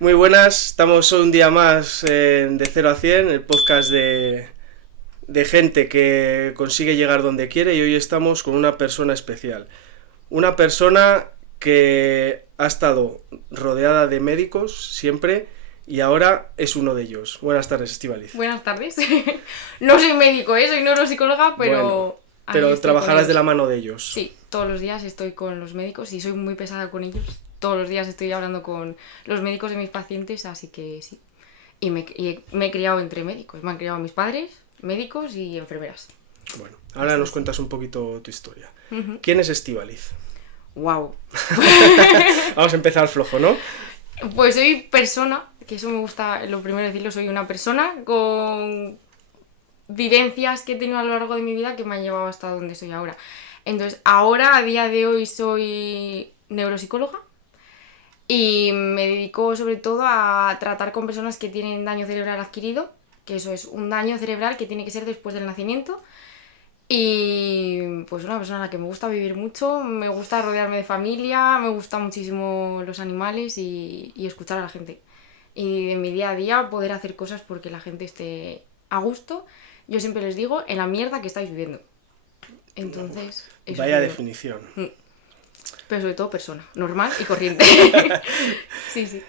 Muy buenas, estamos un día más en De Cero a 100, el podcast de gente que consigue llegar donde quiere, y hoy estamos con una persona especial. Una persona que ha estado rodeada de médicos siempre y ahora es uno de ellos. Buenas tardes, Estíbaliz. Buenas tardes. No soy médico, soy neuropsicóloga, Bueno, pero ahí pero estoy con trabajarás de la ellos. mano de ellos. Sí, todos los días estoy con los médicos y soy muy pesada con ellos. Todos los días estoy hablando con los médicos de mis pacientes, así que sí. Y me he criado entre médicos. Me han criado mis padres, médicos y enfermeras. Bueno, ahora Así nos es. cuentas un poquito tu historia. ¿Quién es Estíbaliz? Wow. Vamos a empezar flojo, ¿no? Pues soy persona, que eso me gusta, lo primero decirlo, soy una persona con vivencias que he tenido a lo largo de mi vida que me han llevado hasta donde soy ahora. Entonces, ahora, a día de hoy, soy neuropsicóloga y me dedico sobre todo a tratar con personas que tienen daño cerebral adquirido, que eso es un daño cerebral que tiene que ser después del nacimiento. Y pues una persona a la que me gusta vivir mucho, me gusta rodearme de familia, me gustan muchísimo los animales y escuchar a la gente. Y en mi día a día poder hacer cosas porque la gente esté a gusto. Yo siempre les digo, en la mierda que estáis viviendo. Entonces, eso Vaya soy yo. definición. Pero sobre todo persona, normal y corriente. Sí, sí.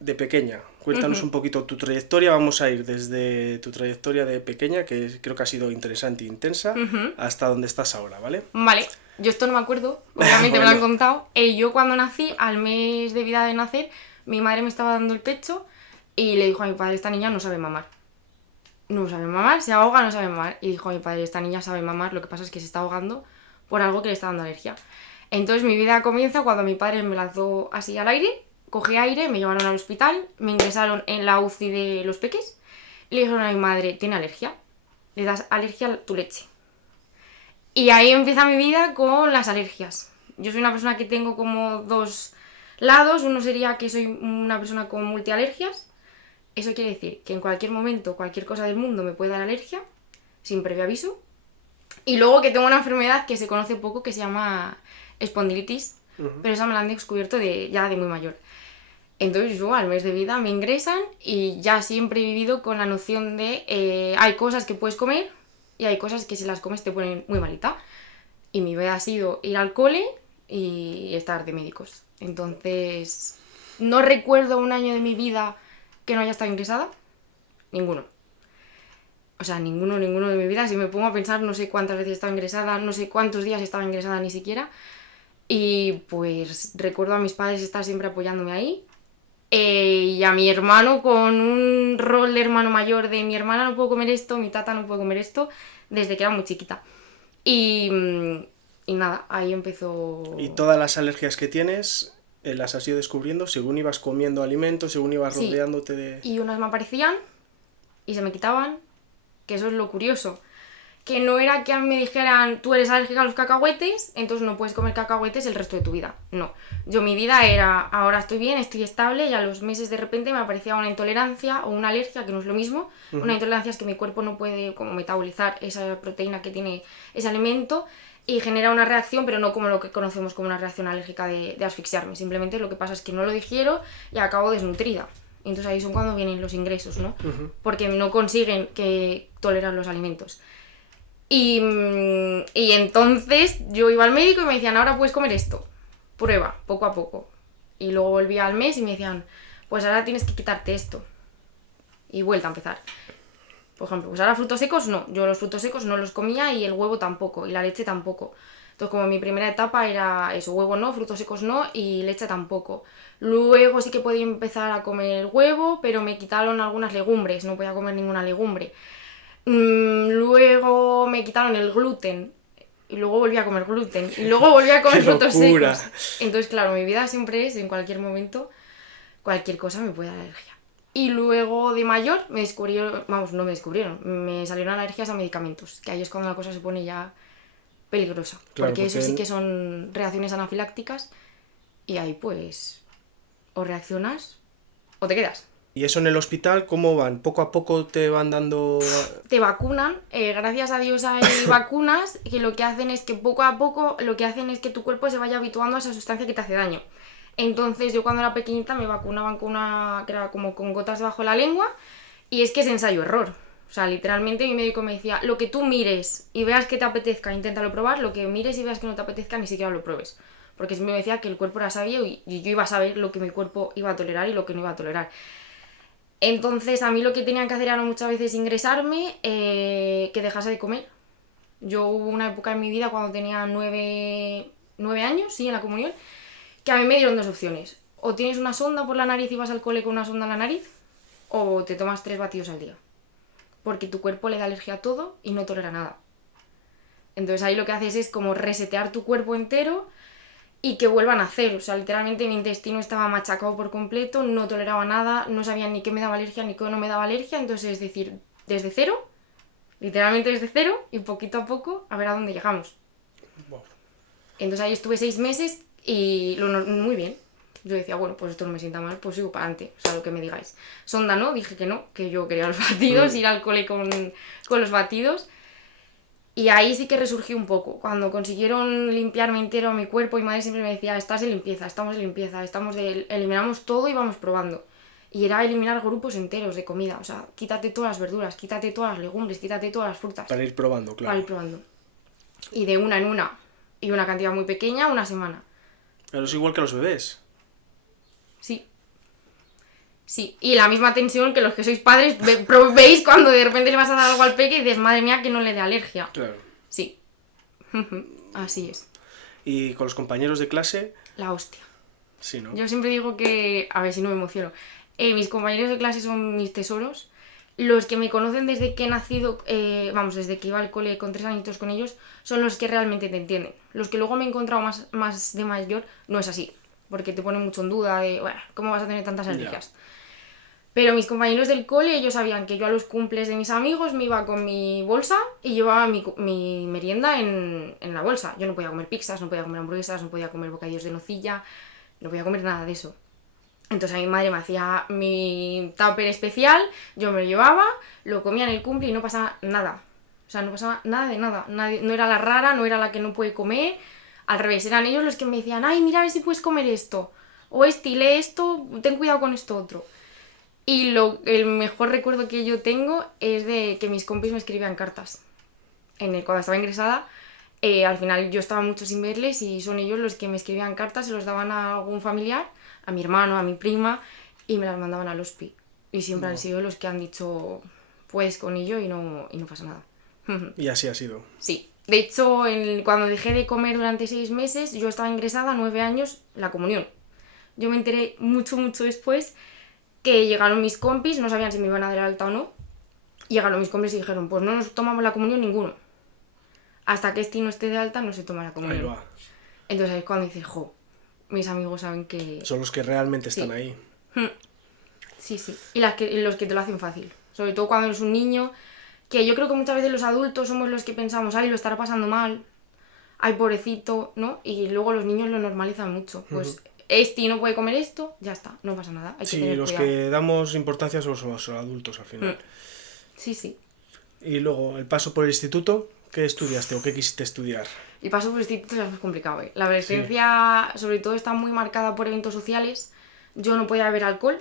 De pequeña, cuéntanos un poquito tu trayectoria. Vamos a ir desde tu trayectoria de pequeña, que creo que ha sido interesante e intensa, hasta donde estás ahora, ¿vale? Vale, yo esto no me acuerdo, obviamente me lo han Bueno, contado. Yo cuando nací, al mes de vida de nacer, mi madre me estaba dando el pecho y le dijo a mi padre, esta niña no sabe mamar. No sabe mamar, se ahoga, no sabe mamar. Y dijo a mi padre, esta niña sabe mamar, lo que pasa es que se está ahogando por algo que le está dando alergia. Entonces mi vida comienza cuando mi padre me lanzó así al aire, cogí aire, me llevaron al hospital, me ingresaron en la UCI de los peques y le dijeron a mi madre, tiene alergia, le das alergia a tu leche. Y ahí empieza mi vida con las alergias. Yo soy una persona que tengo como dos lados. Uno sería que soy una persona con multialergias. Eso quiere decir que en cualquier momento, cualquier cosa del mundo me puede dar alergia, sin previo aviso. Y luego que tengo una enfermedad que se conoce poco, que se llama espondilitis, pero esa me la han descubierto ya de muy mayor. Entonces yo al mes de vida me ingresan y ya siempre he vivido con la noción de hay cosas que puedes comer y hay cosas que si las comes te ponen muy malita. Y mi vida ha sido ir al cole y estar de médicos. Entonces, no recuerdo un año de mi vida que no haya estado ingresada. Ninguno. O sea, ninguno de mi vida. Si me pongo a pensar, no sé cuántas veces he estado ingresada, no sé cuántos días estaba ingresada ni siquiera. Y pues recuerdo a mis padres estar siempre apoyándome ahí. Y a mi hermano con un rol de hermano mayor de mi hermana no puedo comer esto, mi tata no puede comer esto, desde que era muy chiquita. Y, y nada, ahí y empezó. todas las alergias que tienes las has ido descubriendo según ibas comiendo alimentos, según ibas Sí, rodeándote de... y unas me aparecían y se me quitaban, que eso es lo curioso. Que no era que a mí me dijeran, tú eres alérgica a los cacahuetes, entonces no puedes comer cacahuetes el resto de tu vida. No. Yo mi vida era, ahora estoy bien, estoy estable, y a los meses de repente me aparecía una intolerancia o una alergia, que no es lo mismo. Una intolerancia es que mi cuerpo no puede como metabolizar esa proteína que tiene ese alimento y genera una reacción, pero no como lo que conocemos como una reacción alérgica de asfixiarme. Simplemente lo que pasa es que no lo digiero y acabo desnutrida. Entonces ahí son cuando vienen los ingresos, ¿no? Porque no consiguen que tolerar los alimentos. Y entonces yo iba al médico y me decían, ahora puedes comer esto. Prueba, poco a poco. Y luego volvía al mes y me decían, pues ahora tienes que quitarte esto. Y vuelta a empezar. Por ejemplo, pues ahora frutos secos no. Yo los frutos secos no los comía y el huevo tampoco. Y la leche tampoco. Entonces como mi primera etapa era eso, huevo no, frutos secos no y leche tampoco. Luego sí que podía empezar a comer huevo, pero me quitaron algunas legumbres. No podía comer ninguna legumbre. Luego me quitaron el gluten y luego volví a comer gluten y luego volví a ¡Qué comer frutos locura! secos. Entonces, claro, mi vida siempre es, en cualquier momento, cualquier cosa me puede dar alergia. Y luego de mayor me descubrieron, vamos, no me descubrieron, me salieron alergias a medicamentos, que ahí es cuando la cosa se pone ya peligrosa, Claro, porque eso sí porque... que son reacciones anafilácticas y ahí pues o reaccionas o te quedas. ¿Y eso en el hospital cómo van? ¿Poco a poco te van dando...? Te vacunan, gracias a Dios hay vacunas que lo que hacen es que poco a poco lo que hacen es que tu cuerpo se vaya habituando a esa sustancia que te hace daño. Entonces yo cuando era pequeñita me vacunaban con una, que era como con gotas debajo de la lengua, y es que es ensayo-error. O sea, literalmente mi médico me decía, lo que tú mires y veas que te apetezca, inténtalo probar, lo que mires y veas que no te apetezca, ni siquiera lo pruebes. Porque siempre me decía que el cuerpo era sabio y yo iba a saber lo que mi cuerpo iba a tolerar y lo que no iba a tolerar. Entonces a mí lo que tenían que hacer era muchas veces ingresarme, que dejase de comer. Yo hubo una época en mi vida cuando tenía 9 años, sí, en la comunión, que a mí me dieron dos opciones. O tienes una sonda por la nariz y vas al cole con una sonda en la nariz, o te tomas 3 batidos al día. Porque tu cuerpo le da alergia a todo y no tolera nada. Entonces ahí lo que haces es como resetear tu cuerpo entero y que vuelvan a hacer. O sea, literalmente mi intestino estaba machacado por completo, no toleraba nada, no sabía ni qué me daba alergia ni qué no me daba alergia. Entonces, es decir, desde cero, literalmente desde cero, y poquito a poco a ver a dónde llegamos. Wow. Entonces ahí estuve 6 meses y muy bien. Yo decía, bueno, pues esto no me sienta mal, pues sigo para adelante, o sea, lo que me digáis. Sonda no, dije que no, que yo quería los batidos, ir al cole con los batidos. Y ahí sí que resurgió un poco. Cuando consiguieron limpiarme entero mi cuerpo, mi madre siempre me decía, estás de limpieza, eliminamos todo y vamos probando. Y era eliminar grupos enteros de comida, o sea, quítate todas las verduras, quítate todas las legumbres, quítate todas las frutas. Para ir probando, claro. Para ir probando. Y de una en una, y una cantidad muy pequeña, una semana. Pero es igual que los bebés. Sí. Sí, y la misma tensión que los que sois padres veis cuando de repente le vas a dar algo al peque y dices, madre mía, que no le dé alergia. Claro. Sí. Así es. ¿Y con los compañeros de clase? La hostia. Sí, ¿no? Yo siempre digo que, a ver si no me emociono, mis compañeros de clase son mis tesoros. Los que me conocen desde que he nacido, desde que iba al cole con 3 añitos con ellos, son los que realmente te entienden. Los que luego me he encontrado más de mayor, no es así. Porque te ponen mucho en duda de, bueno, ¿cómo vas a tener tantas alergias? Yeah. Pero mis compañeros del cole, ellos sabían que yo a los cumples de mis amigos me iba con mi bolsa y llevaba mi merienda en la bolsa. Yo no podía comer pizzas, no podía comer hamburguesas, no podía comer bocadillos de nocilla, no podía comer nada de eso. Entonces a mi madre me hacía mi tupper especial, yo me lo llevaba, lo comía en el cumple y no pasaba nada. O sea, no pasaba nada de nada. No era la rara, no era la que no puede comer. Al revés, eran ellos los que me decían, ay, mira a ver si puedes comer esto. O lee esto, ten cuidado con esto otro. Y el mejor recuerdo que yo tengo es de que mis compis me escribían cartas. Cuando estaba ingresada, al final yo estaba mucho sin verles y son ellos los que me escribían cartas, se los daban a algún familiar, a mi hermano, a mi prima, y me las mandaban al hospi. Y siempre han sido los que han dicho, pues con ello y no pasa nada. Y así ha sido. Sí. De hecho, cuando dejé de comer durante 6 meses, yo estaba ingresada 9 años, la comunión. Yo me enteré mucho después que llegaron mis compis, no sabían si me iban a dar alta o no. Llegaron mis compis y dijeron, pues no nos tomamos la comunión ninguno. Hasta que este no esté de alta no se toma la comunión. Ahí va. Entonces ahí es cuando dices, mis amigos saben que... Son los que realmente están ahí. Sí. Y los que te lo hacen fácil. Sobre todo cuando eres un niño, que yo creo que muchas veces los adultos somos los que pensamos, ay, lo estará pasando mal, ay, pobrecito, ¿no? Y luego los niños lo normalizan mucho. Pues... no puede comer esto, ya está, no pasa nada. Hay que tener los cuidado. Que damos importancia somos los adultos al final. Sí. Y luego, el paso por el instituto, ¿qué estudiaste o qué quisiste estudiar? El paso por el instituto es más complicado. La adolescencia, sobre todo, está muy marcada por eventos sociales. Yo no podía beber alcohol.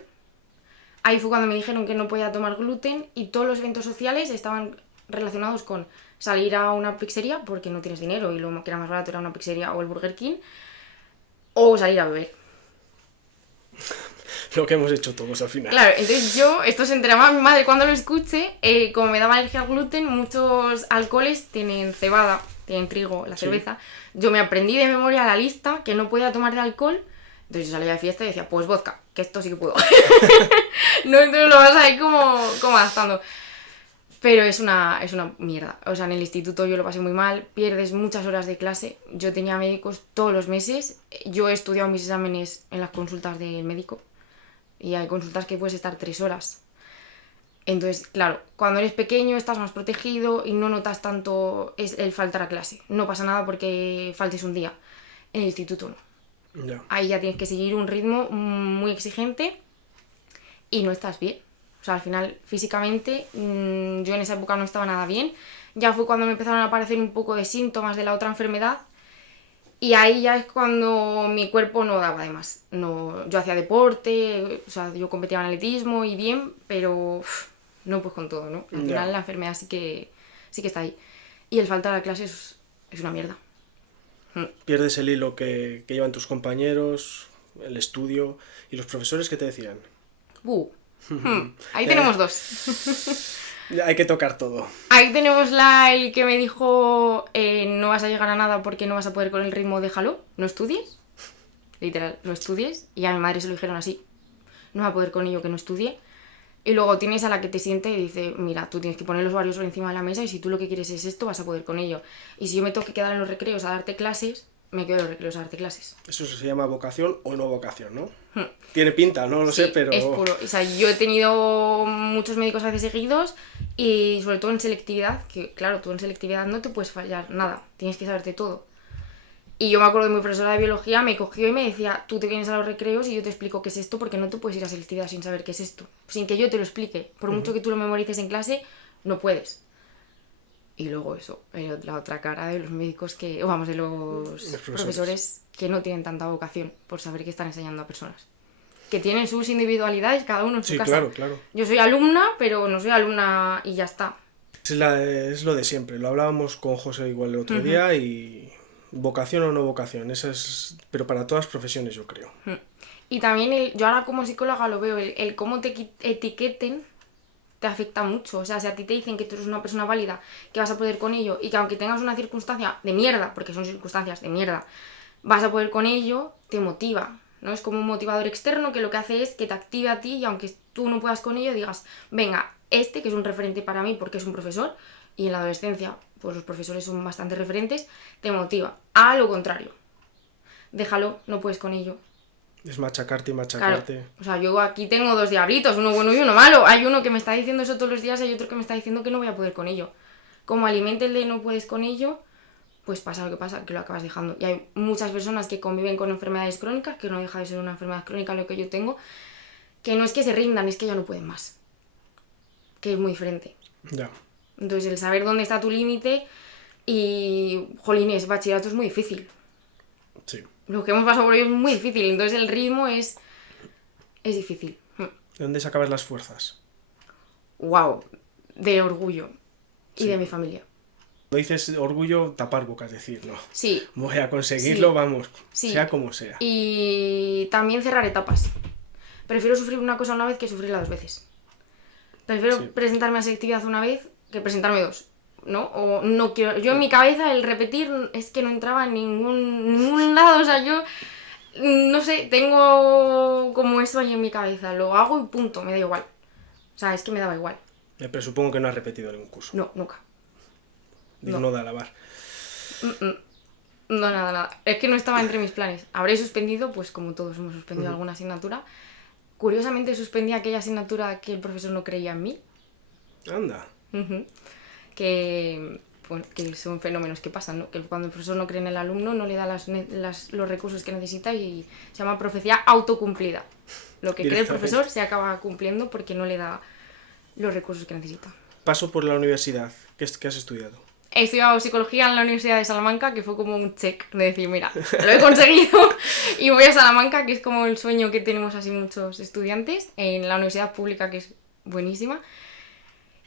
Ahí fue cuando me dijeron que no podía tomar gluten y todos los eventos sociales estaban relacionados con salir a una pizzería porque no tienes dinero y lo que era más barato era una pizzería o el Burger King, o salir a beber. Lo que hemos hecho todos al final. Claro, entonces esto se enteraba mi madre cuando lo escuche, como me daba alergia al gluten, muchos alcoholes tienen cebada, tienen trigo, la cerveza. Yo me aprendí de memoria la lista que no podía tomar de alcohol, entonces yo salía de fiesta y decía, pues vodka, que esto sí que puedo. No, entonces lo vas ahí como adaptando. Pero es una mierda. O sea, en el instituto yo lo pasé muy mal, pierdes muchas horas de clase. Yo tenía médicos todos los meses. Yo he estudiado mis exámenes en las consultas del médico. Y hay consultas que puedes estar 3 horas. Entonces, claro, cuando eres pequeño estás más protegido y no notas tanto el faltar a clase. No pasa nada porque faltes un día. En el instituto no. Yeah. Ahí ya tienes que seguir un ritmo muy exigente y no estás bien. O sea, al final, físicamente, yo en esa época no estaba nada bien. Ya fue cuando me empezaron a aparecer un poco de síntomas de la otra enfermedad Y ahí ya es cuando mi cuerpo no daba de más. No, yo hacía deporte, o sea, yo competía en atletismo y bien, pero no pues con todo, ¿no? Al final la enfermedad sí que está ahí. Y el faltar a clase es una mierda. Pierdes el hilo que llevan tus compañeros, el estudio y los profesores que te decían. Ahí tenemos dos. Hay que tocar todo. Ahí tenemos el que me dijo, no vas a llegar a nada porque no vas a poder con el ritmo, déjalo, no estudies. Literal, no estudies. Y a mi madre se lo dijeron así, no va a poder con ello que no estudie. Y luego tienes a la que te siente y dice, mira, tú tienes que poner los varios encima de la mesa y si tú lo que quieres es esto, vas a poder con ello. Y si yo me tengo que quedar en los recreos a darte clases, me quedo en los recreos a darte clases. Eso se llama vocación o no vocación, ¿no? Tiene pinta, no lo sé, pero... es puro. O sea, yo he tenido muchos médicos a veces seguidos y sobre todo en selectividad, que claro, tú en selectividad no te puedes fallar nada, tienes que saberte todo. Y yo me acuerdo de mi profesora de biología, me cogió y me decía, tú te vienes a los recreos y yo te explico qué es esto porque no te puedes ir a selectividad sin saber qué es esto. Sin que yo te lo explique. Por mucho que tú lo memorices en clase, no puedes. Y luego eso, la otra cara de los médicos que, vamos, de los profesores que no tienen tanta vocación por saber que están enseñando a personas. Que tienen sus individualidades, cada uno en su casa. Claro, claro. Yo soy alumna, pero no soy alumna y ya está. Es lo de siempre. Lo hablábamos con José igual el otro día y... Vocación o no vocación, esa es... Pero para todas las profesiones, yo creo. Y también, yo ahora como psicóloga lo veo, el cómo te etiqueten te afecta mucho. O sea, si a ti te dicen que tú eres una persona válida, que vas a poder con ello, y que aunque tengas una circunstancia de mierda, porque son circunstancias de mierda, vas a poder con ello, te motiva, ¿no? Es como un motivador externo que lo que hace es que te active a ti y aunque tú no puedas con ello, digas, venga, que es un referente para mí porque es un profesor, y en la adolescencia, pues los profesores son bastante referentes, te motiva. A lo contrario, déjalo, no puedes con ello. Es machacarte y machacarte. Claro. O sea, yo aquí tengo dos diablitos, uno bueno y uno malo. Hay uno que me está diciendo eso todos los días, hay otro que me está diciendo que no voy a poder con ello. Como alimente el de no puedes con ello, pues pasa lo que pasa, que lo acabas dejando. Y hay muchas personas que conviven con enfermedades crónicas, que no deja de ser una enfermedad crónica lo que yo tengo, que no es que se rindan, es que ya no pueden más. Que es muy diferente. Ya. Entonces, el saber dónde está tu límite y, jolines, bachillerato es muy difícil. Sí. Lo que hemos pasado por ello es muy difícil, entonces el ritmo es difícil. ¿De dónde sacabas las fuerzas? Wow, de orgullo y Sí. de mi familia. Cuando dices orgullo, tapar bocas, decir, no. Sí. Voy a conseguirlo, Sí. vamos, Sí. sea como sea. Y también cerrar etapas. Prefiero sufrir una cosa una vez que sufrirla dos veces. Prefiero Sí. presentarme a selectividad una vez que presentarme dos, ¿no? O no quiero... Yo en mi cabeza el repetir es que no entraba en ningún lado, o sea, yo... No sé, tengo como eso ahí en mi cabeza, lo hago y punto, me da igual. O sea, es que me daba igual. Me presupongo que no has repetido ningún curso. No, nunca. Digno de alabar. No, nada. Es que no estaba entre mis planes. Habré suspendido, pues como todos hemos suspendido alguna asignatura. Curiosamente suspendí aquella asignatura que el profesor no creía en mí. Anda. Que, bueno, que son fenómenos que pasan, ¿no? Que cuando el profesor no cree en el alumno no le da los recursos que necesita y se llama profecía autocumplida. Lo que cree el profesor se acaba cumpliendo porque no le da los recursos que necesita. Paso por la universidad. ¿Qué has estudiado? He estudiado psicología en la Universidad de Salamanca, que fue como un check de decir, mira, lo he conseguido y voy a Salamanca, que es como el sueño que tenemos así muchos estudiantes, en la universidad pública, que es buenísima.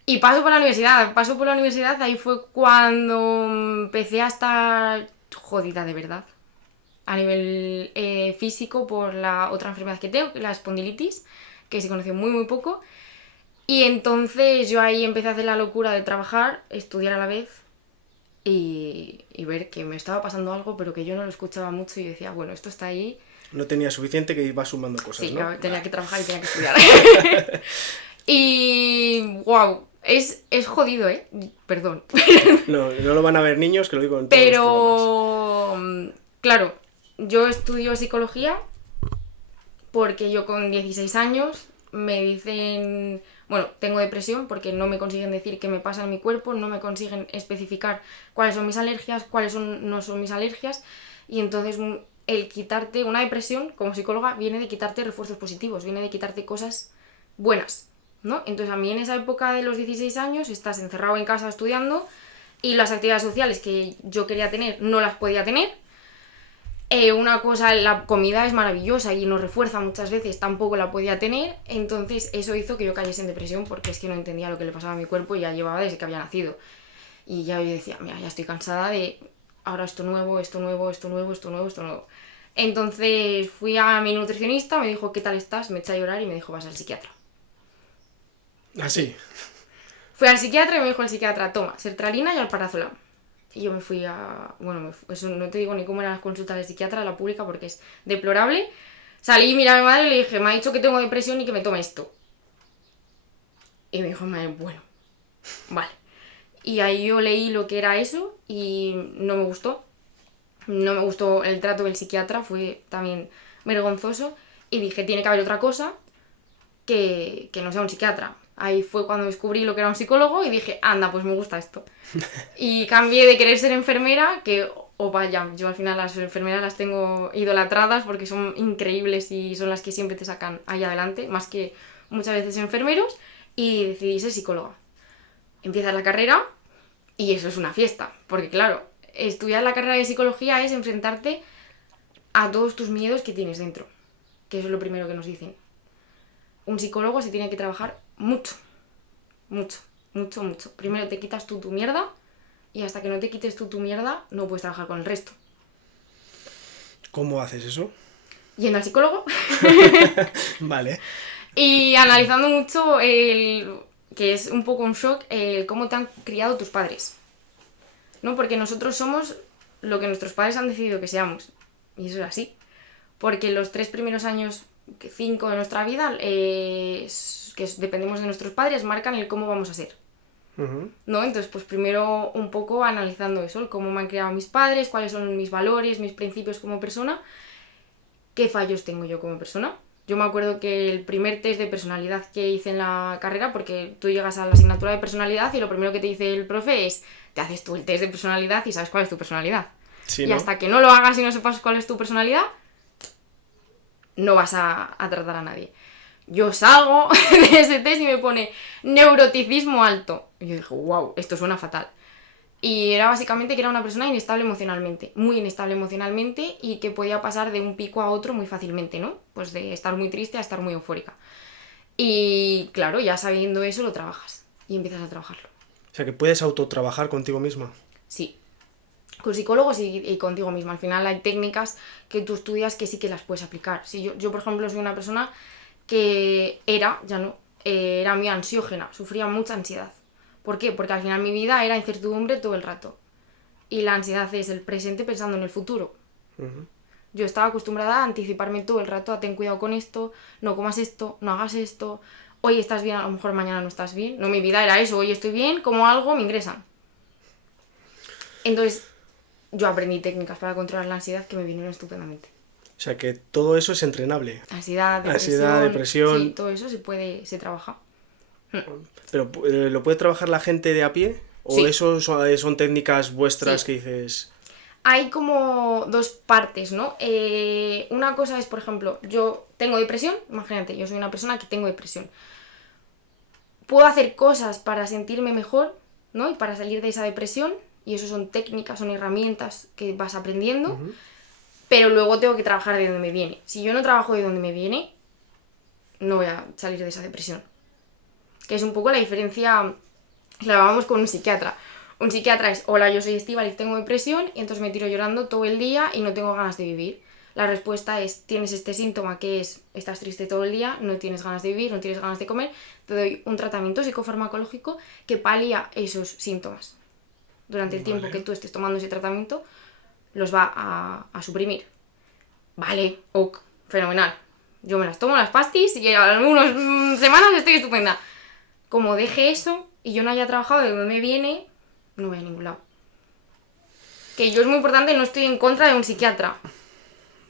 Y paso por la universidad, ahí fue cuando empecé a estar jodida de verdad. A nivel físico por la otra enfermedad que tengo, la espondilitis, que se conoció muy muy poco. Y entonces yo ahí empecé a hacer la locura de trabajar, estudiar a la vez y ver que me estaba pasando algo, pero que yo no lo escuchaba mucho y decía, bueno, esto está ahí. No tenía suficiente que iba sumando cosas, sí, ¿no? Sí, tenía que trabajar y tenía que estudiar. Y wow, es jodido, ¿eh? Perdón. No lo van a ver niños, que lo digo en todos los programas. Pero, claro, yo estudio psicología porque yo con 16 años me dicen... Bueno, tengo depresión porque no me consiguen decir qué me pasa en mi cuerpo, no me consiguen especificar cuáles son mis alergias, no son mis alergias. Y entonces el quitarte una depresión como psicóloga viene de quitarte refuerzos positivos, viene de quitarte cosas buenas, ¿no? Entonces a mí en esa época de los 16 años estás encerrado en casa estudiando y las actividades sociales que yo quería tener no las podía tener. Una cosa, la comida es maravillosa y nos refuerza muchas veces, tampoco la podía tener, entonces eso hizo que yo cayese en depresión porque es que no entendía lo que le pasaba a mi cuerpo y ya llevaba desde que había nacido. Y ya yo decía, mira, ya estoy cansada de ahora esto nuevo, esto nuevo, esto nuevo, esto nuevo, esto nuevo. Entonces fui a mi nutricionista, me dijo, ¿qué tal estás? Me eché a llorar y me dijo, vas al psiquiatra. Así. Fui al psiquiatra y me dijo el psiquiatra, toma, sertralina y alprazolam. Y yo me fui a... Bueno, eso no te digo ni cómo eran las consultas del psiquiatra, la pública, porque es deplorable. Salí, miré a mi madre y le dije, me ha dicho que tengo depresión y que me tome esto. Y me dijo, madre, bueno, vale. Y ahí yo leí lo que era eso y no me gustó. No me gustó el trato del psiquiatra, fue también vergonzoso. Y dije, tiene que haber otra cosa que no sea un psiquiatra. Ahí fue cuando descubrí lo que era un psicólogo y dije, anda, pues me gusta esto. Y cambié de querer ser enfermera, que, oh vaya, yo al final las enfermeras las tengo idolatradas porque son increíbles y son las que siempre te sacan ahí adelante, más que muchas veces enfermeros, y decidí ser psicóloga. Empiezas la carrera y eso es una fiesta, porque claro, estudiar la carrera de psicología es enfrentarte a todos tus miedos que tienes dentro, que eso es lo primero que nos dicen. Un psicólogo se tiene que trabajar mucho, mucho, mucho, mucho. Primero te quitas tú tu mierda y hasta que no te quites tú tu mierda no puedes trabajar con el resto. ¿Cómo haces eso? Yendo al psicólogo Vale. y analizando mucho que es un poco un shock, cómo te han criado tus padres. ¿No? Porque nosotros somos lo que nuestros padres han decidido que seamos. Y eso es así. Porque los 3 primeros años, 5 de nuestra vida, que dependemos de nuestros padres, marcan el cómo vamos a ser. Uh-huh. ¿No? Entonces, pues primero un poco analizando eso, el cómo me han criado mis padres, cuáles son mis valores, mis principios como persona, qué fallos tengo yo como persona. Yo me acuerdo que el primer test de personalidad que hice en la carrera, porque tú llegas a la asignatura de personalidad y lo primero que te dice el profe es, te haces tú el test de personalidad y sabes cuál es tu personalidad. Sí, y ¿no? hasta que no lo hagas y no sepas cuál es tu personalidad, no vas a tratar a nadie. Yo salgo de ese test y me pone neuroticismo alto. Y yo dije, wow, esto suena fatal. Y era básicamente que era una persona inestable emocionalmente, muy inestable emocionalmente y que podía pasar de un pico a otro muy fácilmente, ¿no? Pues de estar muy triste a estar muy eufórica. Y claro, ya sabiendo eso lo trabajas y empiezas a trabajarlo. O sea, que puedes autotrabajar contigo misma. Sí. Con psicólogos y contigo misma. Al final hay técnicas que tú estudias que sí que las puedes aplicar. Si yo por ejemplo, soy una persona que era muy ansiógena, sufría mucha ansiedad. ¿Por qué? Porque al final mi vida era incertidumbre todo el rato. Y la ansiedad es el presente pensando en el futuro. Uh-huh. Yo estaba acostumbrada a anticiparme todo el rato, a ten cuidado con esto, no comas esto, no hagas esto, hoy estás bien, a lo mejor mañana no estás bien. No, mi vida era eso, hoy estoy bien, como algo, me ingresan. Entonces, yo aprendí técnicas para controlar la ansiedad que me vinieron estupendamente. O sea, que todo eso es entrenable. Ansiedad, depresión. Sí, todo eso se trabaja. Pero ¿lo puede trabajar la gente de a pie? ¿O Sí. eso son técnicas vuestras Sí. que dices? Hay como dos partes, ¿no? Una cosa es, por ejemplo, yo tengo depresión, imagínate, yo soy una persona que tengo depresión. Puedo hacer cosas para sentirme mejor, ¿no? Y para salir de esa depresión, y eso son técnicas, son herramientas que vas aprendiendo, Uh-huh. pero luego tengo que trabajar de donde me viene. Si yo no trabajo de donde me viene, no voy a salir de esa depresión. Que es un poco la diferencia, la vamos con un psiquiatra. Un psiquiatra es, hola, yo soy Estíbaliz, tengo depresión y entonces me tiro llorando todo el día y no tengo ganas de vivir. La respuesta es, tienes este síntoma que es, estás triste todo el día, no tienes ganas de vivir, no tienes ganas de comer, te doy un tratamiento psicofarmacológico que palía esos síntomas. Durante el tiempo que tú estés tomando ese tratamiento, los va a suprimir. Vale, ok, fenomenal. Yo me las tomo las pastis y a algunas semanas estoy estupenda. Como deje eso y yo no haya trabajado de donde me viene, no voy a ningún lado. Que yo es muy importante, no estoy en contra de un psiquiatra.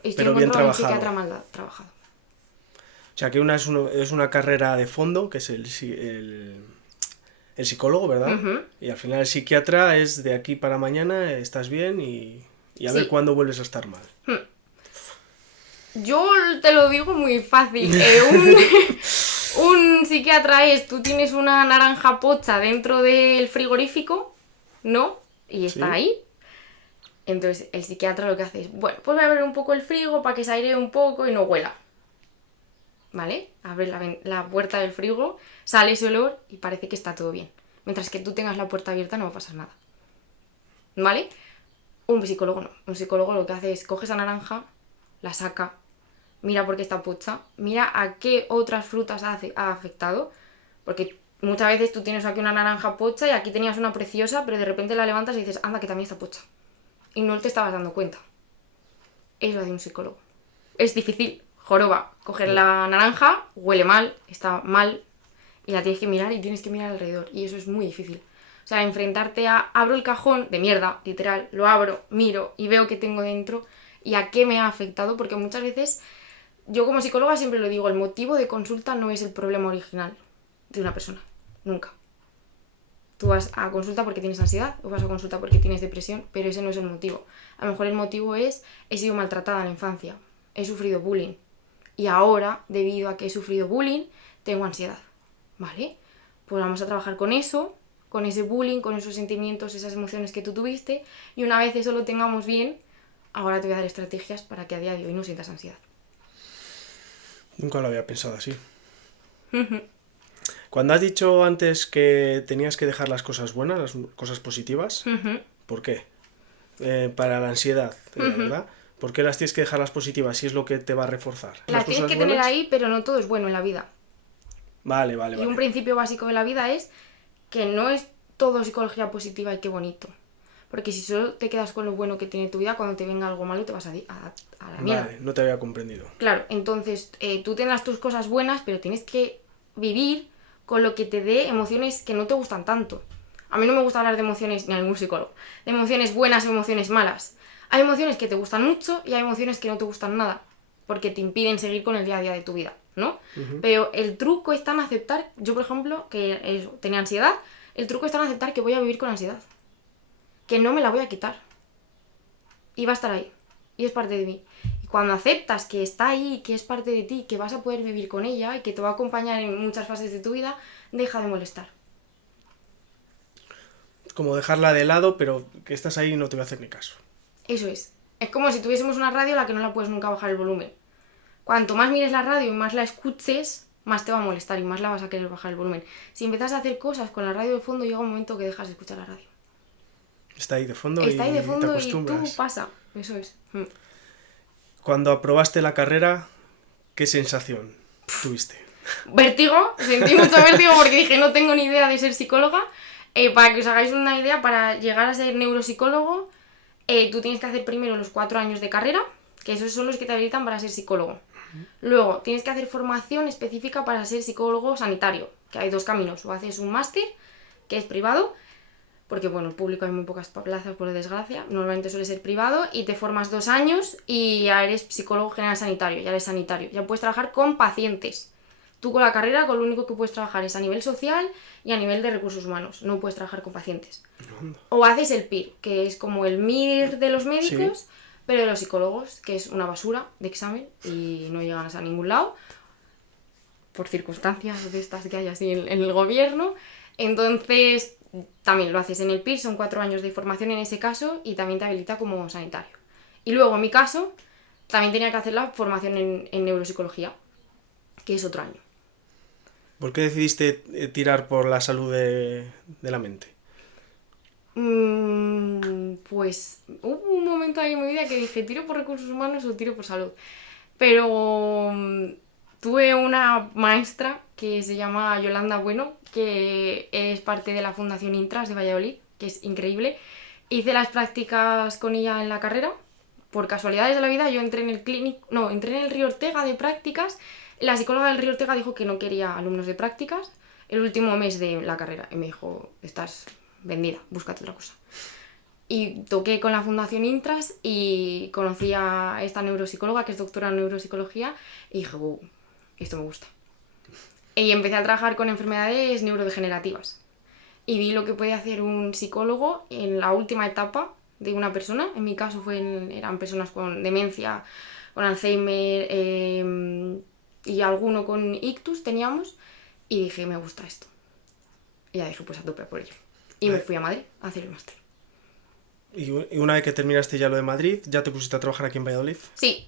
Estoy Pero en bien contra de un trabajado. psiquiatra mal trabajado. O sea, que una es una carrera de fondo, que es el psicólogo, ¿verdad? Ujú. Y al final el psiquiatra es de aquí para mañana, estás bien y a ver Sí. cuándo vuelves a estar mal. Yo te lo digo muy fácil. Un psiquiatra es, tú tienes una naranja pocha dentro del frigorífico, ¿no? Y está Sí. ahí. Entonces el psiquiatra lo que hace es, bueno, pues voy a abrir un poco el frigo para que se airee un poco y no huela. ¿Vale? Abres la puerta del frigo, sale ese olor y parece que está todo bien. Mientras que tú tengas la puerta abierta no va a pasar nada. ¿Vale? Un psicólogo no. Un psicólogo lo que hace es coge esa naranja, la saca, mira por qué está pocha, mira a qué otras frutas ha afectado. Porque muchas veces tú tienes aquí una naranja pocha y aquí tenías una preciosa, pero de repente la levantas y dices, anda, que también está pocha. Y no te estabas dando cuenta. Es lo de un psicólogo. Es difícil, joroba. Coger la naranja, huele mal, está mal, y la tienes que mirar y tienes que mirar alrededor. Y eso es muy difícil. O sea, enfrentarte a... Abro el cajón de mierda, literal, lo abro, miro y veo qué tengo dentro y a qué me ha afectado, porque muchas veces, yo como psicóloga siempre lo digo, el motivo de consulta no es el problema original de una persona. Nunca. Tú vas a consulta porque tienes ansiedad o vas a consulta porque tienes depresión, pero ese no es el motivo. A lo mejor el motivo es, he sido maltratada en la infancia, he sufrido bullying y ahora, debido a que he sufrido bullying, tengo ansiedad. ¿Vale? Pues vamos a trabajar con eso, con ese bullying, con esos sentimientos, esas emociones que tú tuviste, y una vez eso lo tengamos bien, ahora te voy a dar estrategias para que a día de hoy no sientas ansiedad. Nunca lo había pensado así. Cuando has dicho antes que tenías que dejar las cosas buenas, las cosas positivas, ¿por qué? Para la ansiedad, ¿verdad? ¿Por qué las tienes que dejar las positivas si es lo que te va a reforzar? Las tienes que tener ahí, pero no todo es bueno en la vida. Vale. Y un principio básico de la vida es que no es todo psicología positiva y qué bonito. Porque si solo te quedas con lo bueno que tiene tu vida, cuando te venga algo malo te vas a la mierda. Vale, no te había comprendido. Claro, entonces tú tendrás tus cosas buenas, pero tienes que vivir con lo que te dé emociones que no te gustan tanto. A mí no me gusta hablar de emociones, ni a ningún psicólogo, de emociones buenas o emociones malas. Hay emociones que te gustan mucho y hay emociones que no te gustan nada, porque te impiden seguir con el día a día de tu vida, ¿no? Pero el truco está en aceptar, yo por ejemplo, que tenía ansiedad, el truco está en aceptar que voy a vivir con ansiedad. Que no me la voy a quitar. Y va a estar ahí. Y es parte de mí. Y cuando aceptas que está ahí, que es parte de ti, que vas a poder vivir con ella y que te va a acompañar en muchas fases de tu vida, deja de molestar. Como dejarla de lado, pero que estás ahí y no te voy a hacer ni caso. Eso es. Es como si tuviésemos una radio a la que no la puedes nunca bajar el volumen. Cuanto más mires la radio y más la escuches, más te va a molestar y más la vas a querer bajar el volumen. Si empiezas a hacer cosas con la radio de fondo, llega un momento que dejas de escuchar la radio. Está ahí de fondo Está ahí de te fondo y acostumbras. tú pasa. Eso es. Cuando aprobaste la carrera, ¿qué sensación tuviste? Vértigo, sentí mucho vértigo porque dije no tengo ni idea de ser psicóloga. Para que os hagáis una idea, para llegar a ser neuropsicólogo, tú tienes que hacer primero los 4 años de carrera, que esos son los que te habilitan para ser psicólogo. Luego tienes que hacer formación específica para ser psicólogo sanitario, que hay 2 caminos, o haces un máster, que es privado, porque bueno, el público hay muy pocas plazas por desgracia, normalmente suele ser privado, y te formas 2 años y ya eres psicólogo general sanitario, ya eres sanitario, ya puedes trabajar con pacientes. Tú con la carrera, con lo único que puedes trabajar es a nivel social y a nivel de recursos humanos, no puedes trabajar con pacientes. O haces el PIR, que es como el MIR de los médicos, sí, pero de los psicólogos, que es una basura de examen y no llegan a ningún lado, por circunstancias de estas que hay así en el gobierno. Entonces también lo haces en el PIR, son 4 años de formación en ese caso y también te habilita como sanitario. Y luego en mi caso también tenía que hacer la formación en neuropsicología, que es otro año. ¿Por qué decidiste tirar por la salud de la mente? Pues hubo un momento ahí en mi vida que dije, ¿tiro por recursos humanos o tiro por salud? Pero tuve una maestra que se llama Yolanda Bueno, que es parte de la Fundación Intras de Valladolid, que es increíble. Hice las prácticas con ella en la carrera. Por casualidades de la vida, yo entré en el Río Ortega de prácticas. La psicóloga del Río Ortega dijo que no quería alumnos de prácticas el último mes de la carrera. Y me dijo, estás vendida, búscate otra cosa. Y toqué con la Fundación Intras y conocí a esta neuropsicóloga, que es doctora en neuropsicología, y dije, esto me gusta. Y empecé a trabajar con enfermedades neurodegenerativas. Y vi lo que podía hacer un psicólogo en la última etapa de una persona. En mi caso eran personas con demencia, con Alzheimer y alguno con ictus teníamos. Y dije, me gusta esto. Y ya dije, pues a tope por ello. Y me fui a Madrid a hacer el máster. Y una vez que terminaste ya lo de Madrid, ¿ya te pusiste a trabajar aquí en Valladolid? Sí,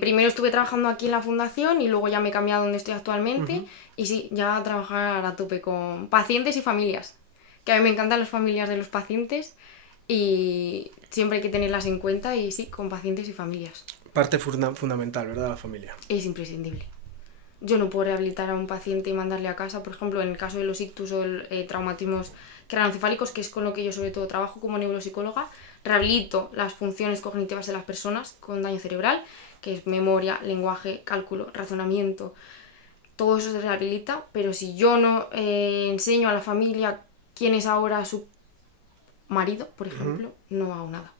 primero estuve trabajando aquí en la fundación y luego ya me he cambiado donde estoy actualmente. Y sí, ya a trabajar a tope con pacientes y familias. Que a mí me encantan las familias de los pacientes y siempre hay que tenerlas en cuenta y sí, con pacientes y familias. Parte fundamental, ¿verdad? La familia. Es imprescindible. Yo no puedo rehabilitar a un paciente y mandarle a casa, por ejemplo, en el caso de los ictus o traumatismos craneoencefálicos, que es con lo que yo sobre todo trabajo como neuropsicóloga, rehabilito las funciones cognitivas de las personas con daño cerebral, que es memoria, lenguaje, cálculo, razonamiento, todo eso se rehabilita, pero si yo no enseño a la familia quién es ahora su marido, por ejemplo, no hago nada.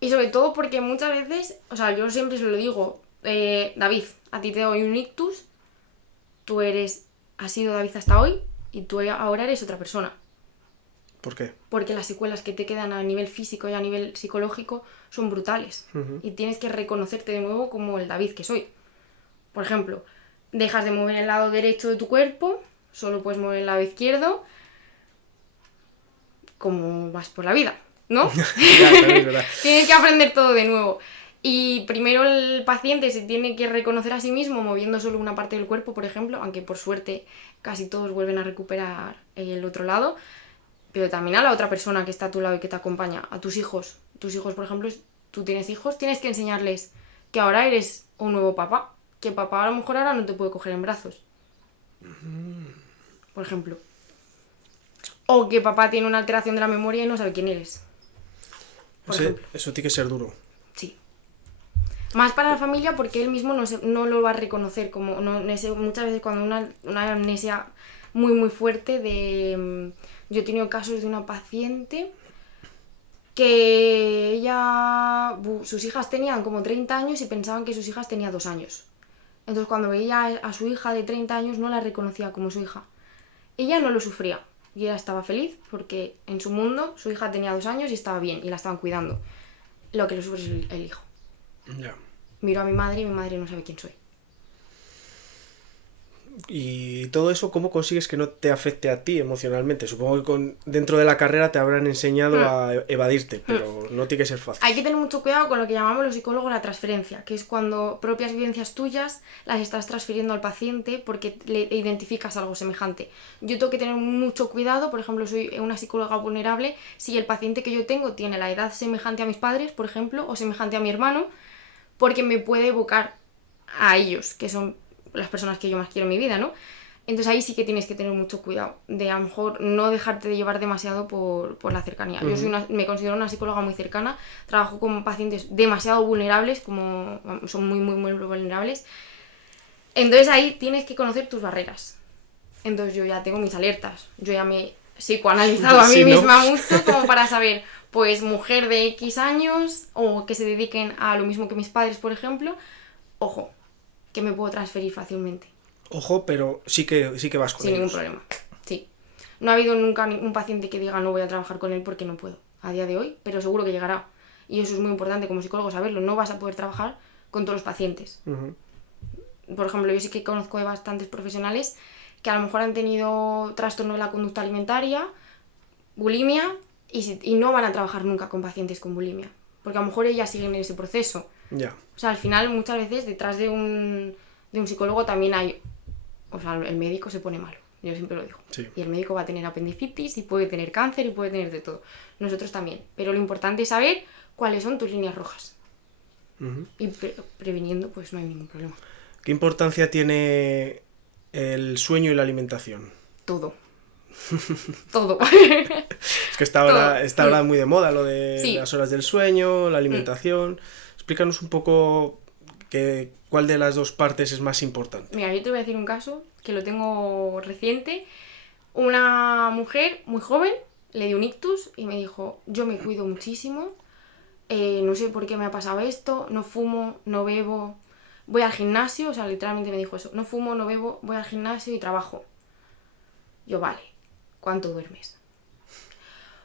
Y sobre todo porque muchas veces, o sea, yo siempre se lo digo, David, a ti te doy un ictus, tú has sido David hasta hoy y tú ahora eres otra persona. ¿Por qué? Porque las secuelas que te quedan a nivel físico y a nivel psicológico son brutales. Y tienes que reconocerte de nuevo como el David que soy. Por ejemplo, dejas de mover el lado derecho de tu cuerpo, solo puedes mover el lado izquierdo, como vas por la vida, ¿no? Ya, también es verdad. Tienes que aprender todo de nuevo. Y primero el paciente se tiene que reconocer a sí mismo moviendo solo una parte del cuerpo, por ejemplo, aunque por suerte casi todos vuelven a recuperar el otro lado, pero también a la otra persona que está a tu lado y que te acompaña, a tus hijos. Tus hijos, por ejemplo, tú tienes hijos, tienes que enseñarles que ahora eres un nuevo papá, que papá a lo mejor ahora no te puede coger en brazos, por ejemplo. O que papá tiene una alteración de la memoria y no sabe quién eres. Eso tiene que ser duro. Sí. Más para la familia porque él mismo no lo va a reconocer. Como muchas veces cuando una amnesia muy muy fuerte de... Yo he tenido casos de una paciente que sus hijas tenían como 30 años y pensaban que sus hijas tenían 2 años. Entonces cuando veía a su hija de 30 años no la reconocía como su hija. Ella no lo sufría y ella estaba feliz porque en su mundo su hija tenía 2 años y estaba bien y la estaban cuidando. Lo que lo sufre es el hijo. Ya. Miro a mi madre y mi madre no sabe quién soy. Y todo eso, ¿cómo consigues que no te afecte a ti emocionalmente? Supongo que dentro de la carrera te habrán enseñado a evadirte, pero no tiene que ser fácil. Hay que tener mucho cuidado con lo que llamamos los psicólogos la transferencia, que es cuando propias vivencias tuyas las estás transfiriendo al paciente porque le identificas algo semejante. Yo tengo que tener mucho cuidado, por ejemplo, soy una psicóloga vulnerable, si el paciente que yo tengo tiene la edad semejante a mis padres, por ejemplo, o semejante a mi hermano, porque me puede evocar a ellos, que son las personas que yo más quiero en mi vida, ¿no? Entonces ahí sí que tienes que tener mucho cuidado de a lo mejor no dejarte de llevar demasiado por la cercanía. Yo me considero una psicóloga muy cercana, trabajo con pacientes demasiado vulnerables, como son muy muy muy vulnerables. Entonces ahí tienes que conocer tus barreras. Entonces yo ya tengo mis alertas, yo ya me he psicoanalizado a mí misma mucho como para saber, pues mujer de X años o que se dediquen a lo mismo que mis padres, por ejemplo, ojo, que me puedo transferir fácilmente. Ojo, pero sí que vas con Sin ellos. ningún problema, sí. No ha habido nunca un paciente que diga no voy a trabajar con él porque no puedo, a día de hoy, pero seguro que llegará. Y eso es muy importante como psicólogo saberlo, no vas a poder trabajar con todos los pacientes. Por ejemplo, yo sí que conozco de bastantes profesionales que a lo mejor han tenido trastorno de la conducta alimentaria, bulimia, y no van a trabajar nunca con pacientes con bulimia, porque a lo mejor ellas siguen en ese proceso. Ya. O sea, al final muchas veces detrás de un psicólogo también hay... O sea, el médico se pone malo, yo siempre lo digo. Sí. Y el médico va a tener apendicitis y puede tener cáncer y puede tener de todo. Nosotros también. Pero lo importante es saber cuáles son tus líneas rojas. Y previniendo, pues no hay ningún problema. ¿Qué importancia tiene el sueño y la alimentación? Todo. Todo. Es que está ahora muy de moda lo de las horas del sueño, la alimentación. Explícanos un poco cuál de las dos partes es más importante. Mira, yo te voy a decir un caso que lo tengo reciente. Una mujer muy joven le dio un ictus y me dijo, yo me cuido muchísimo, no sé por qué me ha pasado esto, no fumo, no bebo, voy al gimnasio, o sea, literalmente me dijo eso, no fumo, no bebo, voy al gimnasio y trabajo. Yo, vale, ¿cuánto duermes?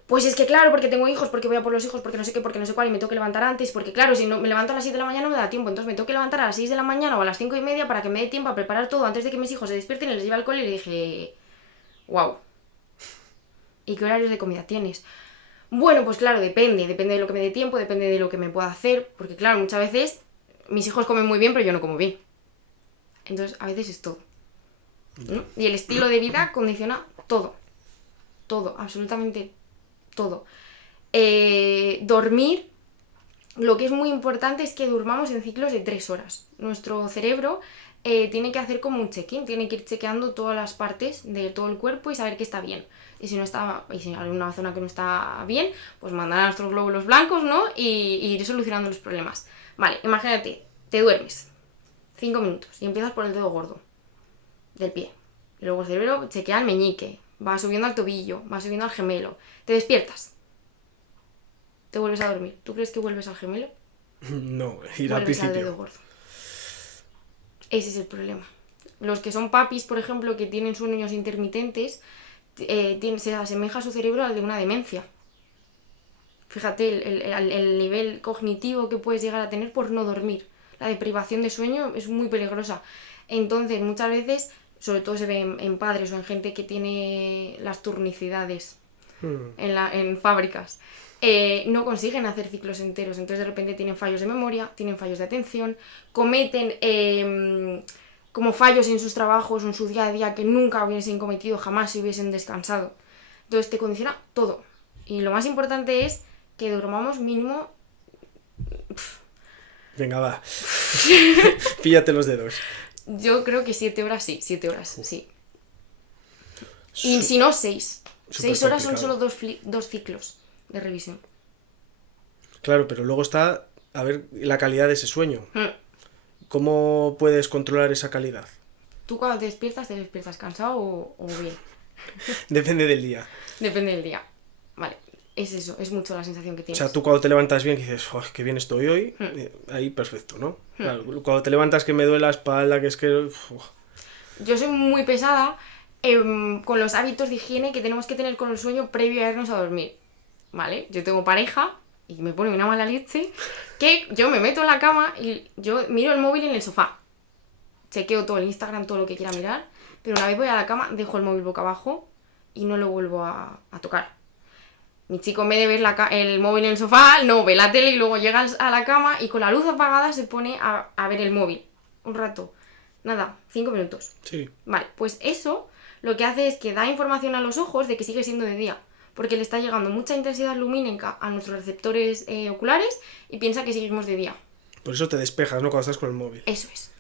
Pues es que claro, porque tengo hijos, porque voy a por los hijos, porque no sé qué, porque no sé cuál, y me tengo que levantar antes, porque claro, si no me levanto a las 7 de la mañana no me da tiempo, entonces me tengo que levantar a las 6 de la mañana o a las 5:30 para que me dé tiempo a preparar todo antes de que mis hijos se despierten y les lleve al cole, y le dije, wow, ¿y qué horarios de comida tienes? Bueno, pues claro, depende de lo que me dé tiempo, depende de lo que me pueda hacer, porque claro, muchas veces mis hijos comen muy bien, pero yo no como bien. Entonces, a veces es todo, ¿no? Y el estilo de vida condiciona todo, todo, absolutamente todo. Dormir, lo que es muy importante es que durmamos en ciclos de 3 horas. Nuestro cerebro tiene que hacer como un check-in, tiene que ir chequeando todas las partes de todo el cuerpo y saber que está bien. Y si no está, y si hay alguna zona que no está bien, pues mandar a nuestros glóbulos blancos, ¿no? Y ir solucionando los problemas. Vale, imagínate, te duermes 5 minutos y empiezas por el dedo gordo del pie. Y luego el cerebro chequea el meñique, va subiendo al tobillo, va subiendo al gemelo. Te despiertas, te vuelves a dormir. ¿Tú crees que vuelves al gemelo? No, ir al Vuelves al dedo principio. gordo. Ese es el problema. Los que son papis, por ejemplo, que tienen sueños intermitentes, se asemeja su cerebro al de una demencia. Fíjate el nivel cognitivo que puedes llegar a tener por no dormir. La deprivación de sueño es muy peligrosa. Entonces, muchas veces, sobre todo se ve en padres o en gente que tiene las turnicidades en fábricas, no consiguen hacer ciclos enteros. Entonces, de repente tienen fallos de memoria, tienen fallos de atención, cometen como fallos en sus trabajos o en su día a día que nunca hubiesen cometido jamás si hubiesen descansado. Entonces, te condiciona todo. Y lo más importante es que durmamos mínimo. Venga, va. Píllate los dedos. Yo creo que 7 horas sí, 7 horas sí. Y si no, 6. 6 horas son solo dos ciclos de revisión. Claro, pero luego está, a ver, la calidad de ese sueño. Mm. ¿Cómo puedes controlar esa calidad? Tú cuando te despiertas cansado o bien. Depende del día. Depende del día. Vale, es eso, es mucho la sensación que O tienes. sea, tú cuando te levantas bien, que dices, "Oh, qué bien estoy hoy", ahí perfecto, ¿no? Claro, cuando te levantas que me duele la espalda, que es que... Yo soy muy pesada con los hábitos de higiene que tenemos que tener con el sueño previo a irnos a dormir. ¿Vale? Yo tengo pareja y me pone una mala leche que yo me meto en la cama y yo miro el móvil en el sofá. Chequeo todo el Instagram, todo lo que quiera mirar, pero una vez voy a la cama, dejo el móvil boca abajo y no lo vuelvo a tocar. Mi chico, en vez de ver el móvil en el sofá, no, ve la tele y luego llega a la cama y con la luz apagada se pone a ver el móvil. Un rato. Nada, 5 minutos. Sí. Vale, pues eso lo que hace es que da información a los ojos de que sigue siendo de día. Porque le está llegando mucha intensidad lumínica a nuestros receptores oculares y piensa que seguimos de día. Por eso te despejas, ¿no? Cuando estás con el móvil. Eso es.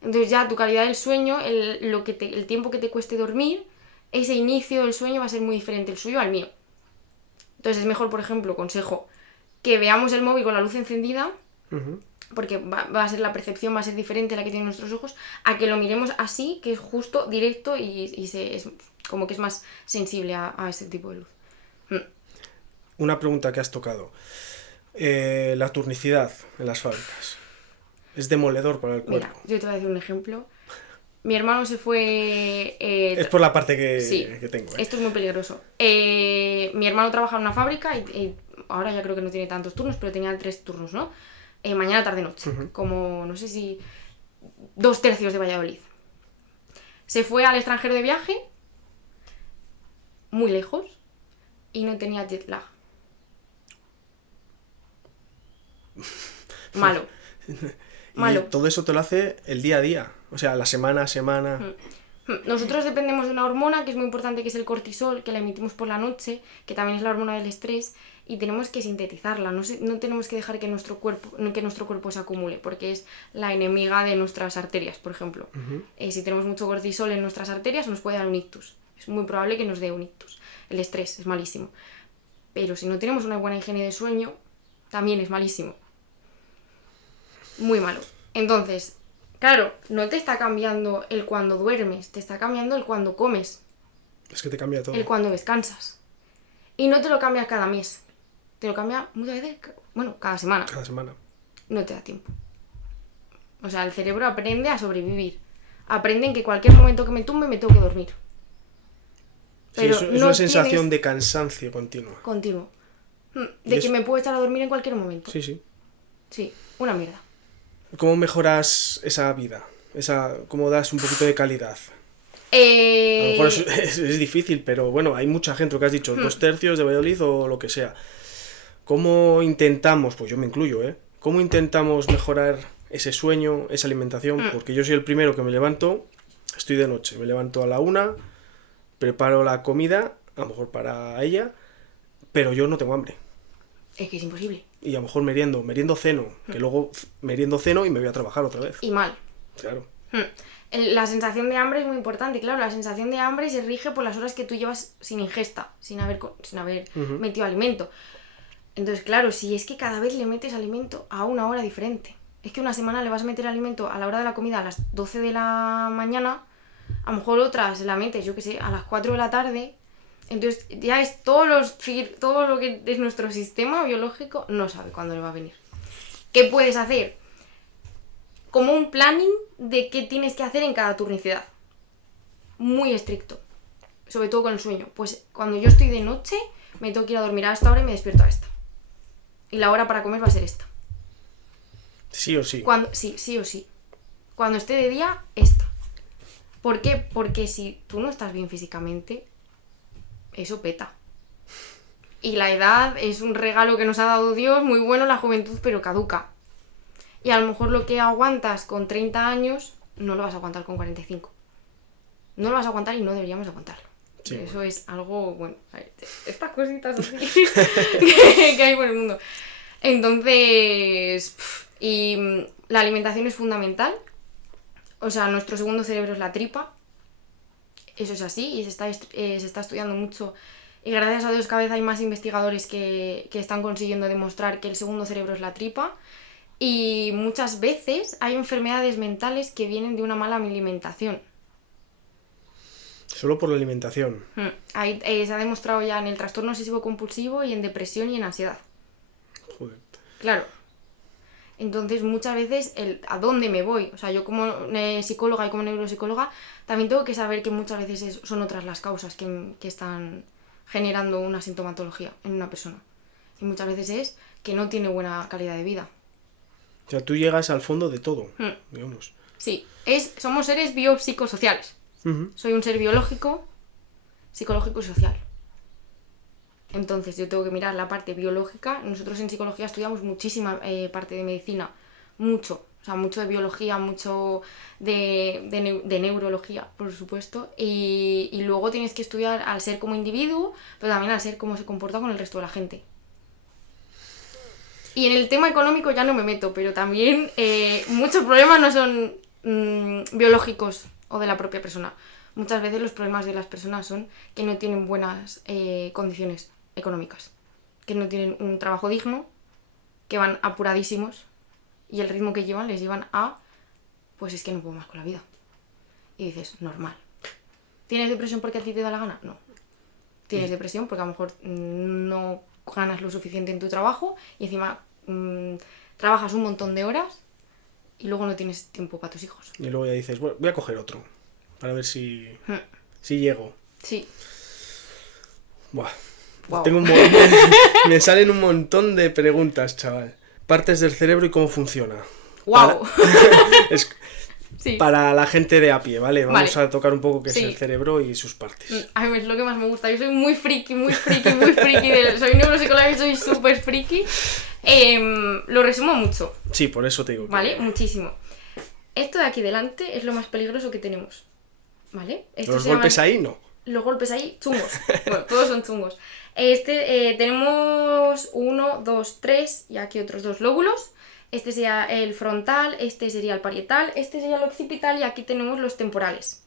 Entonces ya tu calidad del sueño, el tiempo que te cueste dormir, ese inicio del sueño va a ser muy diferente el suyo al mío. Entonces es mejor, por ejemplo, consejo, que veamos el móvil con la luz encendida, porque va a ser la percepción, va a ser diferente la que tienen nuestros ojos, a que lo miremos así, que es justo, directo y es como que es más sensible a ese tipo de luz. Una pregunta que has tocado. La turnicidad en las fábricas. Es demoledor para el cuerpo. Mira, yo te voy a decir un ejemplo. Mi hermano se fue... Es por la parte que, sí, que tengo. Esto es muy peligroso. Mi hermano trabaja en una fábrica y ahora ya creo que no tiene tantos turnos, pero tenía 3 turnos, ¿no? Mañana, tarde, noche. Como, no sé si 2/3 de Valladolid. Se fue al extranjero de viaje, muy lejos, y no tenía jet lag. Malo. Y todo eso te lo hace el día a día. O sea, la semana a semana. Nosotros dependemos de una hormona que es muy importante, que es el cortisol, que la emitimos por la noche, que también es la hormona del estrés, y tenemos que sintetizarla. No tenemos que dejar que nuestro cuerpo se acumule, porque es la enemiga de nuestras arterias, por ejemplo. Si tenemos mucho cortisol en nuestras arterias, nos puede dar un ictus. Es muy probable que nos dé un ictus. El estrés es malísimo. Pero si no tenemos una buena higiene de sueño, también es malísimo. Muy malo. Entonces, claro, no te está cambiando el cuando duermes, te está cambiando el cuando comes. Es que te cambia todo. El cuando descansas. Y no te lo cambia cada mes. Te lo cambia muchas veces, bueno, cada semana. Cada semana. No te da tiempo. O sea, el cerebro aprende a sobrevivir. Aprende en que cualquier momento que me tumbe me tengo que dormir. Pero sí, es una sensación de cansancio continuo. Continuo. De que me puedo echar a dormir en cualquier momento. Sí, sí. Sí, una mierda. ¿Cómo mejoras esa vida? ¿Cómo das un poquito de calidad? A lo mejor es difícil, pero bueno, hay mucha gente, lo que has dicho, 2/3 de Valladolid o lo que sea. ¿Cómo intentamos, pues yo me incluyo, ¿cómo intentamos mejorar ese sueño, esa alimentación? Porque yo soy el primero que me levanto, estoy de noche, me levanto a la 1, preparo la comida, a lo mejor para ella, pero yo no tengo hambre. Es que es imposible. Y a lo mejor meriendo ceno, que luego meriendo ceno y me voy a trabajar otra vez. Y mal. Claro. La sensación de hambre es muy importante, claro, la sensación de hambre se rige por las horas que tú llevas sin ingesta, sin haber metido alimento. Entonces, claro, si es que cada vez le metes alimento a una hora diferente, es que una semana le vas a meter alimento a la hora de la comida a las 12 de la mañana, a lo mejor otra se la metes, yo qué sé, a las 4 de la tarde, entonces ya es todo lo que es nuestro sistema biológico, no sabe cuándo le va a venir. ¿Qué puedes hacer? Como un planning de qué tienes que hacer en cada turnicidad. Muy estricto. Sobre todo con el sueño. Pues cuando yo estoy de noche, me tengo que ir a dormir a esta hora y me despierto a esta. Y la hora para comer va a ser esta. Sí o sí. Sí o sí. Cuando esté de día, esta. ¿Por qué? Porque si tú no estás bien físicamente, eso peta. Y la edad es un regalo que nos ha dado Dios, muy bueno la juventud, pero caduca. Y a lo mejor lo que aguantas con 30 años, no lo vas a aguantar con 45. No lo vas a aguantar y no deberíamos aguantarlo. Sí, eso bueno. Es algo, bueno, estas cositas así que hay por el mundo. Entonces, y la alimentación es fundamental. O sea, nuestro segundo cerebro es la tripa. Eso es así y se está estudiando mucho. Y gracias a Dios cada vez hay más investigadores que están consiguiendo demostrar que el segundo cerebro es la tripa. Y muchas veces hay enfermedades mentales que vienen de una mala alimentación. Solo por la alimentación. Se ha demostrado ya en el trastorno obsesivo-compulsivo y en depresión y en ansiedad. Joder. Claro. Entonces muchas veces ¿a dónde me voy? O sea, yo como psicóloga y como neuropsicóloga también tengo que saber que muchas veces son otras las causas que están generando una sintomatología en una persona. Y muchas veces es que no tiene buena calidad de vida. O sea, tú llegas al fondo de todo, digamos. Sí, somos seres biopsicosociales. Soy un ser biológico, psicológico y social. Entonces yo tengo que mirar la parte biológica. Nosotros en psicología estudiamos muchísima parte de medicina. Mucho. O sea, mucho de biología, mucho de neurología, por supuesto. Y luego tienes que estudiar al ser como individuo, pero también al ser cómo se comporta con el resto de la gente. Y en el tema económico ya no me meto, pero también muchos problemas no son biológicos o de la propia persona. Muchas veces los problemas de las personas son que no tienen buenas condiciones económicas, que no tienen un trabajo digno, que van apuradísimos y el ritmo que llevan les llevan a, pues es que no puedo más con la vida. Y dices, normal. ¿Tienes depresión porque a ti te da la gana? No. Tienes depresión porque a lo mejor no ganas lo suficiente en tu trabajo y encima trabajas un montón de horas y luego no tienes tiempo para tus hijos. Y luego ya dices, bueno, voy a coger otro para ver si llego. Sí. Buah. Wow. Me salen un montón de preguntas, chaval. Partes del cerebro y cómo funciona. Wow. Sí. Para la gente de a pie, ¿vale? Vamos a tocar un poco qué es Sí. el cerebro y sus partes. A mí es lo que más me gusta. Yo soy muy friki. Soy neuropsicóloga y soy súper friki. Lo resumo mucho. Sí, por eso te digo. ¿Vale? Muchísimo. Esto de aquí delante es lo más peligroso que tenemos. ¿Vale? Los golpes ahí, no. Los golpes ahí, chungos. Bueno, todos son chungos. Tenemos 1, 2, 3 y aquí otros 2 lóbulos. Este sería el frontal, este sería el parietal, este sería el occipital y aquí tenemos los temporales.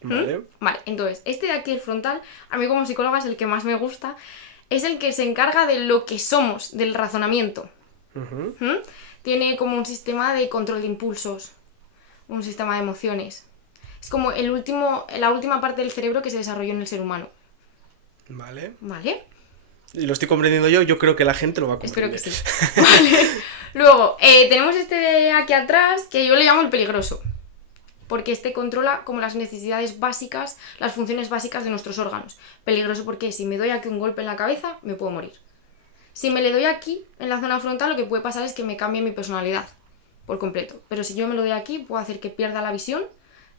Vale. Vale, entonces, este de aquí, el frontal, a mí como psicóloga es el que más me gusta. Es el que se encarga de lo que somos, del razonamiento. Tiene como un sistema de control de impulsos, un sistema de emociones. Es como la última parte del cerebro que se desarrolló en el ser humano. Vale. ¿Vale? Y lo estoy comprendiendo yo creo que la gente lo va a comprender. Espero que sí. Vale. Luego, tenemos este de aquí atrás, que yo le llamo el peligroso. Porque este controla como las necesidades básicas, las funciones básicas de nuestros órganos. Peligroso porque si me doy aquí un golpe en la cabeza, me puedo morir. Si me le doy aquí, en la zona frontal, lo que puede pasar es que me cambie mi personalidad por completo. Pero si yo me lo doy aquí, puedo hacer que pierda la visión,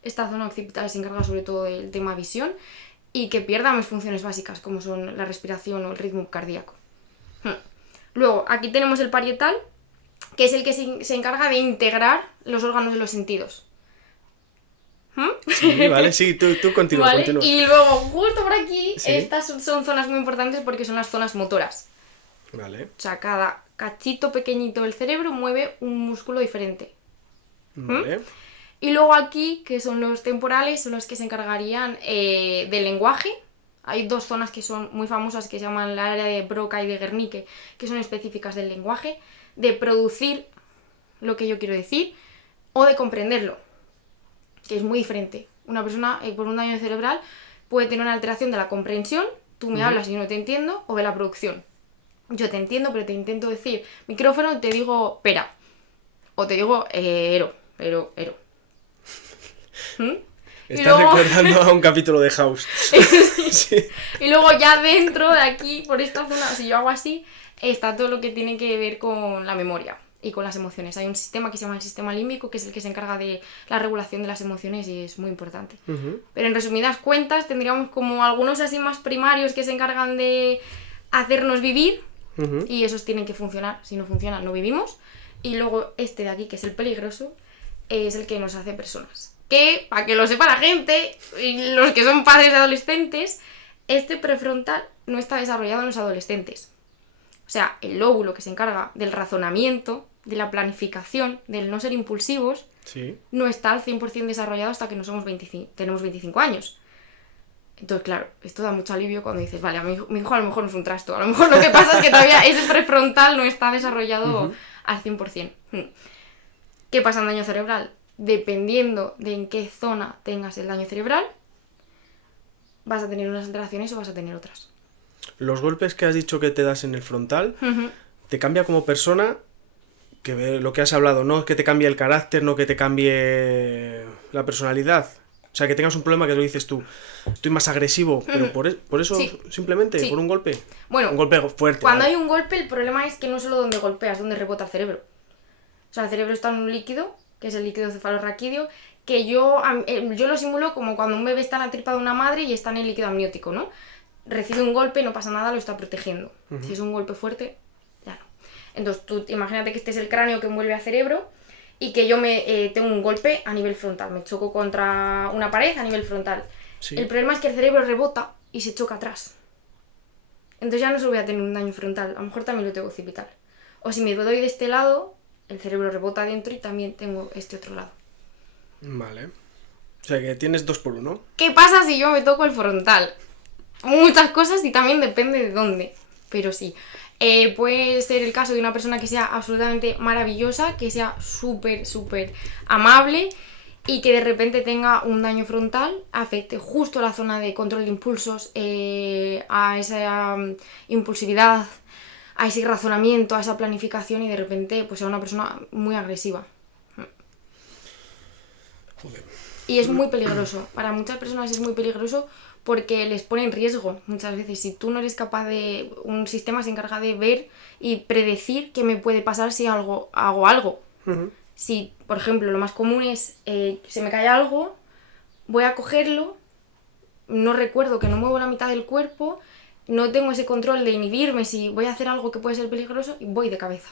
Esta zona occipital se encarga sobre todo del tema visión y que pierda más funciones básicas como son la respiración o el ritmo cardíaco. Luego, aquí tenemos el parietal, que es el que se encarga de integrar los órganos de los sentidos. Sí, vale, sí, tú continúa, ¿Vale? continúa. Y luego, justo por aquí, Sí. estas son zonas muy importantes porque son las zonas motoras. Vale, O sea, cada cachito pequeñito del cerebro mueve un músculo diferente. vale. Y luego aquí, que son los temporales, son los que se encargarían del lenguaje. Hay dos zonas que son muy famosas que se llaman la área de Broca y de Wernicke, que son específicas del lenguaje, de producir lo que yo quiero decir o de comprenderlo, que es muy diferente. Una persona por un daño cerebral puede tener una alteración de la comprensión, tú me hablas y yo no te entiendo, o de la producción. Yo te entiendo, pero te intento decir micrófono y te digo pera, o te digo ero. Estás recordando a un capítulo de House. Sí. Y luego ya dentro de aquí, por esta zona, si yo hago así, está todo lo que tiene que ver con la memoria y con las emociones. Hay un sistema que se llama el sistema límbico, que es el que se encarga de la regulación de las emociones y es muy importante. Pero en resumidas cuentas, tendríamos como algunos así más primarios que se encargan de hacernos vivir y esos tienen que funcionar. Si no funcionan, no vivimos. Y luego este de aquí, que es el peligroso, es el que nos hace personas. Que, para que lo sepa la gente, y los que son padres de adolescentes, este prefrontal no está desarrollado en los adolescentes. O sea, el lóbulo que se encarga del razonamiento, de la planificación, del no ser impulsivos, Sí. no está al 100% desarrollado hasta que no somos tenemos 25 años. Entonces, claro, esto da mucho alivio cuando dices, vale, mi hijo a lo mejor no es un trasto. A lo mejor lo que pasa es que todavía ese prefrontal no está desarrollado al 100%. ¿Qué pasa en daño cerebral? Dependiendo de en qué zona tengas el daño cerebral, vas a tener unas alteraciones o vas a tener otras. Los golpes que has dicho que te das en el frontal, te cambia como persona, que lo que has hablado, no que te cambie el carácter, no que te cambie la personalidad. O sea, que tengas un problema que lo dices tú, estoy más agresivo, pero por eso Sí. simplemente, Sí. por un golpe. Bueno, Un golpe fuerte. cuando ¿vale? hay un golpe, el problema es que no solo donde golpeas, donde rebota el cerebro. O sea, el cerebro está en un líquido, que es el líquido cefalorraquídeo, que yo lo simulo como cuando un bebé está en la tripa de una madre y está en el líquido amniótico, ¿no? Recibe un golpe, no pasa nada, lo está protegiendo. Si es un golpe fuerte, ya no. Entonces, tú imagínate que este es el cráneo que envuelve al cerebro y que yo tengo un golpe a nivel frontal. Me choco contra una pared a nivel frontal. Sí. El problema es que el cerebro rebota y se choca atrás. Entonces ya no solo voy a tener un daño frontal, a lo mejor también lo tengo occipital. O si me doy de este lado, el cerebro rebota adentro y también tengo este otro lado. Vale. O sea, que tienes 2 por 1. ¿Qué pasa si yo me toco el frontal? Muchas cosas y también depende de dónde. Pero sí. Puede ser el caso de una persona que sea absolutamente maravillosa, que sea súper, súper amable y que de repente tenga un daño frontal, afecte justo la zona de control de impulsos, a esa impulsividad, a ese razonamiento, a esa planificación y de repente pues sea una persona muy agresiva. Joder. Y es muy peligroso. Para muchas personas es muy peligroso porque les pone en riesgo muchas veces. Si tú no eres capaz de... Un sistema se encarga de ver y predecir qué me puede pasar si hago algo. Si, por ejemplo, lo más común es se me cae algo, voy a cogerlo, no recuerdo que no muevo la mitad del cuerpo, no tengo ese control de inhibirme si voy a hacer algo que puede ser peligroso y voy de cabeza.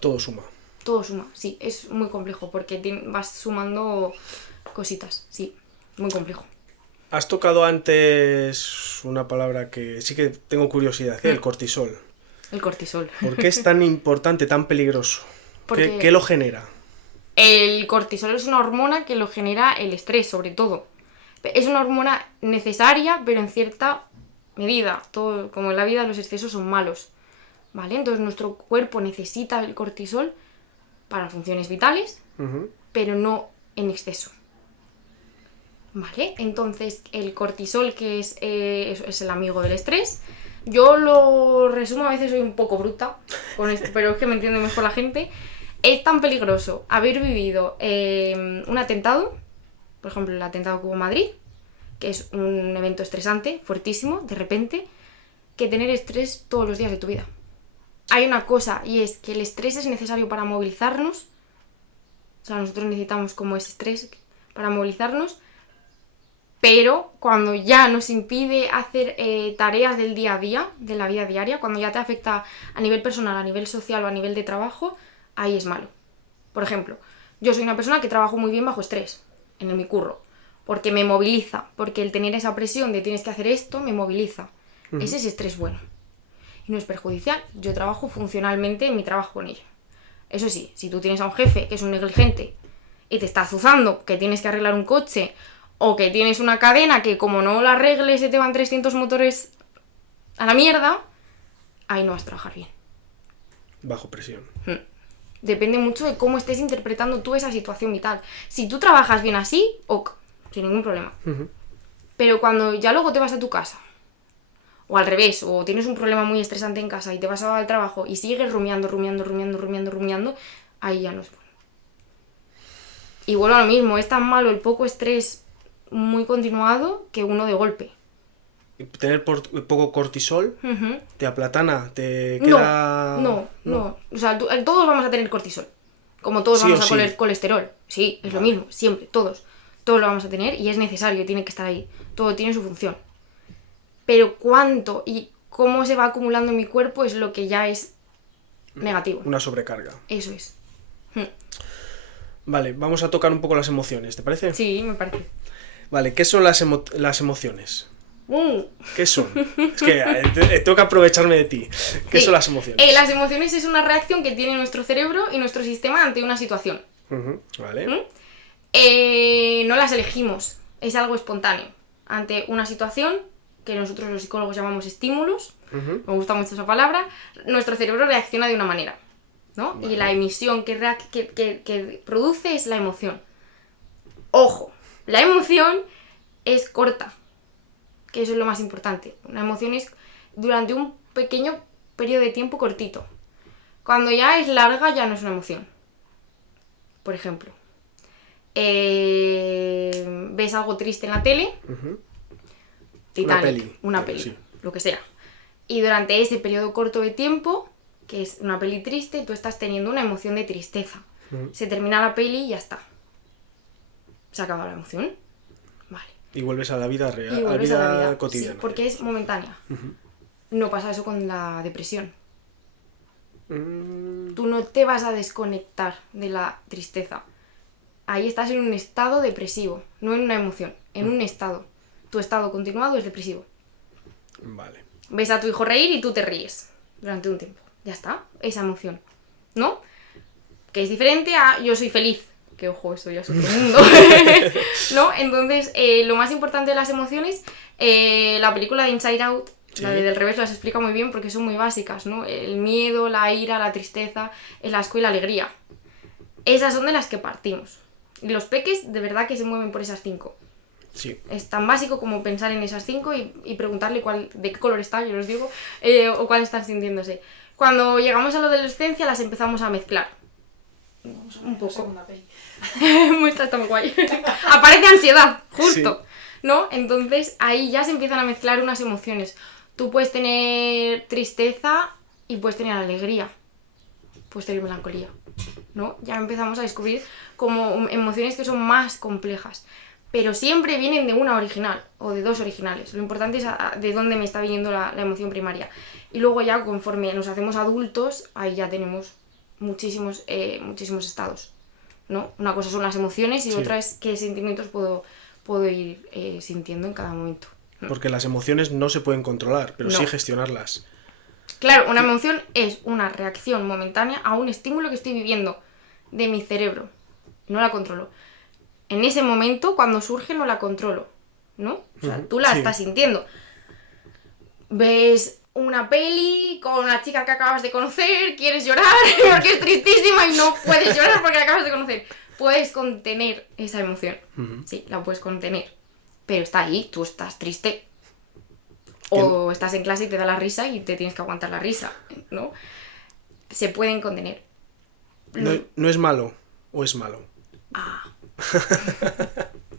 Todo suma. Todo suma, sí, es muy complejo porque vas sumando cositas, sí, muy complejo. Has tocado antes una palabra que sí que tengo curiosidad, el cortisol. El cortisol. ¿Por qué es tan importante, tan peligroso? Porque ¿Qué lo genera? el cortisol es una hormona que lo genera el estrés, sobre todo. Es una hormona necesaria, pero en cierta medida. Todo, como en la vida, los excesos son malos, ¿vale? Entonces nuestro cuerpo necesita el cortisol para funciones vitales, pero no en exceso. ¿Vale? Entonces, el cortisol, que es el amigo del estrés, yo lo resumo, a veces soy un poco bruta con esto, pero es que me entiende mejor la gente. Es tan peligroso haber vivido un atentado, por ejemplo, el atentado que hubo en Madrid, que es un evento estresante, fuertísimo, de repente, que tener estrés todos los días de tu vida. Hay una cosa, y es que el estrés es necesario para movilizarnos, O sea, nosotros necesitamos como ese estrés para movilizarnos, pero cuando ya nos impide hacer tareas del día a día, de la vida diaria, cuando ya te afecta a nivel personal, a nivel social o a nivel de trabajo, ahí es malo. Por ejemplo, yo soy una persona que trabajo muy bien bajo estrés, en mi curro, porque me moviliza, porque el tener esa presión de tienes que hacer esto, me moviliza. Ese es estrés bueno. Y no es perjudicial, yo trabajo funcionalmente en mi trabajo con ello. Eso sí, si tú tienes a un jefe que es un negligente y te está azuzando que tienes que arreglar un coche o que tienes una cadena que como no la arregles se te van 300 motores a la mierda, ahí no vas a trabajar bien. Bajo presión. Depende mucho de cómo estés interpretando tú esa situación vital. Si tú trabajas bien así, ok, sin ningún problema. Pero cuando ya luego te vas a tu casa, o al revés, o tienes un problema muy estresante en casa y te vas al trabajo y sigues rumiando, ahí ya no es bueno. Y vuelvo a lo mismo, es tan malo el poco estrés muy continuado que uno de golpe. Tener poco cortisol te aplatana, te queda... No. O sea, todos vamos a tener cortisol. Como todos Sí vamos o a sí. tener colesterol. Sí, es lo mismo, siempre, todos. Todos lo vamos a tener y es necesario, tiene que estar ahí. Todo tiene su función. Pero cuánto y cómo se va acumulando en mi cuerpo es lo que ya es negativo. Una sobrecarga. Eso es. Vale, vamos a tocar un poco las emociones, ¿te parece? Sí, me parece. Vale, ¿qué son las emociones? ¿Qué son? Es que tengo que aprovecharme de ti. ¿Qué son las emociones? Las emociones es una reacción que tiene nuestro cerebro y nuestro sistema ante una situación. Vale. No las elegimos, es algo espontáneo. Ante una situación, que nosotros los psicólogos llamamos estímulos, me gusta mucho esa palabra, nuestro cerebro reacciona de una manera, ¿no? Vale. Y la emisión que produce es la emoción. Ojo, la emoción es corta, que eso es lo más importante. Una emoción es durante un pequeño periodo de tiempo cortito. Cuando ya es larga ya no es una emoción. Por ejemplo, ves algo triste en la tele, Titanic, una peli, sí. Lo que sea. Y durante ese periodo corto de tiempo, que es una peli triste, tú estás teniendo una emoción de tristeza. Se termina la peli y ya está. Se acaba la emoción. Vale. Y vuelves a la vida real, a la vida cotidiana. Sí, porque es momentánea. No pasa eso con la depresión. Tú no te vas a desconectar de la tristeza. Ahí estás en un estado depresivo, no en una emoción, en un estado. Tu estado continuado es depresivo. Vale. Ves a tu hijo reír y tú te ríes durante un tiempo. Ya está, esa emoción, ¿no? Que es diferente a yo soy feliz. Que ojo, eso ya es otro mundo. ¿No? Entonces, lo más importante de las emociones, la película de Inside Out, sí. La de Del Revés, las explica muy bien porque son muy básicas, ¿no? El miedo, la ira, la tristeza, el asco y la alegría. Esas son de las que partimos. Y los peques de verdad que se mueven por esas 5. Sí. Es tan básico como pensar en esas 5 y preguntarle de qué color está, yo os digo, o cuál están sintiéndose. Cuando llegamos a la adolescencia las empezamos a mezclar. Un poco. Está muy guay. Aparece ansiedad, justo. Sí. ¿No? Entonces ahí ya se empiezan a mezclar unas emociones. Tú puedes tener tristeza y puedes tener alegría. Puedes tener melancolía. ¿No? Ya empezamos a descubrir como emociones que son más complejas. Pero siempre vienen de una original o de 2 originales. Lo importante es de dónde me está viniendo la emoción primaria. Y luego ya conforme nos hacemos adultos, ahí ya tenemos muchísimos estados, ¿no? Una cosa son las emociones y otra es qué sentimientos puedo ir sintiendo en cada momento. Porque las emociones no se pueden controlar, pero sí gestionarlas. Claro, una emoción es una reacción momentánea a un estímulo que estoy viviendo de mi cerebro. No la controlo. En ese momento, cuando surge, no la controlo, ¿no? O sea, tú la estás sintiendo. Ves una peli con una chica que acabas de conocer, quieres llorar porque es tristísima y no puedes llorar porque la acabas de conocer. Puedes contener esa emoción. Sí, la puedes contener. Pero está ahí, tú estás triste. O estás en clase y te da la risa y te tienes que aguantar la risa, ¿no? Se pueden contener. No es malo, o es malo.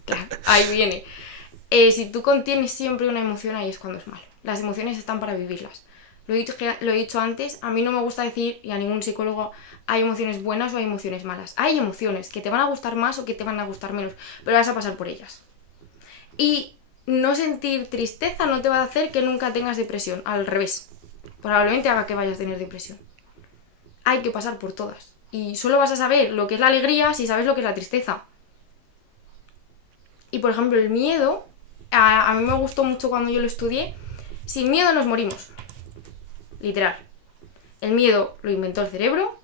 Claro, ahí viene. Si tú contienes siempre una emoción, ahí es cuando es malo. Las emociones están para vivirlas, lo he dicho antes, a mí no me gusta decir, y a ningún psicólogo, hay emociones buenas o hay emociones malas. Hay emociones que te van a gustar más o que te van a gustar menos, pero vas a pasar por ellas. Y no sentir tristeza no te va a hacer que nunca tengas depresión, al revés. Probablemente haga que vayas a tener depresión. Hay que pasar por todas. Y solo vas a saber lo que es la alegría si sabes lo que es la tristeza. Y por ejemplo, el miedo, a mí me gustó mucho cuando yo lo estudié. Sin miedo nos morimos. Literal. El miedo lo inventó el cerebro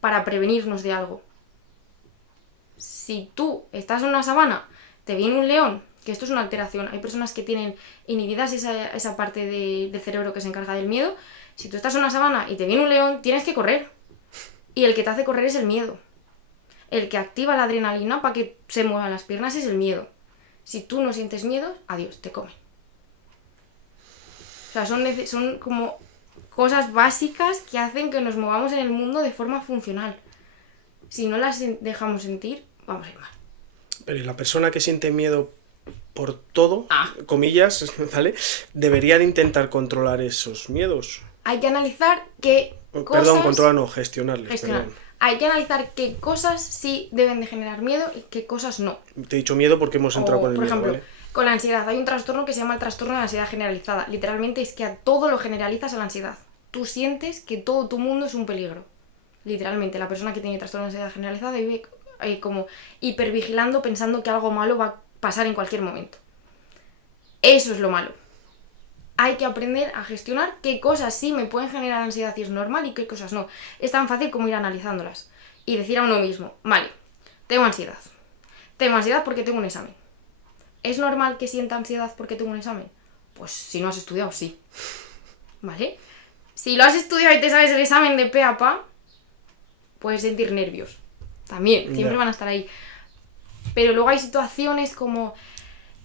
para prevenirnos de algo. Si tú estás en una sabana, te viene un león, que esto es una alteración, hay personas que tienen inhibidas esa parte del cerebro que se encarga del miedo. Si tú estás en una sabana y te viene un león, tienes que correr. Y el que te hace correr es el miedo. El que activa la adrenalina para que se muevan las piernas es el miedo. Si tú no sientes miedo, adiós, te comen. O sea, son como cosas básicas que hacen que nos movamos en el mundo de forma funcional. Si no las dejamos sentir, vamos a ir mal. Pero ¿y la persona que siente miedo por todo, comillas, ¿vale? Debería de intentar controlar esos miedos? Hay que analizar qué cosas... Perdón, controlar no, gestionarles. Perdón. Hay que analizar qué cosas sí deben de generar miedo y qué cosas no. Te he dicho miedo porque hemos entrado con el por miedo, ejemplo, ¿vale? Con la ansiedad hay un trastorno que se llama el trastorno de la ansiedad generalizada. Literalmente es que a todo lo generalizas a la ansiedad. Tú sientes que todo tu mundo es un peligro. Literalmente, la persona que tiene trastorno de ansiedad generalizada vive como hipervigilando, pensando que algo malo va a pasar en cualquier momento. Eso es lo malo. Hay que aprender a gestionar qué cosas sí me pueden generar ansiedad y es normal y qué cosas no. Es tan fácil como ir analizándolas y decir a uno mismo, vale, tengo ansiedad. Tengo ansiedad porque tengo un examen. ¿Es normal que sienta ansiedad porque tengo un examen? Pues si no has estudiado, sí. ¿Vale? Si lo has estudiado y te sabes el examen de pe a pa, puedes sentir nervios. También, siempre van a estar ahí. Pero luego hay situaciones como...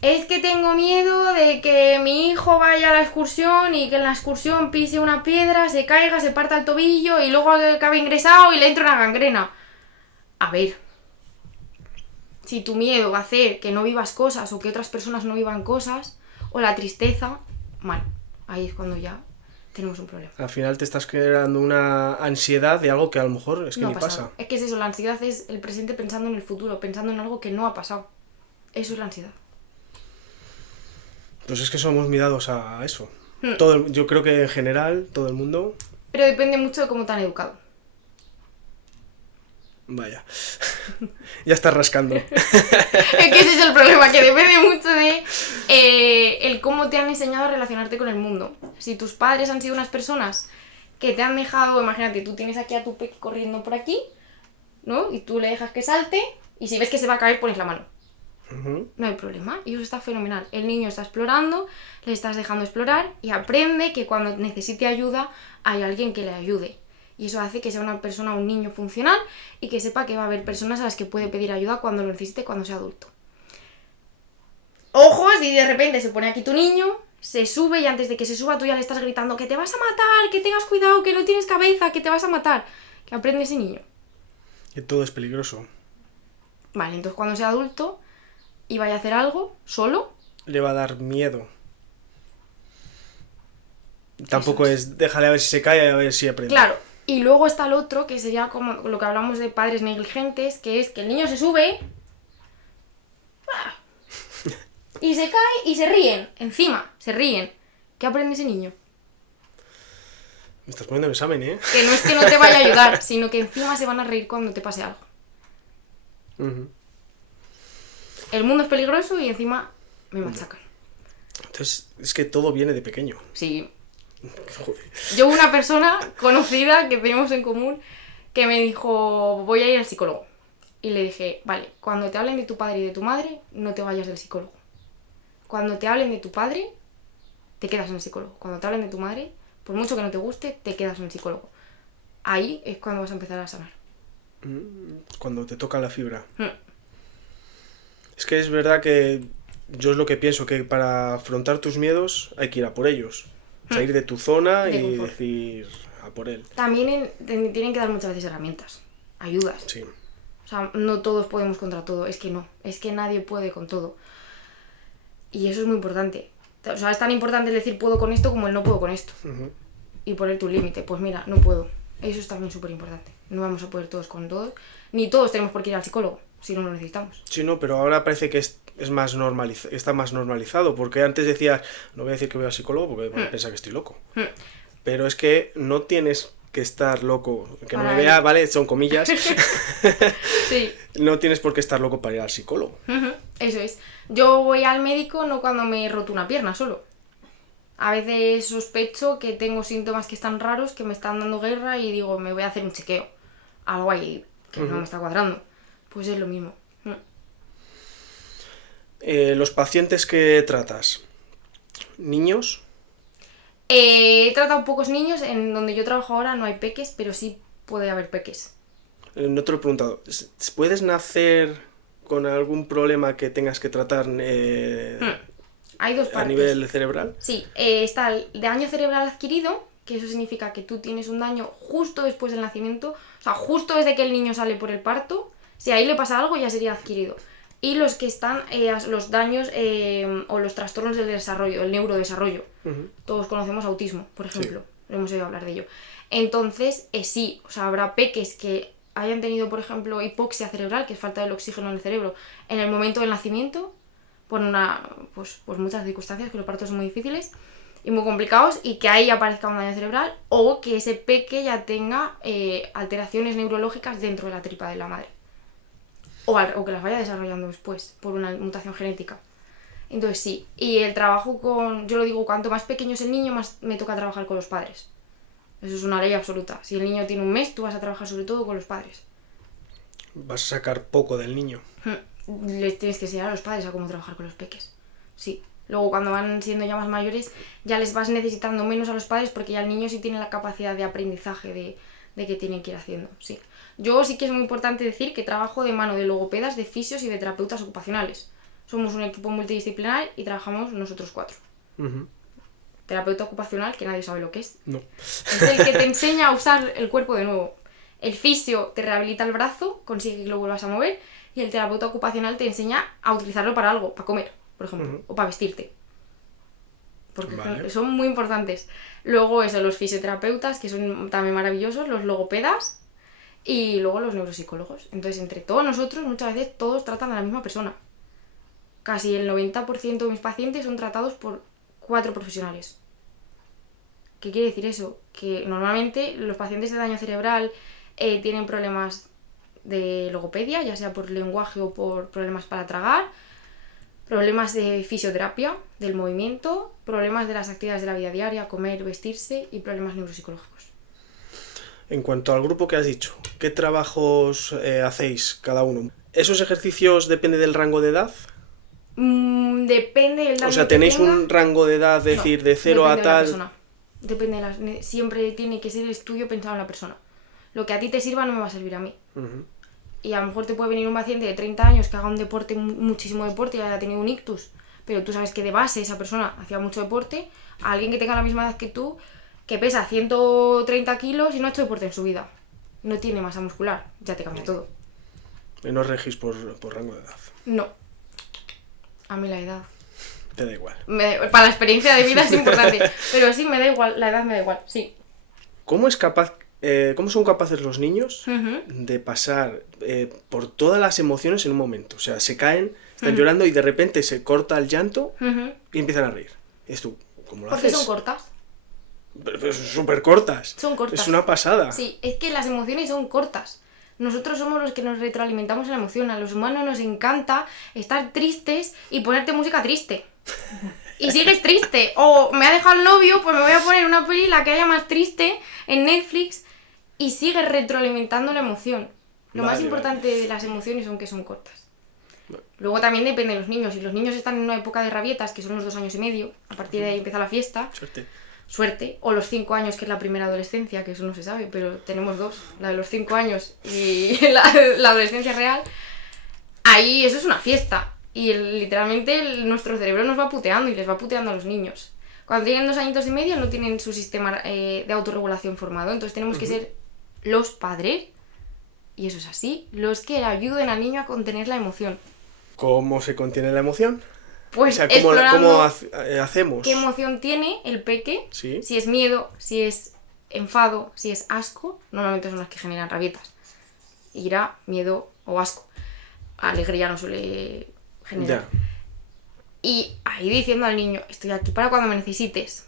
Es que tengo miedo de que mi hijo vaya a la excursión y que en la excursión pise una piedra, se caiga, se parta el tobillo y luego acabe ingresado y le entre una gangrena. A ver, si tu miedo va a hacer que no vivas cosas o que otras personas no vivan cosas, o la tristeza, mal. Ahí es cuando ya tenemos un problema. Al final te estás creando una ansiedad de algo que a lo mejor es que no ni pasa. Es que es eso, la ansiedad es el presente pensando en el futuro, pensando en algo que no ha pasado. Eso es la ansiedad. Pues es que somos mirados a eso. Yo creo que en general, todo el mundo... Pero depende mucho de cómo te han educado. Vaya. Ya estás rascando. Es que ese es el problema, que depende mucho de el cómo te han enseñado a relacionarte con el mundo. Si tus padres han sido unas personas que te han dejado, imagínate, tú tienes aquí a tu peque corriendo por aquí, ¿no? Y tú le dejas que salte, y si ves que se va a caer, pones la mano. No hay problema, y eso está fenomenal. El niño está explorando, le estás dejando explorar y aprende que cuando necesite ayuda hay alguien que le ayude. Y eso hace que sea una persona, un niño funcional y que sepa que va a haber personas a las que puede pedir ayuda cuando lo necesite, cuando sea adulto. Ojo, si de repente se pone aquí tu niño, se sube y antes de que se suba tú ya le estás gritando que te vas a matar, que tengas cuidado, que no tienes cabeza, que te vas a matar. Que aprende ese niño. Que todo es peligroso. Vale, entonces cuando sea adulto y vaya a hacer algo solo, le va a dar miedo. Tampoco es déjale a ver si se cae, a ver si aprende. Claro, y luego está el otro, que sería como lo que hablamos de padres negligentes, que es que el niño se sube y se cae y se ríen, encima, se ríen. ¿Qué aprende ese niño? Me estás poniendo el examen, ¿eh? Que no es que no te vaya a ayudar, sino que encima se van a reír cuando te pase algo. El mundo es peligroso y encima me machacan. Entonces, es que todo viene de pequeño. Sí. Joder. Yo una persona conocida que tenemos en común que me dijo, voy a ir al psicólogo. Y le dije, vale, cuando te hablen de tu padre y de tu madre, no te vayas del psicólogo. Cuando te hablen de tu padre, te quedas en el psicólogo. Cuando te hablen de tu madre, por mucho que no te guste, te quedas en el psicólogo. Ahí es cuando vas a empezar a sanar. Cuando te toca la fibra. Es que es verdad que yo es lo que pienso, que para afrontar tus miedos hay que ir a por ellos. Salir de tu zona y confort. Decir a por él. También tienen que dar muchas veces herramientas, ayudas. Sí. O sea, no todos podemos contra todo, es que no, es que nadie puede con todo. Y eso es muy importante. O sea, es tan importante el decir puedo con esto como el no puedo con esto. y ponerte un límite. Pues mira, no puedo. Eso es también súper importante. No vamos a poder todos con todos. Ni todos tenemos por qué ir al psicólogo, si no lo necesitamos. Sí, no, pero ahora parece que es más está más normalizado, porque antes decías, no voy a decir que voy al psicólogo porque piensa que estoy loco. Pero es que no tienes que estar loco, que no me vea, ¿vale? Son comillas. Sí. No tienes por qué estar loco para ir al psicólogo. Eso es. Yo voy al médico no cuando me he roto una pierna solo. A veces sospecho que tengo síntomas que están raros, que me están dando guerra y digo, me voy a hacer un chequeo. Algo ahí que no me está cuadrando. Pues es lo mismo. Los pacientes que tratas, ¿niños? He tratado pocos niños, en donde yo trabajo ahora no hay peques, pero sí puede haber peques. No te lo he preguntado. ¿Puedes nacer con algún problema que tengas que tratar Hay dos partes. a nivel cerebral? Sí, está el daño cerebral adquirido, que eso significa que tú tienes un daño justo después del nacimiento, o sea, justo desde que el niño sale por el parto. Si ahí le pasa algo ya sería adquirido. Y los que están, los daños o los trastornos del desarrollo, el neurodesarrollo. Todos conocemos autismo, por ejemplo. Sí. Lo hemos oído hablar de ello. Entonces, sí, o sea, habrá peques que hayan tenido, por ejemplo, hipoxia cerebral, que es falta del oxígeno en el cerebro, en el momento del nacimiento, por muchas circunstancias, que los partos son muy difíciles y muy complicados, y que ahí aparezca un daño cerebral, o que ese peque ya tenga alteraciones neurológicas dentro de la tripa de la madre. O que las vaya desarrollando después, por una mutación genética. Entonces sí, y el trabajo yo lo digo, cuanto más pequeño es el niño, más me toca trabajar con los padres. Eso es una ley absoluta. Si el niño tiene un mes, tú vas a trabajar sobre todo con los padres. Vas a sacar poco del niño. Les tienes que enseñar a los padres a cómo trabajar con los peques. Sí. Luego cuando van siendo ya más mayores, ya les vas necesitando menos a los padres, porque ya el niño sí tiene la capacidad de aprendizaje de que tienen que ir haciendo. Sí. Yo sí que es muy importante decir que trabajo de mano de logopedas, de fisios y de terapeutas ocupacionales. Somos un equipo multidisciplinar y trabajamos nosotros 4. Terapeuta ocupacional, que nadie sabe lo que es. No. Es el que te enseña a usar el cuerpo de nuevo. El fisio te rehabilita el brazo, consigue que lo vuelvas a mover, y el terapeuta ocupacional te enseña a utilizarlo para algo, para comer, por ejemplo, o para vestirte. Porque son muy importantes. Luego eso, los fisioterapeutas, que son también maravillosos, los logopedas, y luego los neuropsicólogos. Entonces, entre todos nosotros, muchas veces todos tratan a la misma persona. Casi el 90% de mis pacientes son tratados por 4 profesionales. ¿Qué quiere decir eso? Que normalmente los pacientes de daño cerebral tienen problemas de logopedia, ya sea por lenguaje o por problemas para tragar, problemas de fisioterapia, del movimiento, problemas de las actividades de la vida diaria, comer, vestirse, y problemas neuropsicológicos. En cuanto al grupo que has dicho, ¿qué trabajos hacéis cada uno? ¿Esos ejercicios depende del rango de edad? Depende del daño. O sea, ¿tenéis que tenga un rango de edad, decir, de 0 a tal? Depende siempre tiene que ser el estudio pensado en la persona. Lo que a ti te sirva no me va a servir a mí. Y a lo mejor te puede venir un paciente de 30 años que haga un deporte, muchísimo deporte, y haya tenido un ictus, pero tú sabes que de base esa persona hacía mucho deporte, a alguien que tenga la misma edad que tú, que pesa 130 kilos y no ha hecho deporte en su vida. No tiene masa muscular, ya te cambia todo. Y no regís por rango de edad. No. A mí la edad. Te da igual. Para la experiencia de vida es importante, pero sí me da igual, la edad me da igual, sí. ¿Cómo son capaces los niños de pasar por todas las emociones en un momento? O sea, se caen, están llorando y de repente se corta el llanto y empiezan a reír. ¿Es tú? ¿Cómo lo haces? Porque son cortas. Pero son súper cortas. Son cortas. Es una pasada. Sí, es que las emociones son cortas. Nosotros somos los que nos retroalimentamos en la emoción. A los humanos nos encanta estar tristes y ponerte música triste. Y sigues triste. O me ha dejado el novio, pues me voy a poner una peli la que haya más triste en Netflix, y sigues retroalimentando la emoción. Lo más importante de las emociones son que son cortas. Luego también depende de los niños. Si los niños están en una época de rabietas, que son los 2 años y medio, a partir de ahí empieza la fiesta. Suerte. O los 5 años, que es la primera adolescencia, que eso no se sabe, pero tenemos 2, la de los 5 años y la adolescencia real. Ahí eso es una fiesta. Y literalmente nuestro cerebro nos va puteando, y les va puteando a los niños. Cuando tienen 2 añitos y medio no tienen su sistema de autorregulación formado, entonces tenemos que ser los padres, y eso es así, los que ayuden al niño a contener la emoción. ¿Cómo se contiene la emoción? Pues O sea, ¿cómo explorando hacemos? qué emoción tiene el peque, Sí. si es miedo, si es enfado, si es asco, normalmente son las que generan rabietas. Ira, miedo o asco. Alegría no suele generar. Ya. Y ahí diciendo al niño, estoy aquí para cuando me necesites.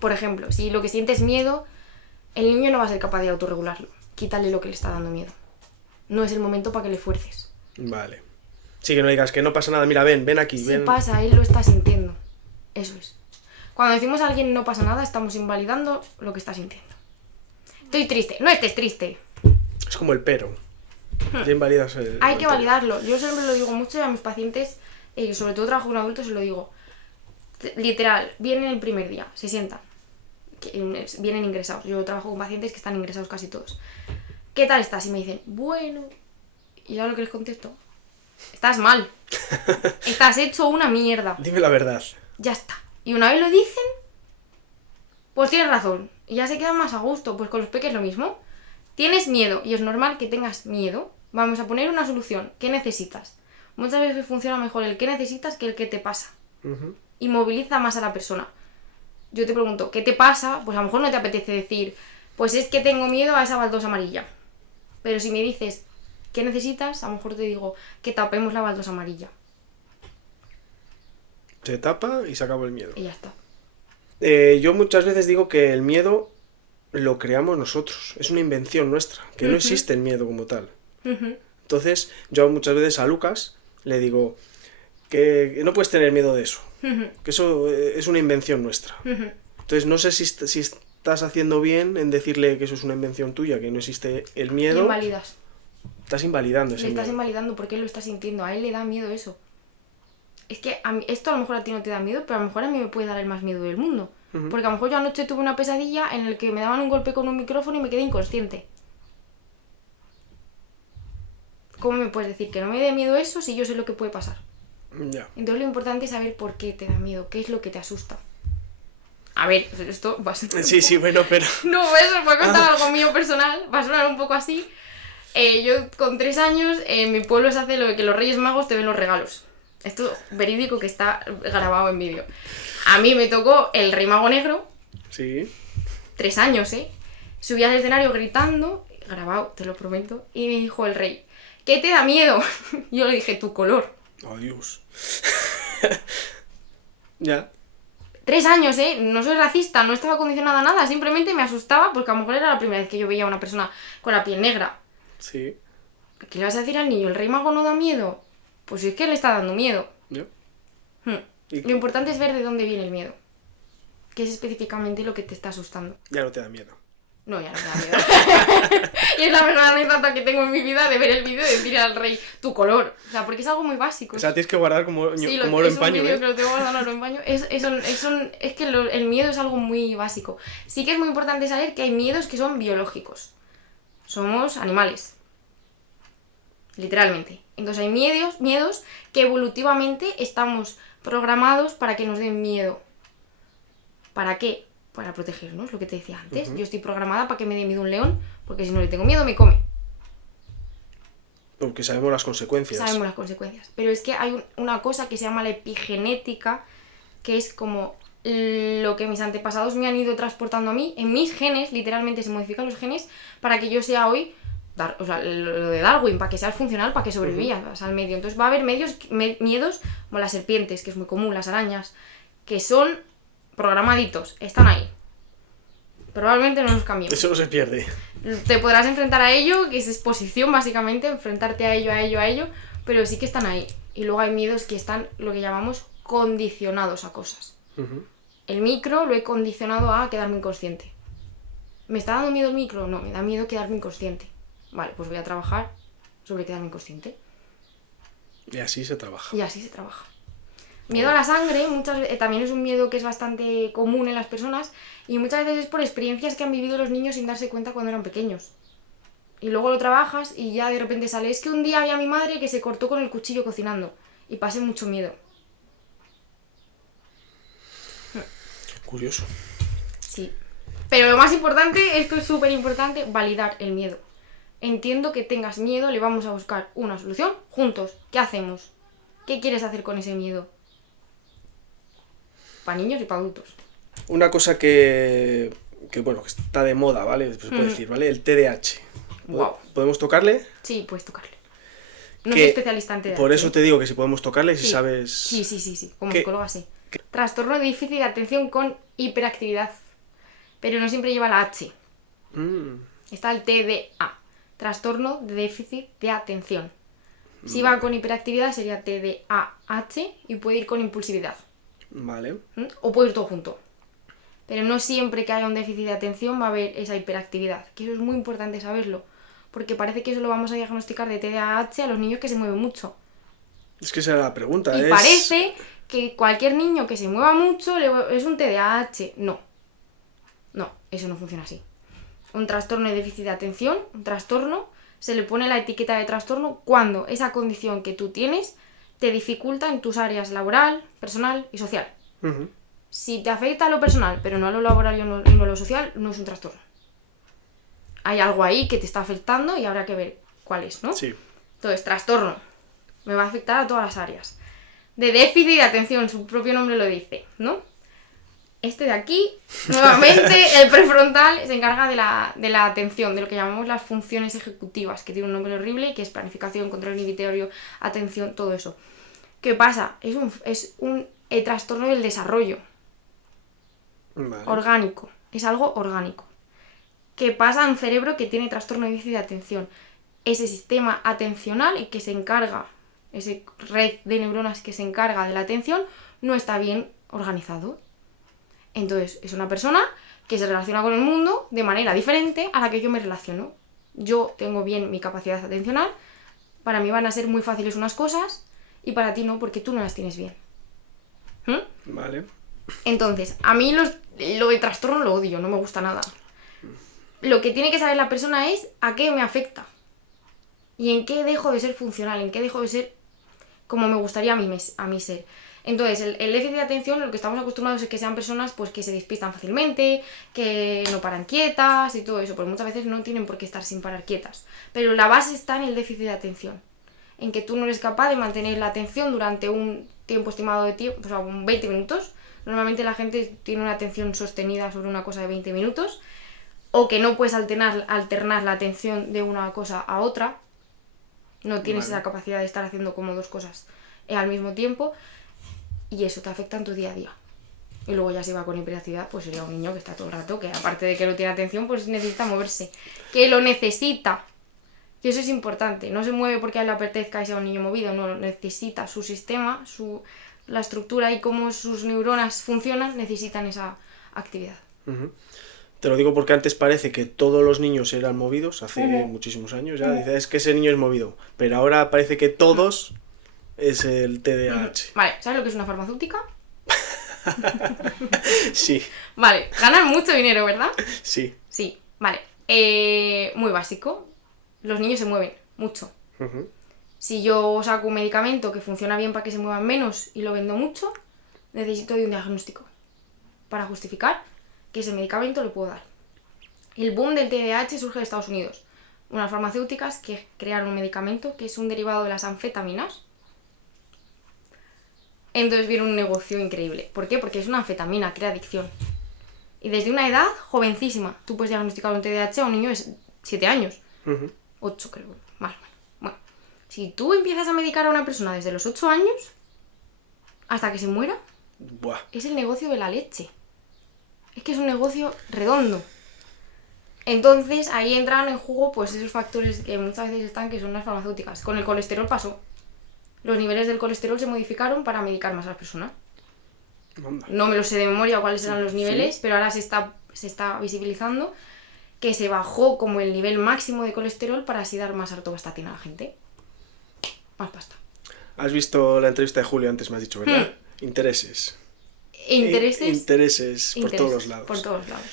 Por ejemplo, si lo que siente es miedo, el niño no va a ser capaz de autorregularlo. Quítale lo que le está dando miedo. No es el momento para que le fuerces. Vale. Sí, que no digas que no pasa nada. Mira, ven aquí, Si ven. pasa, él lo está sintiendo. Eso es. Cuando decimos a alguien no pasa nada, estamos invalidando lo que está sintiendo. Estoy triste. No estés triste. Es como el pero. Ya invalidas el... Hay que validarlo. Yo siempre lo digo mucho y a mis pacientes, sobre todo trabajo con adultos, se lo digo. Literal, vienen el primer día, se sientan. Vienen ingresados. Yo trabajo con pacientes que están ingresados casi todos. ¿Qué tal estás? Y me dicen, bueno. Y ya lo que les contesto. Estás mal. Estás hecho una mierda. Dime la verdad. Ya está. Y una vez lo dicen, pues tienes razón. Y ya se quedan más a gusto. Pues con los peques lo mismo. Tienes miedo y es normal que tengas miedo. Vamos a poner una solución. ¿Qué necesitas? Muchas veces funciona mejor el que necesitas que el que te pasa. Ujú. Y moviliza más a la persona. Yo te pregunto, ¿qué te pasa? Pues a lo mejor no te apetece decir, pues es que tengo miedo a esa baldosa amarilla. Pero si me dices, ¿qué necesitas? A lo mejor te digo, que tapemos la baldosa amarilla. Se tapa y se acabó el miedo. Y ya está. Yo muchas veces digo que el miedo lo creamos nosotros. Es una invención nuestra. Que no existe el miedo como tal. Entonces, yo muchas veces a Lucas le digo que no puedes tener miedo de eso. Que eso es una invención nuestra. Entonces, no sé si estás haciendo bien en decirle que eso es una invención tuya, que no existe el Y miedo. invalidas. Estás invalidando Le ese estás miedo. invalidando porque él lo está sintiendo. A él le da miedo eso. Es que esto a lo mejor a ti no te da miedo, pero a lo mejor a mí me puede dar el más miedo del mundo. Porque a lo mejor yo anoche tuve una pesadilla en la que me daban un golpe con un micrófono y me quedé inconsciente. ¿Cómo me puedes decir que no me dé miedo eso si yo sé lo que puede pasar? Ya. Entonces lo importante es saber por qué te da miedo, qué es lo que te asusta. A ver, esto va a ser... Sí, bueno, pero... No, eso os voy a contar algo mío personal, va a sonar un poco así. Yo con 3 años, en mi pueblo se hace lo de que los Reyes Magos te ven los regalos. Esto verídico que está grabado en vídeo. A mí me tocó el Rey Mago Negro, Sí. 3 años, Subí al escenario gritando, grabado, te lo prometo, y me dijo el rey, ¿qué te da miedo? Yo le dije, tu color. Adiós. Ya. 3 años, no soy racista, no estaba condicionada a nada, simplemente me asustaba porque a lo mejor era la primera vez que yo veía a una persona con la piel negra. Sí. ¿Qué le vas a decir al niño? ¿El Rey Mago no da miedo? Pues es que le está dando miedo. Ya. ¿Y Lo importante es ver de dónde viene el miedo. ¿Qué es específicamente lo que te está asustando? ya no te da miedo? No, ya no me da miedo. Y es la mejor anécdota que tengo en mi vida de ver el vídeo y decirle al rey, tu color. O sea, porque es algo muy básico. O sea, tienes que guardar como, Sí, como oro en paño, es un vídeo ¿eh? que lo tengo guardado en oro en paño. Es que el miedo es algo muy básico. Sí que es muy importante saber que hay miedos que son biológicos. Somos animales. Literalmente. Entonces hay miedos que evolutivamente estamos programados para que nos den miedo. ¿Para qué? Para protegernos, lo que te decía antes. Yo estoy programada para que me dé miedo un león, porque si no le tengo miedo me come. Porque sabemos las consecuencias. Sabemos las consecuencias. Pero es que hay una cosa que se llama la epigenética, que es como lo que mis antepasados me han ido transportando a mí. En mis genes, literalmente se modifican los genes para que yo sea hoy, o sea, lo de Darwin, para que sea funcional, para que sobrevivas al medio. Entonces va a haber miedos como las serpientes, que es muy común, las arañas, que son programaditos, están ahí. Probablemente no los cambiemos. Eso no se pierde. Te podrás enfrentar a ello, que es exposición básicamente, enfrentarte a ello, pero sí que están ahí. Y luego hay miedos que están lo que llamamos condicionados a cosas. El micro lo he condicionado a quedarme inconsciente. ¿Me está dando miedo el micro? No, me da miedo quedarme inconsciente. Vale, pues voy a trabajar sobre quedarme inconsciente. Y así se trabaja. Y así se trabaja. Miedo a la sangre también es un miedo que es bastante común en las personas y muchas veces es por experiencias que han vivido los niños sin darse cuenta cuando eran pequeños. Y luego lo trabajas y ya de repente sale, es que un día había mi madre que se cortó con el cuchillo cocinando y pasé mucho miedo. Curioso. Sí. Pero lo más importante, esto es súper importante, validar el miedo. Entiendo que tengas miedo, le vamos a buscar una solución juntos. ¿Qué hacemos? ¿Qué quieres hacer con ese miedo? para niños y para adultos. Una cosa que bueno, que está de moda, ¿vale? Se puede decir, ¿vale? El TDAH. Wow. ¿Podemos tocarle? Sí, puedes tocarle. No soy especialista en TDAH. Por eso te digo que si podemos tocarle, si Sí. sabes... Sí. Como psicóloga sí. Trastorno de déficit de atención con hiperactividad. Pero no siempre lleva la H. Está el TDA. Trastorno de déficit de atención. Si va con hiperactividad sería TDAH y puede ir con impulsividad. Vale. O puede ir todo junto. Pero no siempre que haya un déficit de atención va a haber esa hiperactividad. Que eso es muy importante saberlo. Porque parece que eso lo vamos a diagnosticar de TDAH a los niños que se mueven mucho. Es que esa era la pregunta. Y parece que cualquier niño que se mueva mucho es un TDAH. No, eso no funciona así. Un trastorno de déficit de atención, un trastorno, se le pone la etiqueta de trastorno cuando esa condición que tú tienes te dificulta en tus áreas laboral, personal y social. Si te afecta a lo personal, pero no a lo laboral y no a lo social, no es un trastorno. Hay algo ahí que te está afectando y habrá que ver cuál es, ¿no? Sí. Entonces, trastorno. Me va a afectar a todas las áreas. De déficit de atención, su propio nombre lo dice, ¿no? Este de aquí, nuevamente, el prefrontal se encarga de la atención, de lo que llamamos las funciones ejecutivas, que tiene un nombre horrible, que es planificación, control inhibitorio, atención, todo eso. ¿Qué pasa? Es un trastorno del desarrollo. Vale. Orgánico. Es algo orgánico. ¿Qué pasa en un cerebro que tiene trastorno de déficit de atención? Ese sistema atencional y que se encarga, esa red de neuronas que se encarga de la atención, no está bien organizado. Entonces, es una persona que se relaciona con el mundo de manera diferente a la que yo me relaciono. Yo tengo bien mi capacidad atencional, para mí van a ser muy fáciles unas cosas y para ti no, porque tú no las tienes bien. Vale. Entonces, a mí lo de trastorno lo odio, no me gusta nada. Lo que tiene que saber la persona es a qué me afecta. Y en qué dejo de ser funcional, en qué dejo de ser como me gustaría a mí ser. Entonces, el déficit de atención, lo que estamos acostumbrados es que sean personas pues que se despistan fácilmente, que no paran quietas y todo eso, porque muchas veces no tienen por qué estar sin parar quietas. Pero la base está en el déficit de atención, en que tú no eres capaz de mantener la atención durante un tiempo estimado de tiempo, o sea, 20 minutos. Normalmente la gente tiene una atención sostenida sobre una cosa de 20 minutos, o que no puedes alternar la atención de una cosa a otra. No tienes esa capacidad de estar haciendo como dos cosas al mismo tiempo. Y eso te afecta en tu día a día. Y luego ya si va con hiperactividad, pues sería un niño que está todo el rato, que aparte de que no tiene atención, pues necesita moverse. Que lo necesita. Y eso es importante. No se mueve porque a él le apetezca y sea un niño movido. No, necesita su sistema, la estructura y cómo sus neuronas funcionan, necesitan esa actividad. Te lo digo porque antes parece que todos los niños eran movidos, hace muchísimos años ya, dices, es que ese niño es movido, pero ahora parece que todos es el TDAH. Vale, ¿sabes lo que es una farmacéutica? Sí. Vale, ganan mucho dinero, ¿verdad? Sí. Sí, vale. Muy básico. Los niños se mueven mucho. Si yo saco un medicamento que funciona bien para que se muevan menos y lo vendo mucho, necesito de un diagnóstico para justificar que ese medicamento lo puedo dar. El boom del TDAH surge de Estados Unidos. Unas farmacéuticas que crearon un medicamento que es un derivado de las anfetaminas. Entonces viene un negocio increíble. ¿Por qué? Porque es una anfetamina, crea adicción. Y desde una edad jovencísima, tú puedes diagnosticar un TDAH a un niño de 7 años. 8 creo, más o menos. Bueno, si tú empiezas a medicar a una persona desde los 8 años hasta que se muera, Buah. es el negocio de la leche. Es que es un negocio redondo. Entonces ahí entran en juego pues esos factores que muchas veces están, que son las farmacéuticas. Con el colesterol pasó. Los niveles del colesterol se modificaron para medicar más a las personas. No me lo sé de memoria cuáles eran los niveles, pero ahora se está visibilizando que se bajó como el nivel máximo de colesterol para así dar más ortovastatina a la gente. Más pasta. Has visto la entrevista de Julio antes, me has dicho, ¿verdad? Intereses por todos los lados. Por todos lados.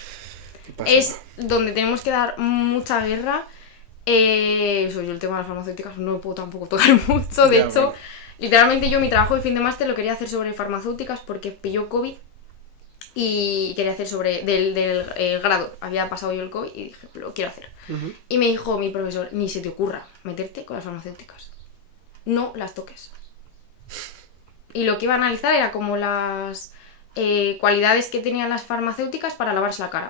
Es donde tenemos que dar mucha guerra. Yo el tema de las farmacéuticas no lo puedo tampoco tocar mucho. De hecho, bueno, literalmente yo mi trabajo de fin de máster lo quería hacer sobre farmacéuticas porque pilló COVID y quería hacer sobre del grado. Había pasado yo el COVID y dije, lo quiero hacer. Y me dijo mi profesor, ni se te ocurra meterte con las farmacéuticas. No las toques. Y lo que iba a analizar era como las cualidades que tenían las farmacéuticas para lavarse la cara,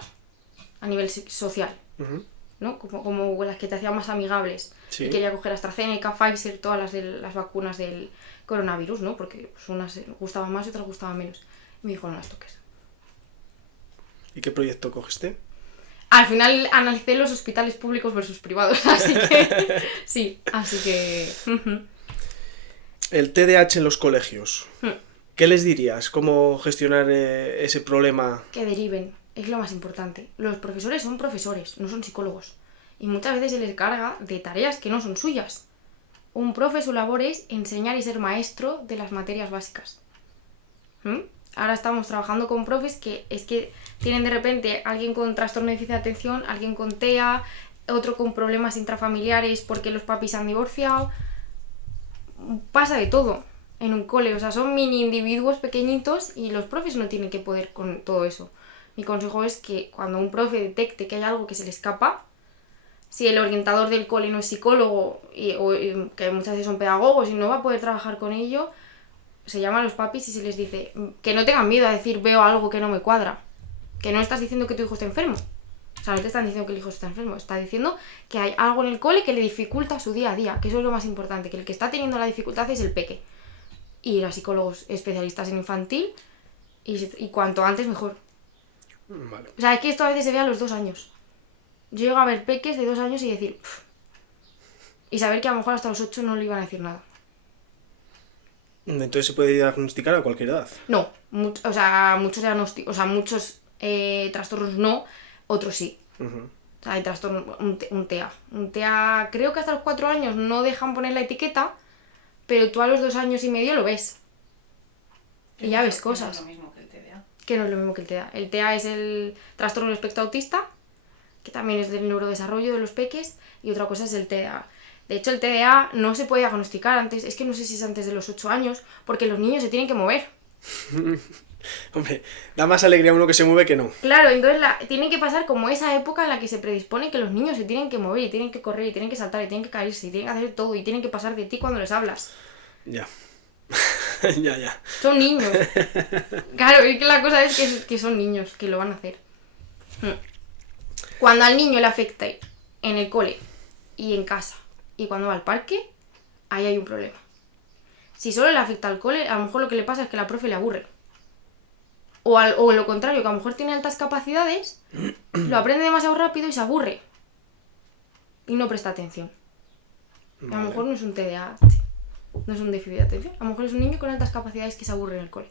a nivel social, Ujú. ¿no? Como las que te hacían más amigables. Sí. Y quería coger AstraZeneca, Pfizer, todas las vacunas del coronavirus, ¿no? Porque pues, unas gustaban más y otras gustaban menos. Y me dijo, no las toques. ¿Y qué proyecto cogiste? Al final analicé los hospitales públicos versus privados, así que sí, así que... El TDAH en los colegios. ¿Qué les dirías? ¿Cómo gestionar ese problema? Que deriven, es lo más importante. Los profesores son profesores, no son psicólogos. Y muchas veces se les carga de tareas que no son suyas. Un profe, su labor es enseñar y ser maestro de las materias básicas. Ahora estamos trabajando con profes que es que tienen de repente alguien con trastorno de déficit de atención, alguien con TEA, otro con problemas intrafamiliares porque los papis se han divorciado. Pasa de todo en un cole, o sea, son mini individuos pequeñitos y los profes no tienen que poder con todo eso. Mi consejo es que cuando un profe detecte que hay algo que se le escapa, si el orientador del cole no es psicólogo, que muchas veces son pedagogos y no va a poder trabajar con ello, se llama a los papis y se les dice que no tengan miedo a decir veo algo que no me cuadra. Que no estás diciendo que tu hijo está enfermo. O sea, no te están diciendo que el hijo está enfermo, está diciendo que hay algo en el cole que le dificulta su día a día, que eso es lo más importante, que el que está teniendo la dificultad es el peque. Y ir a psicólogos especialistas en infantil y cuanto antes mejor. Vale. O sea, es que esto a veces se ve a los 2 años. Yo llego a ver peques de 2 años y decir... Pff, y saber que a lo mejor hasta los 8 no le iban a decir nada. Entonces se puede diagnosticar a cualquier edad. No, o sea, muchos diagnósticos, o sea, muchos trastornos no, otros sí. Ujú. O sea, hay trastorno, un TEA. Un TEA, creo que hasta los 4 años no dejan poner la etiqueta, pero tú a los 2 años y medio lo ves. Y ya ves cosas. No es lo mismo que el TDA. Que no es lo mismo que el TEA. El TEA es el trastorno del espectro autista, que también es del neurodesarrollo de los peques, y otra cosa es el TDA. De hecho, el TDA no se puede diagnosticar antes, es que no sé si es antes de los 8 años, porque los niños se tienen que mover. Hombre, da más alegría a uno que se mueve que no. Claro, entonces tiene que pasar como esa época en la que se predispone que los niños se tienen que mover, y tienen que correr, y tienen que saltar, y tienen que caerse, y tienen que hacer todo, y tienen que pasar de ti cuando les hablas. Ya. Ya. Son niños. Claro, es que la cosa es que son niños, que lo van a hacer. Cuando al niño le afecta en el cole y en casa, y cuando va al parque, ahí hay un problema. Si solo le afecta al cole, a lo mejor lo que le pasa es que la profe le aburre. O lo contrario, que a lo mejor tiene altas capacidades, lo aprende demasiado rápido y se aburre. Y no presta atención. Vale. A lo mejor no es un TDAH, no es un déficit de atención. A lo mejor es un niño con altas capacidades que se aburre en el cole.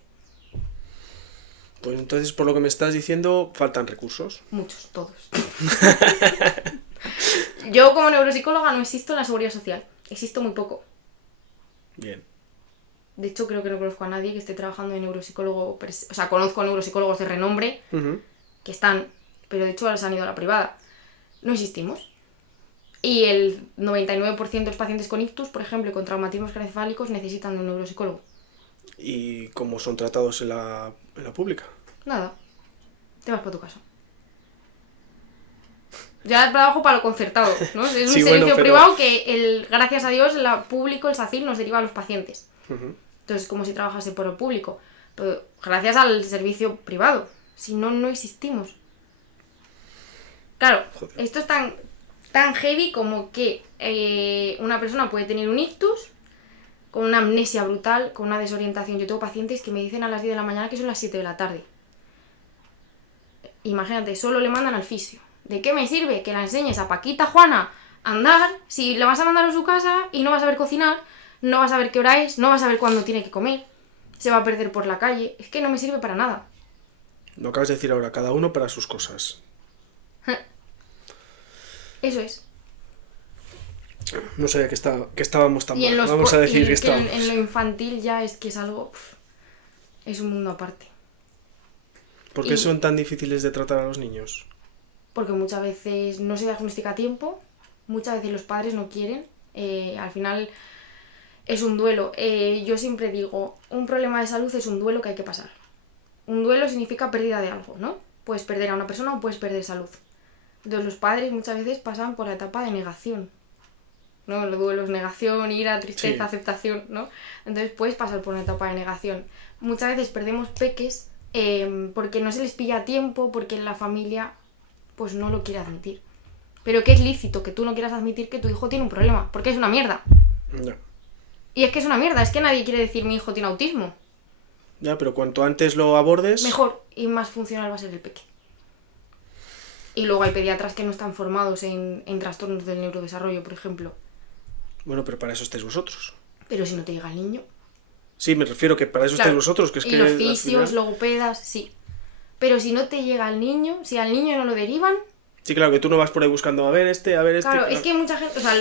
Pues entonces, por lo que me estás diciendo, faltan recursos. Muchos, todos. Yo como neuropsicóloga no existo en la seguridad social. Existo muy poco. Bien. De hecho, creo que no conozco a nadie que esté trabajando de neuropsicólogo. O sea, conozco a neuropsicólogos de renombre Ujú. que están, pero de hecho ahora se han ido a la privada. No existimos. Y el 99% de los pacientes con ictus, por ejemplo, y con traumatismos craneoencefálicos, necesitan de un neuropsicólogo. ¿Y cómo son tratados en la pública? Nada. Te vas para tu casa. Ya trabajo para lo concertado, ¿no? Es un Sí, servicio bueno, pero- privado que, gracias a Dios, el público, el SACIR, nos deriva a los pacientes. Ujú. Entonces es como si trabajase por el público. Pero gracias al servicio privado. Si no, no existimos. Claro, Joder. esto es tan heavy como que una persona puede tener un ictus con una amnesia brutal, con una desorientación. Yo tengo pacientes que me dicen a las 10 de la mañana que son las 7 de la tarde. Imagínate, solo le mandan al fisio. ¿De qué me sirve que la enseñes a Paquita Juana a andar si le vas a mandar a su casa y no vas a saber cocinar, no vas a ver qué hora es, no vas a ver cuándo tiene que comer, se va a perder por la calle? Es que no me sirve para nada. Lo acabas de decir ahora, cada uno para sus cosas. Eso es. No sabía que estábamos tan Y en mal. los Vamos a y decir que es que estábamos. en lo infantil ya es que es algo... es un mundo aparte. ¿Por qué y- son tan difíciles de tratar a los niños? Porque muchas veces no se diagnostica a tiempo, muchas veces los padres no quieren, al final es un duelo. Yo siempre digo, un problema de salud es un duelo que hay que pasar. Un duelo significa pérdida de algo, ¿no? Puedes perder a una persona o puedes perder salud. Entonces los padres muchas veces pasan por la etapa de negación, ¿no? Los duelos, negación, ira, tristeza, Sí. aceptación, ¿no? Entonces puedes pasar por una etapa de negación. Muchas veces perdemos peques porque no se les pilla a tiempo, porque la familia pues no lo quiere admitir. Pero que es lícito que tú no quieras admitir que tu hijo tiene un problema, porque es una mierda. Ya. Y es que es una mierda, es que nadie quiere decir mi hijo tiene autismo. Ya, pero cuanto antes lo abordes... Mejor y más funcional va a ser el peque. Y luego hay pediatras que no están formados en trastornos del neurodesarrollo, por ejemplo. Bueno, pero para eso estáis vosotros. Pero si no te llega el niño... Sí, me refiero que para eso Claro, estáis vosotros, que es y que... los al fisios, final- logopedas, sí. Pero si no te llega el niño, si al niño no lo derivan... Sí, claro, que tú no vas por ahí buscando a ver este, a ver este... Claro, es que mucha gente... O sea,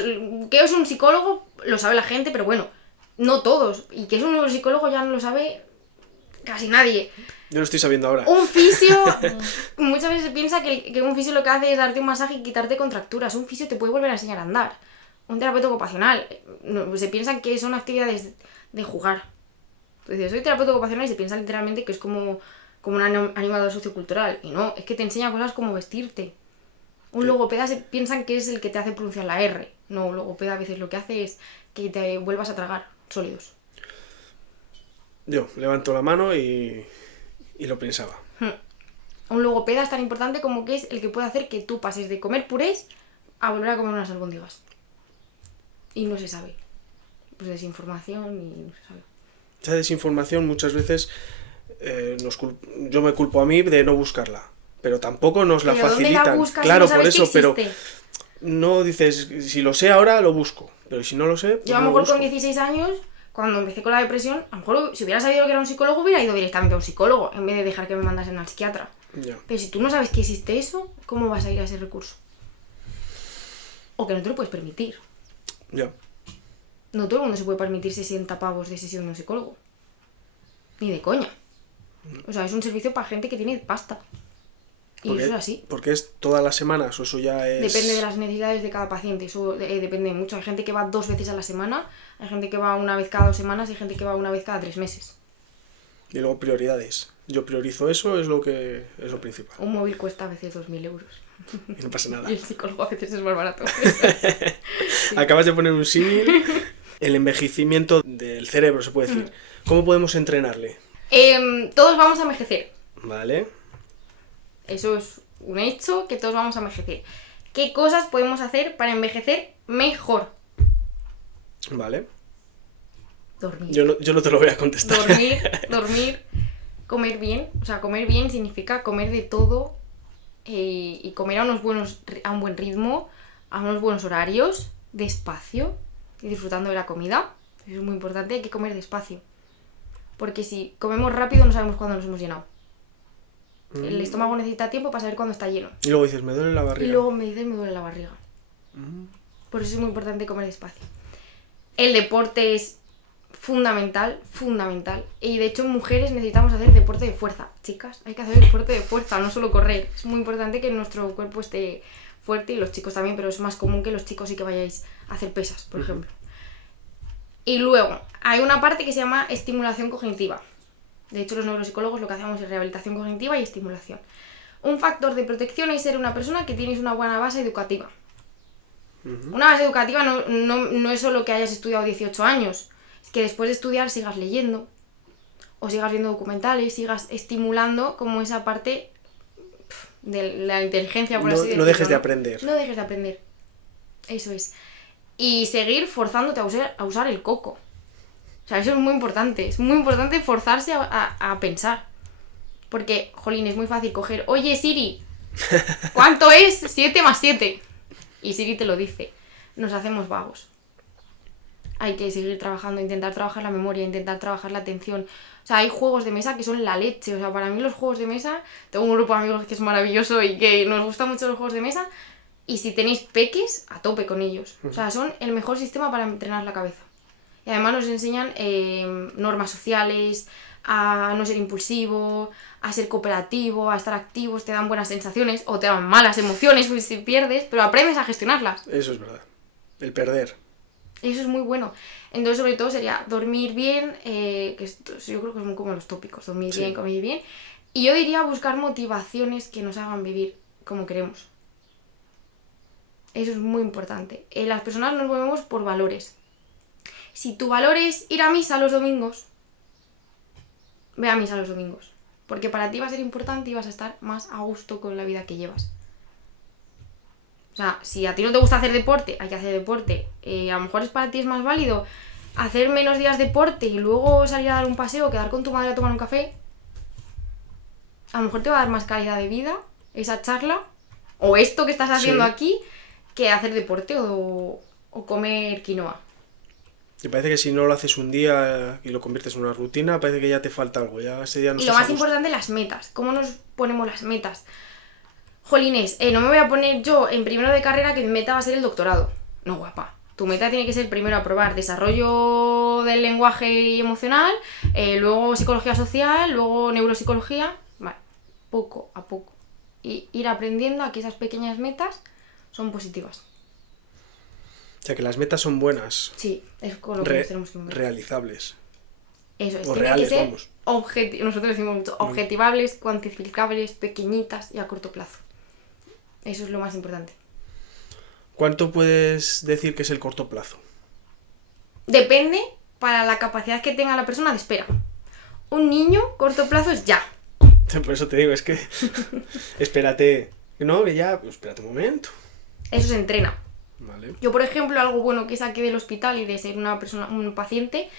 que es un psicólogo, lo sabe la gente, pero bueno, no todos. Y que es un neuropsicólogo ya no lo sabe casi nadie. Yo lo estoy sabiendo ahora. Un fisio... Muchas veces se piensa que un fisio lo que hace es darte un masaje y quitarte contracturas. Un fisio te puede volver a enseñar a andar. Un terapeuta ocupacional. Se piensan que son actividades de jugar. Entonces, soy terapeuta ocupacional y se piensa literalmente que es como un animador sociocultural. Y no, es que te enseña cosas como vestirte. Un logopeda se piensan que es el que te hace pronunciar la R. No, un logopeda a veces lo que hace es que te vuelvas a tragar sólidos. Yo levanto la mano y lo pensaba. Un logopeda es tan importante como que es el que puede hacer que tú pases de comer purés a volver a comer unas albóndigas. Y no se sabe. Pues desinformación y no se sabe. Esa desinformación muchas veces yo me culpo a mí de no buscarla. Pero tampoco nos la ¿Pero facilitan. dónde la buscas Claro, si no por sabes que eso, pero existe? no dices, si lo sé ahora, lo busco. Pero si no lo sé, pues Yo a no lo lo mejor con busco. 16 años, cuando empecé con la depresión, a lo mejor si hubiera sabido que era un psicólogo, hubiera ido directamente a un psicólogo, en vez de dejar que me mandasen al psiquiatra. Ya. Pero si tú no sabes que existe eso, ¿cómo vas a ir a ese recurso? O que no te lo puedes permitir. Ya. No todo el mundo se puede permitir 60 pavos de sesión de un psicólogo. Ni de coña. O sea, es un servicio para gente que tiene pasta. Y Porque, eso es así. porque es todas las semanas, o eso ya es... Depende de las necesidades de cada paciente. Eso depende mucho. Hay gente que va 2 veces a la semana, hay gente que va una vez cada 2 semanas y hay gente que va una vez cada 3 meses. Y luego prioridades. Yo priorizo eso, es lo principal. Un móvil cuesta a veces 2.000 euros. Y no pasa nada. Y el psicólogo a veces es más barato. Acabas de poner un símil. El envejecimiento del cerebro, se puede decir. ¿Cómo podemos entrenarle? Todos vamos a envejecer. Vale. Eso es un hecho, que todos vamos a envejecer. ¿Qué cosas podemos hacer para envejecer mejor? Vale. Dormir. Yo no te lo voy a contestar. Dormir, comer bien. O sea, comer bien significa comer de todo y comer a un buen ritmo, a unos buenos horarios, despacio y disfrutando de la comida. Eso es muy importante, hay que comer despacio. Porque si comemos rápido no sabemos cuándo nos hemos llenado. El estómago necesita tiempo para saber cuándo está lleno. Y luego dices, me duele la barriga. Y luego me dicen, me duele la barriga. Por eso es muy importante comer despacio. El deporte es fundamental. Y de hecho, mujeres necesitamos hacer deporte de fuerza. Chicas, hay que hacer deporte de fuerza, no solo correr. Es muy importante que nuestro cuerpo esté fuerte y los chicos también, pero es más común que los chicos sí que vayáis a hacer pesas, por ejemplo. Y luego, hay una parte que se llama estimulación cognitiva. De hecho, los neuropsicólogos lo que hacemos es rehabilitación cognitiva y estimulación. Un factor de protección es ser una persona que tienes una buena base educativa. Una base educativa no es solo que hayas estudiado 18 años, es que después de estudiar sigas leyendo, o sigas viendo documentales, sigas estimulando como esa parte de la inteligencia, por así decirlo. No dejes de aprender. No dejes de aprender. Eso es. Y seguir forzándote a usar el coco. O sea, eso es muy importante. Es muy importante forzarse a pensar. Porque, jolín, es muy fácil coger, oye Siri, ¿cuánto es 7 más 7? Y Siri te lo dice. Nos hacemos vagos. Hay que seguir trabajando, intentar trabajar la memoria, intentar trabajar la atención. O sea, hay juegos de mesa que son la leche. O sea, para mí los juegos de mesa... Tengo un grupo de amigos que es maravilloso y que nos gustan mucho los juegos de mesa. Y si tenéis peques, a tope con ellos. O sea, son el mejor sistema para entrenar la cabeza. Y además nos enseñan normas sociales, a no ser impulsivo, a ser cooperativo, a estar activos, te dan buenas sensaciones o te dan malas emociones pues, si pierdes, pero aprendes a gestionarlas. Eso es verdad. El perder. Eso es muy bueno. Entonces, sobre todo sería dormir bien, que yo creo que son como los tópicos, dormir bien, comer bien. Y yo diría buscar motivaciones que nos hagan vivir como queremos. Eso es muy importante. Las personas nos movemos por valores. Si tu valor es ir a misa los domingos, ve a misa los domingos. Porque para ti va a ser importante y vas a estar más a gusto con la vida que llevas. O sea, si a ti no te gusta hacer deporte, hay que hacer deporte. A lo mejor para ti es más válido hacer menos días de deporte y luego salir a dar un paseo, quedar con tu madre a tomar un café. A lo mejor te va a dar más calidad de vida esa charla o esto que estás haciendo aquí que hacer deporte o comer quinoa. Y parece que si no lo haces un día y lo conviertes en una rutina, parece que ya te falta algo. Ya ese día no y lo estás a más gusto. importante, las metas. ¿Cómo nos ponemos las metas? Jolines, no me voy a poner yo en primero de carrera que mi meta va a ser el doctorado. No, guapa. Tu meta tiene que ser primero aprobar desarrollo del lenguaje emocional, luego psicología social, luego neuropsicología. Vale, poco a poco. Y ir aprendiendo a que esas pequeñas metas son positivas. O sea, que las metas son buenas. Sí, es con lo que nos tenemos que mover. Realizables. Eso es, O tiene reales, que ser vamos. nosotros decimos mucho, objetivables, cuantificables, pequeñitas y a corto plazo. Eso es lo más importante. ¿Cuánto puedes decir que es el corto plazo? Depende para la capacidad que tenga la persona de espera. Un niño, corto plazo es ya. Por eso te digo, es que... espérate. No, que ya... Pues espérate un momento. Eso se entrena. Vale. Yo, por ejemplo, algo bueno que saqué del hospital y de ser una persona, un paciente,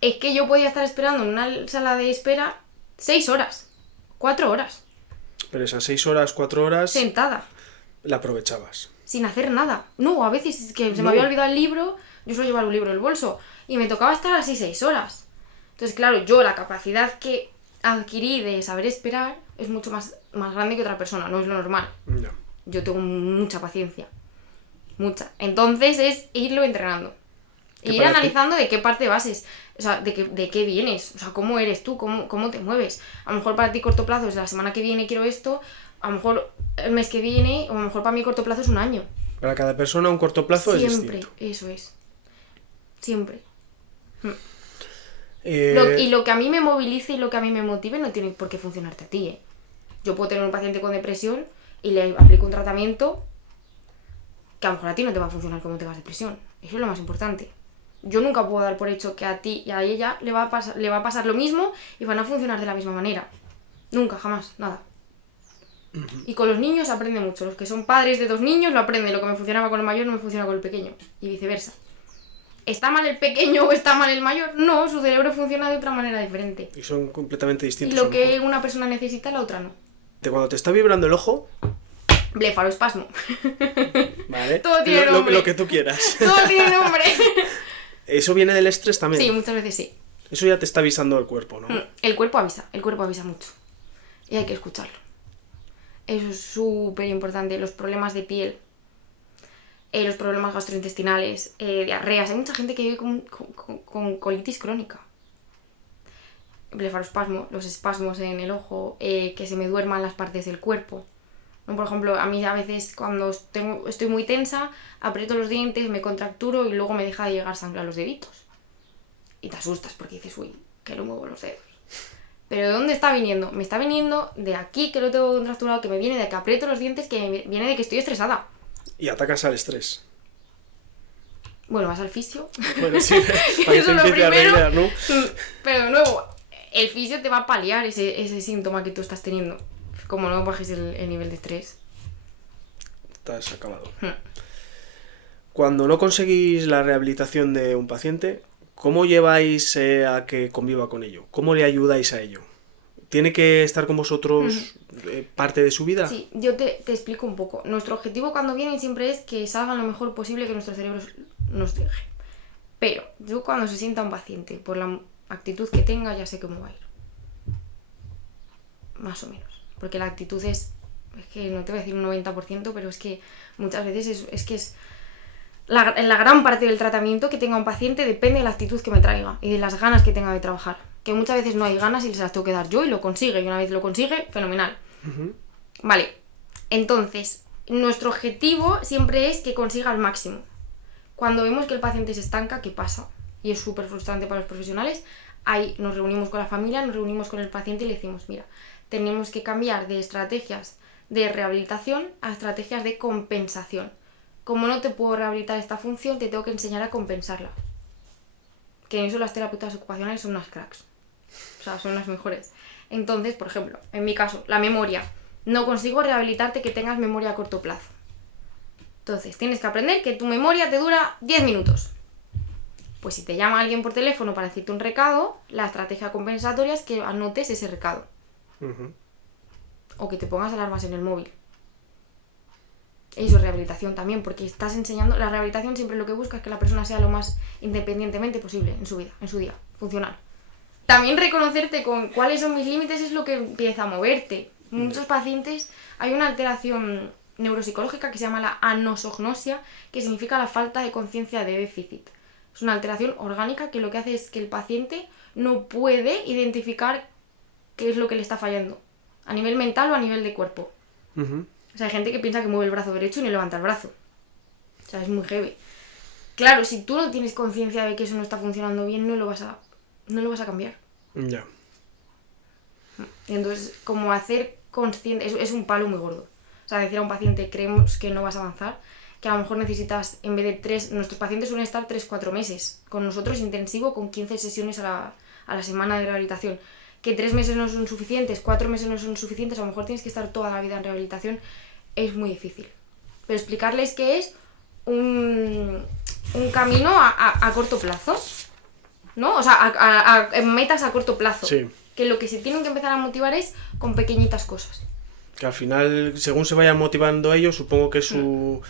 es que yo podía estar esperando en una sala de espera 6 horas, 4 horas, Pero esas 6 horas, 4 horas... sentada, La aprovechabas. sin hacer nada. No, a veces es que se me No. había olvidado el libro, yo suelo llevar un libro en el bolso, y me tocaba estar así 6 horas. Entonces, claro, yo la capacidad que adquirí de saber esperar es mucho más grande que otra persona, no es lo normal. Ya. Yo tengo mucha paciencia. Mucha. Entonces es irlo entrenando. ¿Qué Y ir para ti? analizando de qué parte bases. O sea, de qué vienes. O sea, cómo eres tú, cómo te mueves. A lo mejor para ti corto plazo es la semana que viene quiero esto. A lo mejor el mes que viene. O a lo mejor para mí corto plazo es un año. Para cada persona un corto plazo es Siempre. distinto. Eso es. Siempre. Eh, Y lo que a mí me movilice y lo que a mí me motive no tiene por qué funcionarte a ti, ¿eh? Yo puedo tener un paciente con depresión y le aplico un tratamiento que a lo mejor a ti no te va a funcionar como tengas depresión. Eso es lo más importante. Yo nunca puedo dar por hecho que a ti y a ella le va a pasar lo mismo y van a funcionar de la misma manera. Nunca, jamás, nada. Y con los niños se aprende mucho. Los que son padres de 2 niños lo aprenden. Lo que me funcionaba con el mayor no me funciona con el pequeño. Y viceversa. ¿Está mal el pequeño o está mal el mayor? No, su cerebro funciona de otra manera diferente. y son completamente Y distintos. lo a lo mejor. que una persona necesita, la otra no. Cuando te está vibrando el ojo, Blefaroespasmo. ¿vale? Todo tiene nombre. Lo que tú quieras. Todo tiene nombre. Eso viene del estrés también. Sí, muchas veces sí. Eso ya te está avisando el cuerpo, ¿no? El cuerpo avisa mucho. Y hay que escucharlo. Eso es súper importante. Los problemas de piel, los problemas gastrointestinales, diarreas. Hay mucha gente que vive con colitis crónica. Blefaroespasmo, los espasmos en el ojo, que se me duerman las partes del cuerpo. ¿No? Por ejemplo, a mí a veces cuando estoy muy tensa, aprieto los dientes, me contracturo y luego me deja de llegar sangre a los deditos. Y te asustas porque dices, uy, que lo muevo los dedos. Pero ¿de dónde está viniendo? Me está viniendo de aquí, que lo tengo contracturado, que me viene de que aprieto los dientes, que viene de que estoy estresada. Y atacas al estrés. Bueno, vas al fisio. Bueno, sí, para que Eso te es lo empiece a primero. arreglar, ¿no? Pero de nuevo, el fisio te va a paliar ese síntoma que tú estás teniendo. Como no bajes el nivel de estrés. Estás acabado. Cuando no conseguís la rehabilitación de un paciente, ¿cómo lleváis a que conviva con ello? ¿Cómo le ayudáis a ello? ¿Tiene que estar con vosotros parte de su vida? Sí, yo te explico un poco. Nuestro objetivo cuando vienen siempre es que salgan lo mejor posible, que nuestro cerebro nos deje. Pero yo cuando se sienta un paciente, por la actitud que tenga, ya sé cómo va a ir. Más o menos. Porque la actitud es que no te voy a decir un 90%, pero es que muchas veces es la gran parte del tratamiento que tenga un paciente depende de la actitud que me traiga y de las ganas que tenga de trabajar. Que muchas veces no hay ganas y se las tengo que dar yo y lo consigue. Y una vez lo consigue, fenomenal. Vale, entonces, nuestro objetivo siempre es que consiga el máximo. Cuando vemos que el paciente se estanca, ¿qué pasa? Y es súper frustrante para los profesionales. Ahí nos reunimos con la familia, nos reunimos con el paciente y le decimos, mira, tenemos que cambiar de estrategias de rehabilitación a estrategias de compensación. Como no te puedo rehabilitar esta función, te tengo que enseñar a compensarla. Que en eso las terapeutas ocupacionales son unas cracks. O sea, son las mejores. Entonces, por ejemplo, en mi caso, la memoria. No consigo rehabilitarte que tengas memoria a corto plazo. Entonces, tienes que aprender que tu memoria te dura 10 minutos. Pues si te llama alguien por teléfono para decirte un recado, la estrategia compensatoria es que anotes ese recado. Ujú. O que te pongas alarmas en el móvil. Eso es rehabilitación también, porque estás enseñando... La rehabilitación siempre lo que busca es que la persona sea lo más independientemente posible en su vida, en su día, funcional. También reconocerte con cuáles son mis límites es lo que empieza a moverte. Muchos pacientes... Hay una alteración neuropsicológica que se llama la anosognosia, que significa la falta de conciencia de déficit. Es una alteración orgánica que lo que hace es que el paciente no puede identificar qué es lo que le está fallando, a nivel mental o a nivel de cuerpo. Ujú. O sea, hay gente que piensa que mueve el brazo derecho y no levanta el brazo. O sea, es muy heavy. Claro, si tú no tienes conciencia de que eso no está funcionando bien, no lo vas a cambiar. Ya. Y entonces, como hacer consciente... Es un palo muy gordo. O sea, decir a un paciente, creemos que no vas a avanzar, que a lo mejor necesitas, en vez de 3... Nuestros pacientes suelen estar 3-4 meses. Con nosotros intensivo, con 15 sesiones a la semana de rehabilitación. Que 3 meses no son suficientes, 4 meses no son suficientes, a lo mejor tienes que estar toda la vida en rehabilitación. Es muy difícil. Pero explicarles que es un camino a corto plazo, ¿no? O sea, a metas a corto plazo. Sí. Que lo que se tienen que empezar a motivar es con pequeñitas cosas. Que al final, según se vayan motivando ellos, supongo que su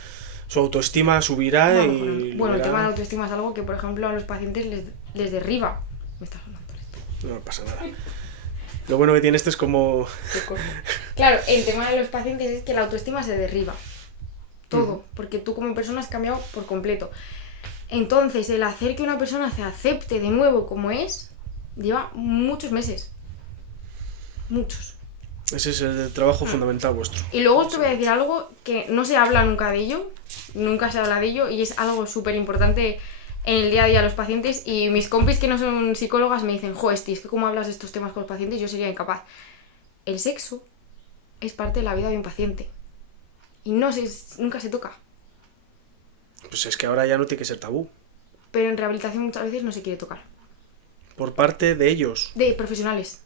autoestima subirá y... Bueno, el verá- tema de la autoestima es algo que, por ejemplo, a los pacientes les derriba. Me estás hablando de esto. No pasa nada. Lo bueno que tiene esto es como... Claro, el tema de los pacientes es que la autoestima se derriba. Todo. Porque tú como persona has cambiado por completo. Entonces, el hacer que una persona se acepte de nuevo como es, lleva muchos meses. Muchos. Ese es el trabajo fundamental vuestro. Y luego te voy a decir algo que no se habla nunca de ello. Nunca se habla de ello y es algo súper importante en el día a día de los pacientes. Y mis compis que no son psicólogas me dicen, jo, Esti, es que como hablas de estos temas con los pacientes yo sería incapaz. El sexo es parte de la vida de un paciente. Y nunca se toca. Pues es que ahora ya no tiene que ser tabú. Pero en rehabilitación muchas veces no se quiere tocar. Por parte de ellos. De profesionales.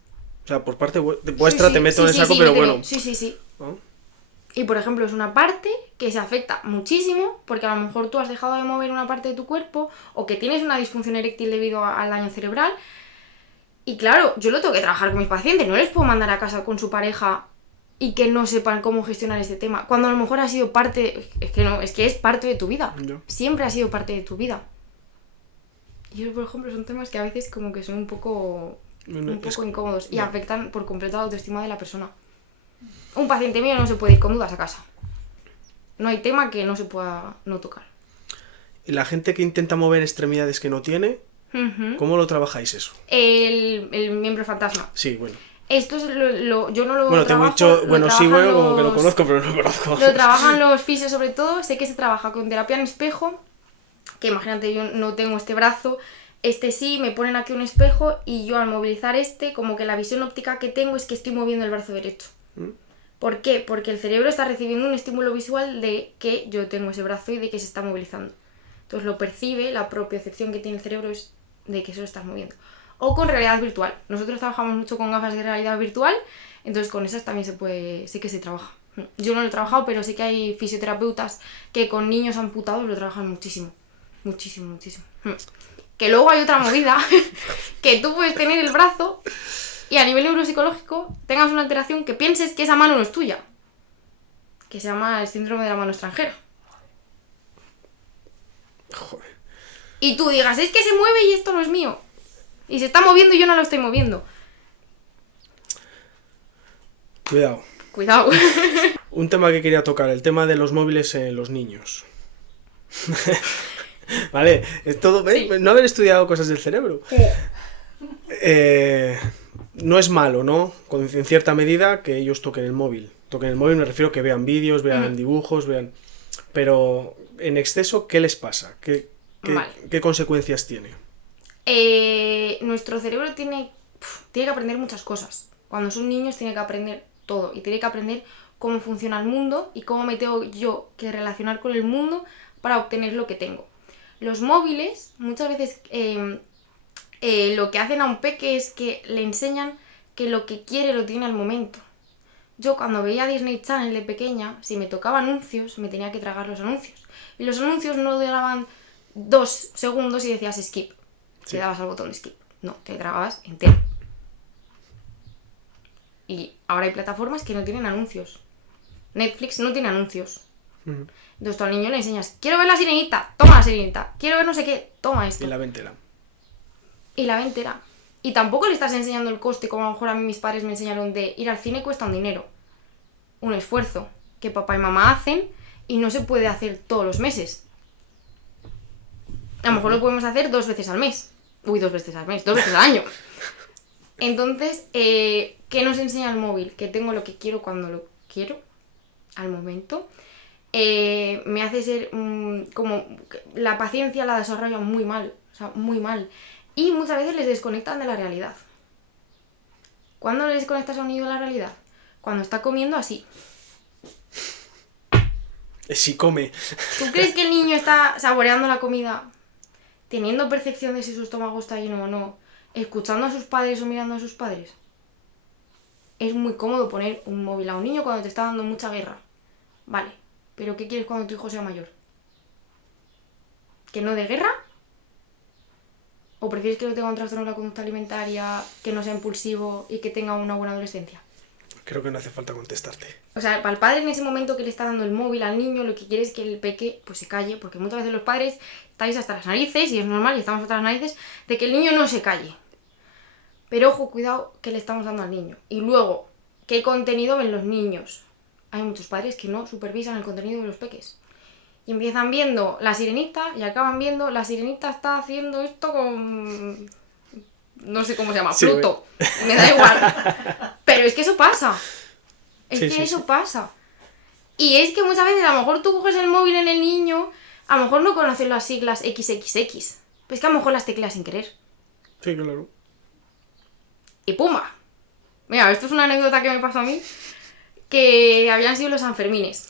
O sea, por parte de vuestra Sí, te meto en el saco, sí, pero méteme. bueno. Sí. ¿No? Y por ejemplo, es una parte que se afecta muchísimo porque a lo mejor tú has dejado de mover una parte de tu cuerpo o que tienes una disfunción eréctil debido al daño cerebral. Y claro, yo lo tengo que trabajar con mis pacientes, no les puedo mandar a casa con su pareja y que no sepan cómo gestionar este tema. Cuando a lo mejor ha sido parte, es que es parte de tu vida. Ya. Siempre ha sido parte de tu vida. Y eso, por ejemplo, son temas que a veces como que son un poco incómodos y afectan por completo la autoestima de la persona. Un paciente mío no se puede ir con dudas a casa. No hay tema que no se pueda no tocar. Y la gente que intenta mover extremidades que no tiene, ¿cómo lo trabajáis eso? El miembro fantasma. Sí, bueno. Esto es yo no lo Bueno, te he trabajo, dicho, lo bueno, sí, trabajan bueno, como que lo los- conozco, pero no lo conozco. Lo trabajan los fisios sobre todo. Sé que se trabaja con terapia en espejo. Que imagínate, yo no tengo este brazo. Este sí, me ponen aquí un espejo y yo al movilizar como que la visión óptica que tengo es que estoy moviendo el brazo derecho. ¿Por qué? Porque el cerebro está recibiendo un estímulo visual de que yo tengo ese brazo y de que se está movilizando. Entonces lo percibe, la propiocepción que tiene el cerebro es de que eso lo estás moviendo. O con realidad virtual. Nosotros trabajamos mucho con gafas de realidad virtual, entonces con esas también sí que se trabaja. Yo no lo he trabajado, pero sé que hay fisioterapeutas que con niños amputados lo trabajan muchísimo. Muchísimo. Que luego hay otra movida, que tú puedes tener el brazo y a nivel neuropsicológico tengas una alteración que pienses que esa mano no es tuya. Que se llama el síndrome de la mano extranjera. Joder. Y tú digas, es que se mueve y esto no es mío. Y se está moviendo y yo no lo estoy moviendo. Cuidado. Cuidado. Un tema que quería tocar, el tema de los móviles en los niños. Vale, es todo, ¿ves? No haber estudiado cosas del cerebro. No es malo, ¿no? En cierta medida que ellos toquen el móvil. Toquen el móvil me refiero a que vean vídeos, vean dibujos, vean... Pero en exceso, ¿qué les pasa? Vale. ¿Qué consecuencias tiene? Nuestro cerebro tiene que aprender muchas cosas. Cuando son niños tiene que aprender todo. Y tiene que aprender cómo funciona el mundo y cómo me tengo yo que relacionar con el mundo para obtener lo que tengo. Los móviles, muchas veces lo que hacen a un peque es que le enseñan que lo que quiere lo tiene al momento. Yo cuando veía Disney Channel de pequeña, si me tocaba anuncios, me tenía que tragar los anuncios. Y los anuncios no duraban 2 segundos y decías skip. Sí. Le dabas al botón de skip. No, te tragabas entero. Y ahora hay plataformas que no tienen anuncios. Netflix no tiene anuncios. Entonces tú al niño le enseñas, quiero ver la sirenita, toma la sirenita. Quiero ver no sé qué, toma esto. Y la ventera. Y la ve entera. Y tampoco le estás enseñando el coste, como a lo mejor a mí mis padres me enseñaron, de ir al cine cuesta un dinero. Un esfuerzo que papá y mamá hacen y no se puede hacer todos los meses. A lo mejor lo podemos hacer 2 veces al mes. Uy, 2 veces al mes, 2 veces al año. Entonces, ¿qué nos enseña el móvil? Que tengo lo que quiero cuando lo quiero, al momento. Me hace ser como... La paciencia la desarrolla muy mal, o sea, muy mal. Y muchas veces les desconectan de la realidad. ¿Cuándo les desconectas a un niño de la realidad? Cuando está comiendo así. Sí come. ¿Tú crees que el niño está saboreando la comida, teniendo percepción de si su estómago está lleno o no, escuchando a sus padres o mirando a sus padres? Es muy cómodo poner un móvil a un niño cuando te está dando mucha guerra. Vale, pero ¿qué quieres cuando tu hijo sea mayor? ¿Que no dé guerra? ¿O prefieres que no tenga un trastorno de la conducta alimentaria, que no sea impulsivo y que tenga una buena adolescencia? Creo que no hace falta contestarte. O sea, para el padre en ese momento que le está dando el móvil al niño, lo que quiere es que el peque pues se calle, porque muchas veces los padres estáis hasta las narices, y es normal, y estamos hasta las narices, de que el niño no se calle. Pero ojo, cuidado que le estamos dando al niño. Y luego, ¿qué contenido ven los niños? Hay muchos padres que no supervisan el contenido de los peques. Y empiezan viendo La Sirenita y acaban viendo La Sirenita está haciendo esto con... no sé cómo se llama, Sí, Pluto. Me da igual. Pero es que eso pasa. Eso pasa. Y es que muchas veces a lo mejor tú coges el móvil en el niño, a lo mejor no conoces las siglas XXX. Pero es que a lo mejor las tecleas sin querer. Sí, claro. Y ¡pumba! Mira, esto es una anécdota que me pasó a mí, que habían sido los Sanfermines.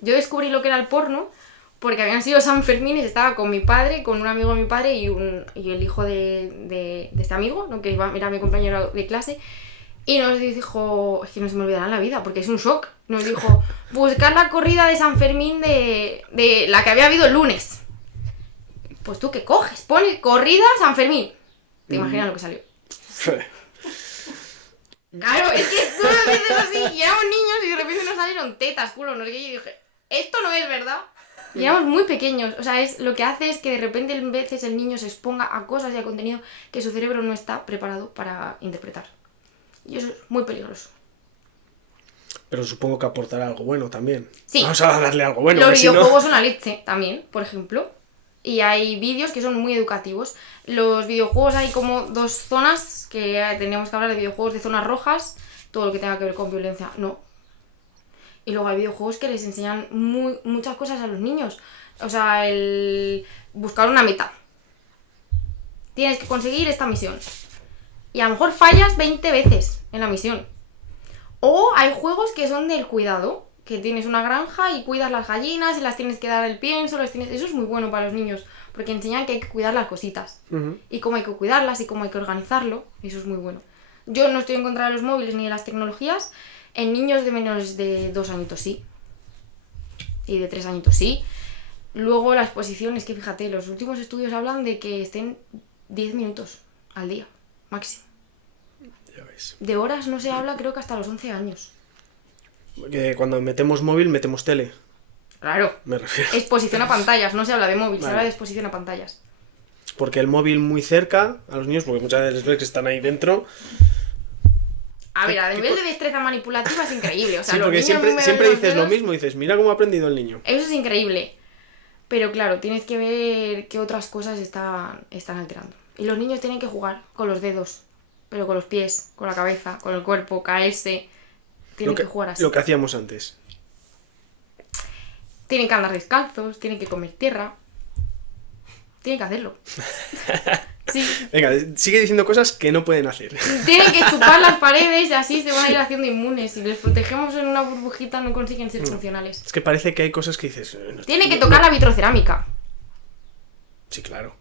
Yo descubrí lo que era el porno porque habían sido Sanfermines, estaba con mi padre, con un amigo de mi padre y el hijo de este amigo, ¿no? Que era mi compañero de clase, y nos dijo, es que no se me olvidará en la vida porque es un shock, nos dijo, buscar la corrida de San Fermín de la que había habido el lunes. Pues tú, ¿qué coges? Pones corrida San Fermín. ¿Te imaginas lo que salió? Claro, es que tú lo dices así, y éramos niños y de repente nos salieron tetas, culo, no sé qué, y dije, esto no es verdad. Y éramos muy pequeños, o sea, lo que hace es que de repente a veces el niño se exponga a cosas y a contenido que su cerebro no está preparado para interpretar. Y eso es muy peligroso. Pero supongo que aportará algo bueno también. Sí. Vamos a darle algo bueno. Los videojuegos si son la leche también, por ejemplo. Y hay vídeos que son muy educativos. Los videojuegos hay como 2 zonas, que tenemos que hablar de videojuegos de zonas rojas, todo lo que tenga que ver con violencia, no. Y luego hay videojuegos que les enseñan muchas cosas a los niños. O sea, el buscar una meta. Tienes que conseguir esta misión. Y a lo mejor fallas 20 veces en la misión. O hay juegos que son del cuidado, que tienes una granja y cuidas las gallinas y las tienes que dar el pienso, eso es muy bueno para los niños, porque enseñan que hay que cuidar las cositas. Y cómo hay que cuidarlas y cómo hay que organizarlo, eso es muy bueno. Yo no estoy en contra de los móviles ni de las tecnologías. En niños de menos de 2 añitos sí. Y de 3 añitos sí. Luego la exposición, es que fíjate, los últimos estudios hablan de que estén 10 minutos al día, máximo. Ya ves. De horas no se habla, creo que hasta los 11 años. Porque cuando metemos móvil, metemos tele. Claro. Me refiero. Exposición a pantallas, no se habla de móvil, Vale. se habla de exposición a pantallas. Porque el móvil muy cerca a los niños, porque muchas veces ves que están ahí dentro. A ver, a nivel de destreza manipulativa es increíble. O sea, Sí, los porque niños muy siempre los dices lo dedos, mismo, dices, mira cómo ha aprendido el niño. Eso es increíble. Pero claro, tienes que ver qué otras cosas están alterando. Y los niños tienen que jugar con los dedos, pero con los pies, con la cabeza, con el cuerpo, caerse. Tienen que jugar así. Lo que hacíamos antes. Tienen que andar descalzos, tienen que comer tierra. Tienen que hacerlo. Sí. Venga, sigue diciendo cosas que no pueden hacer. Tienen que chupar las paredes y así se van a ir haciendo inmunes. Si les protegemos en una burbujita no consiguen ser funcionales. Es que parece que hay cosas que dices... Tienen que tocar la vitrocerámica. Sí, claro.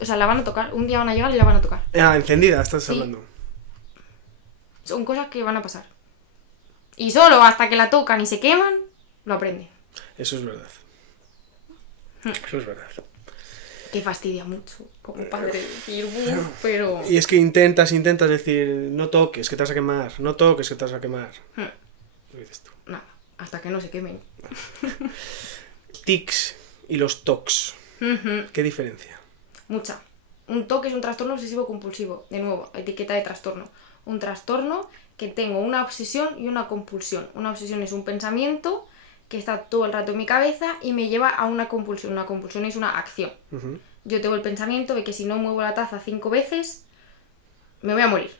O sea, la van a tocar. Un día van a llegar y la van a tocar. Ah, encendida, estás Sí. hablando. Son cosas que van a pasar. Y solo hasta que la tocan y se queman, lo aprenden. Eso es verdad. Eso es verdad. Que fastidia mucho como padre decir, pero... Y es que intentas decir, no toques, que te vas a quemar, no toques, que te vas a quemar. ¿Qué dices tú? Nada, hasta que no se quemen. Tics y los TOCs. ¿Qué diferencia? Mucha. Un TOC es un trastorno obsesivo compulsivo. De nuevo, etiqueta de trastorno. Un trastorno que tengo una obsesión y una compulsión. Una obsesión es un pensamiento que está todo el rato en mi cabeza y me lleva a una compulsión. Una compulsión es una acción. Yo tengo el pensamiento de que si no muevo la taza 5 veces, me voy a morir.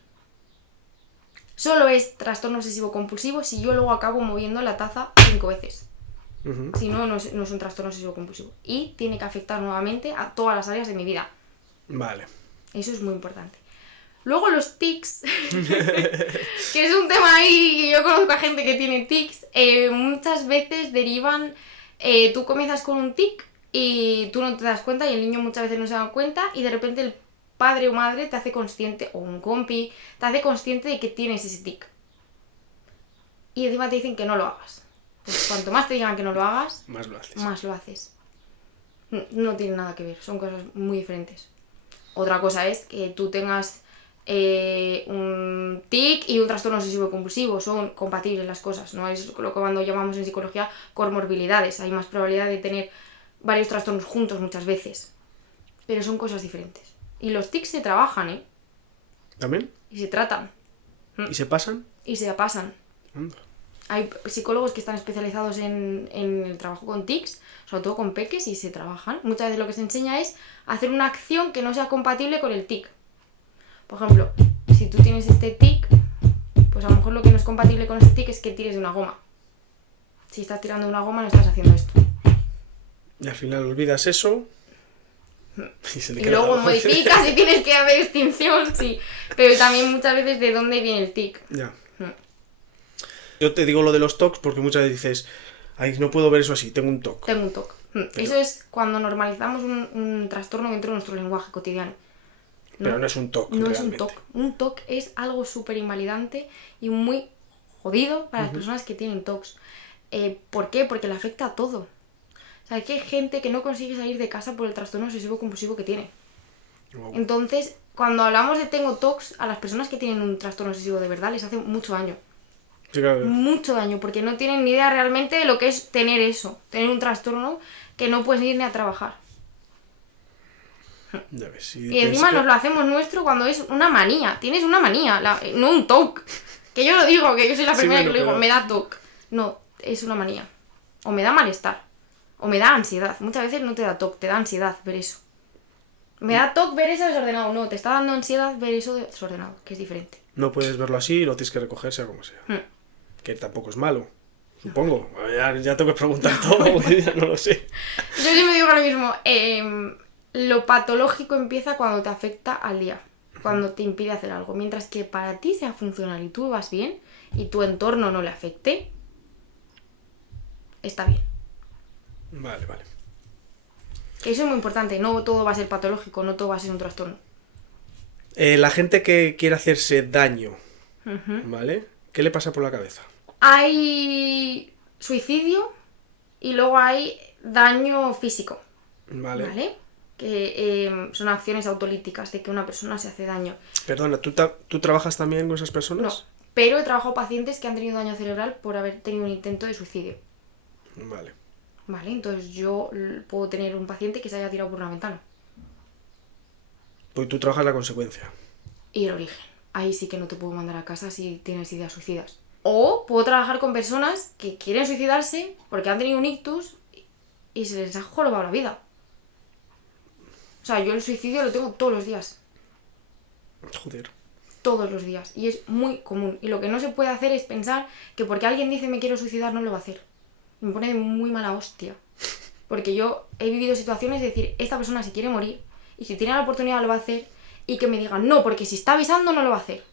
Solo es trastorno obsesivo compulsivo si yo luego acabo moviendo la taza 5 veces. Si no, no es un trastorno obsesivo compulsivo. Y tiene que afectar nuevamente a todas las áreas de mi vida. Vale. Eso es muy importante. Luego los tics, que es un tema ahí que yo conozco a gente que tiene tics, muchas veces derivan, tú comienzas con un tic y tú no te das cuenta y el niño muchas veces no se da cuenta y de repente el padre o madre te hace consciente, o un compi, te hace consciente de que tienes ese tic. Y encima te dicen que no lo hagas. Pues cuanto más te digan que no lo hagas, más lo haces. Más lo haces. No tiene nada que ver, son cosas muy diferentes. Otra cosa es que tú tengas un tic y un trastorno obsesivo compulsivo, son compatibles las cosas, no es lo que cuando llamamos en psicología comorbilidades, hay más probabilidad de tener varios trastornos juntos muchas veces, pero son cosas diferentes. Y los tics se trabajan, ¿También? Y se tratan. ¿Y se pasan? Y se pasan. Anda. Hay psicólogos que están especializados en el trabajo con tics, sobre todo con peques, y se trabajan. Muchas veces lo que se enseña es hacer una acción que no sea compatible con el tic. Por ejemplo, si tú tienes este tic, pues a lo mejor lo que no es compatible con este tic es que tires de una goma. Si estás tirando de una goma no estás haciendo esto. Y al final olvidas eso. Y luego modificas y tienes que hacer extinción, sí. Pero también muchas veces de dónde viene el tic. Ya. Yo te digo lo de los TOCs porque muchas veces dices, ay, no puedo ver eso así, tengo un TOC. Tengo un TOC. Eso es cuando normalizamos un trastorno dentro de nuestro lenguaje cotidiano. Pero no es un TOC. No realmente. es un TOC. Un TOC es algo súper invalidante y muy jodido para las personas que tienen TOCs. ¿Por qué? Porque le afecta a todo. O sea, que hay gente que no consigue salir de casa por el trastorno obsesivo compulsivo que tiene. Wow. Entonces, cuando hablamos de tengo TOCs, a las personas que tienen un trastorno obsesivo de verdad les hace mucho daño. Sí, claro. Mucho daño, porque no tienen ni idea realmente de lo que es tener eso. Tener un trastorno que no puedes ir ni a trabajar. Ya ves, Y encima nos lo hacemos nuestro cuando es una manía. Tienes una manía, no un TOC. Que yo lo digo, que yo soy la primera que lo digo, me da TOC. No, es una manía. O me da malestar. O me da ansiedad. Muchas veces no te da TOC, te da ansiedad ver eso. Me da TOC ver eso desordenado. No, te está dando ansiedad ver eso desordenado, que es diferente. No puedes verlo así y lo tienes que recoger sea como sea. Que tampoco es malo. Supongo. Ya tengo que preguntar todo, porque ya no lo sé. Yo siempre digo lo mismo. Lo patológico empieza cuando te afecta al día. Cuando te impide hacer algo. Mientras que para ti sea funcional y tú vas bien y tu entorno no le afecte, está bien. Vale. Que eso es muy importante. No todo va a ser patológico, no todo va a ser un trastorno. La gente que quiere hacerse daño, ¿vale? ¿Qué le pasa por la cabeza? Hay suicidio y luego hay daño físico. Vale. Que son acciones autolíticas de que una persona se hace daño. Perdona, ¿tú trabajas también con esas personas? No, pero he trabajado pacientes que han tenido daño cerebral por haber tenido un intento de suicidio. Vale, entonces yo puedo tener un paciente que se haya tirado por una ventana. Pues tú trabajas la consecuencia. Y el origen. Ahí sí que no te puedo mandar a casa si tienes ideas suicidas. O puedo trabajar con personas que quieren suicidarse porque han tenido un ictus y se les ha jorobado la vida. O sea, yo el suicidio lo tengo todos los días. Joder. Todos los días. Y es muy común. Y lo que no se puede hacer es pensar que porque alguien dice me quiero suicidar no lo va a hacer. Me pone de muy mala hostia. Porque yo he vivido situaciones de decir, esta persona se quiere morir y si tiene la oportunidad lo va a hacer, y que me digan, no, porque si está avisando no lo va a hacer.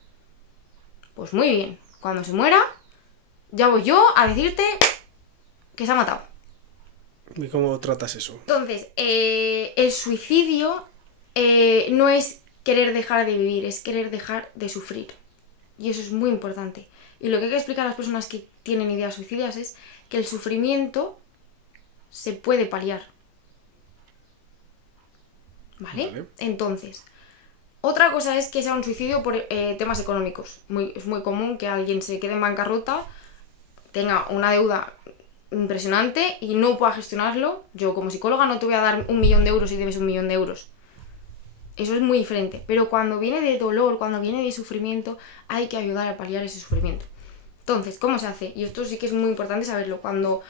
Pues muy bien. Cuando se muera, ya voy yo a decirte que se ha matado. ¿Y cómo tratas eso? Entonces, el suicidio no es querer dejar de vivir, es querer dejar de sufrir. Y eso es muy importante. Y lo que hay que explicar a las personas que tienen ideas suicidas es que el sufrimiento se puede paliar. ¿Vale? Entonces, otra cosa es que sea un suicidio por temas económicos. Es muy común que alguien se quede en bancarrota, tenga una deuda impresionante y no pueda gestionarlo. Yo como psicóloga no te voy a dar 1 millón de euros si debes 1 millón de euros. Eso es muy diferente. Pero cuando viene de dolor, cuando viene de sufrimiento, hay que ayudar a paliar ese sufrimiento. Entonces, ¿cómo se hace? Y esto sí que es muy importante saberlo. Cuando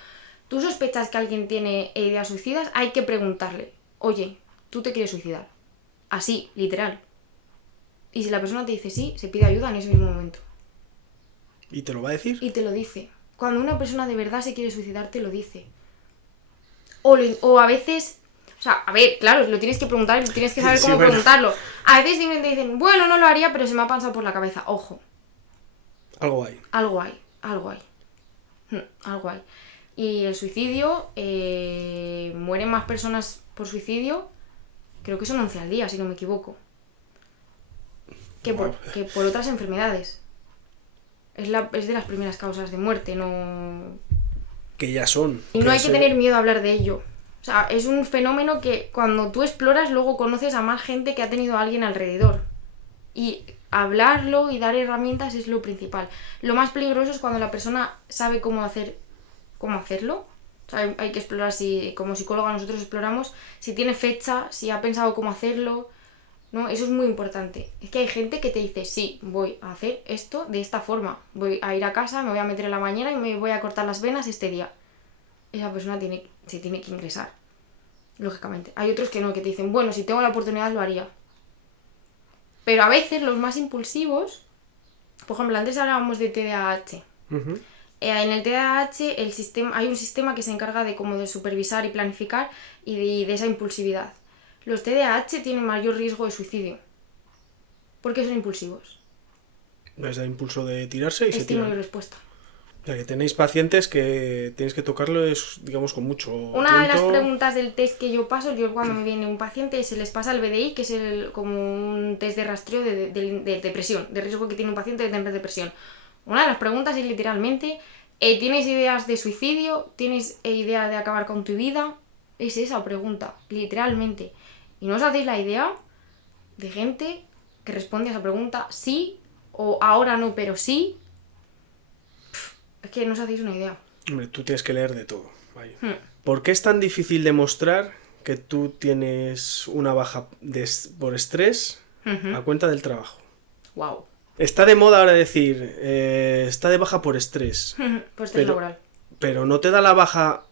tú sospechas que alguien tiene ideas suicidas, hay que preguntarle, oye, ¿tú te quieres suicidar? Así, literal. Y si la persona te dice sí, se pide ayuda en ese mismo momento. ¿Y te lo va a decir? Y te lo dice. Cuando una persona de verdad se quiere suicidar, te lo dice. O a veces... O sea, a ver, claro, lo tienes que preguntar y tienes que saber cómo preguntarlo. A veces simplemente dicen, bueno, no lo haría, pero se me ha pasado por la cabeza. Ojo. Algo hay. Algo hay. Algo hay. Y el suicidio, mueren más personas por suicidio, creo que son 11 al día, si no me equivoco. Que por otras enfermedades. Es de las primeras causas de muerte, no... Que ya son. Y no hay que tener miedo a hablar de ello. O sea, es un fenómeno que cuando tú exploras, luego conoces a más gente que ha tenido a alguien alrededor. Y hablarlo y dar herramientas es lo principal. Lo más peligroso es cuando la persona sabe cómo hacerlo. O sea, hay que explorar si, como psicóloga nosotros exploramos, si tiene fecha, si ha pensado cómo hacerlo, ¿no? Eso es muy importante. Es que hay gente que te dice, sí, voy a hacer esto de esta forma. Voy a ir a casa, me voy a meter en la bañera y me voy a cortar las venas este día. Esa persona se tiene que ingresar, lógicamente. Hay otros que no, que te dicen, bueno, si tengo la oportunidad lo haría. Pero a veces los más impulsivos, por ejemplo, antes hablábamos de TDAH. Uh-huh. En el TDAH hay un sistema que se encarga de como de supervisar y planificar y de esa impulsividad. Los TDAH tienen mayor riesgo de suicidio. ¿Por qué son impulsivos? Les da impulso de tirarse y se tiran. Estímulo y respuesta. O sea, que tenéis pacientes que tienes que tocarlos, digamos, con mucho Una de las preguntas del test que yo paso, cuando me viene un paciente, se les pasa el BDI, que es como un test de rastreo de depresión, de riesgo que tiene un paciente de tener depresión. Una de las preguntas es literalmente, ¿tienes ideas de suicidio? ¿Tienes idea de acabar con tu vida? Es esa pregunta, literalmente. Y no os hacéis la idea de gente que responde a esa pregunta sí, o ahora no, pero sí. Es que no os hacéis una idea. Hombre, tú tienes que leer de todo. Vaya. ¿Por qué es tan difícil demostrar que tú tienes una baja por estrés a cuenta del trabajo? Wow. Está de moda ahora decir, está de baja por estrés. Por estrés laboral. Pero no te da la baja...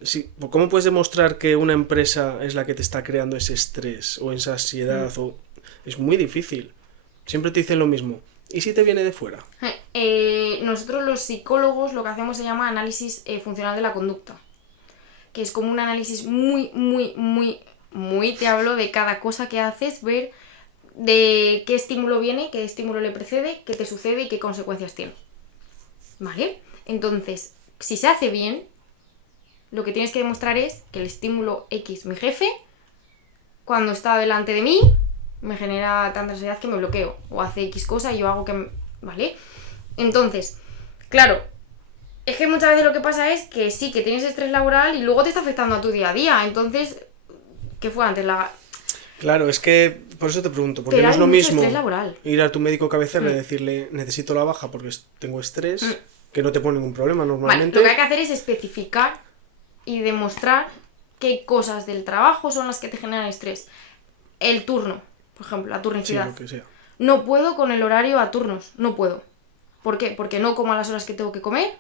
¿Cómo puedes demostrar que una empresa es la que te está creando ese estrés o esa ansiedad? Es muy difícil. Siempre te dicen lo mismo. ¿Y si te viene de fuera? Nosotros los psicólogos lo que hacemos se llama análisis funcional de la conducta. Que es como un análisis muy, te hablo de cada cosa que haces, ver de qué estímulo viene, qué estímulo le precede, qué te sucede y qué consecuencias tiene. ¿Vale? Entonces, si se hace bien, lo que tienes que demostrar es que el estímulo X, mi jefe, cuando está delante de mí, me genera tanta ansiedad que me bloqueo. O hace X cosa y yo hago que... ¿Vale? Entonces, claro, es que muchas veces lo que pasa es que sí, que tienes estrés laboral y luego te está afectando a tu día a día. Entonces, ¿qué fue antes? Claro, es que por eso te pregunto, porque pero no es lo mismo laboral. Ir a tu médico cabecera y decirle necesito la baja porque tengo estrés, que no te pone ningún problema normalmente. Vale, lo que hay que hacer es especificar y demostrar qué cosas del trabajo son las que te generan estrés. El turno, por ejemplo, la turnicidad. Sí, lo que sea. No puedo con el horario a turnos, no puedo. ¿Por qué? Porque no como a las horas que tengo que comer,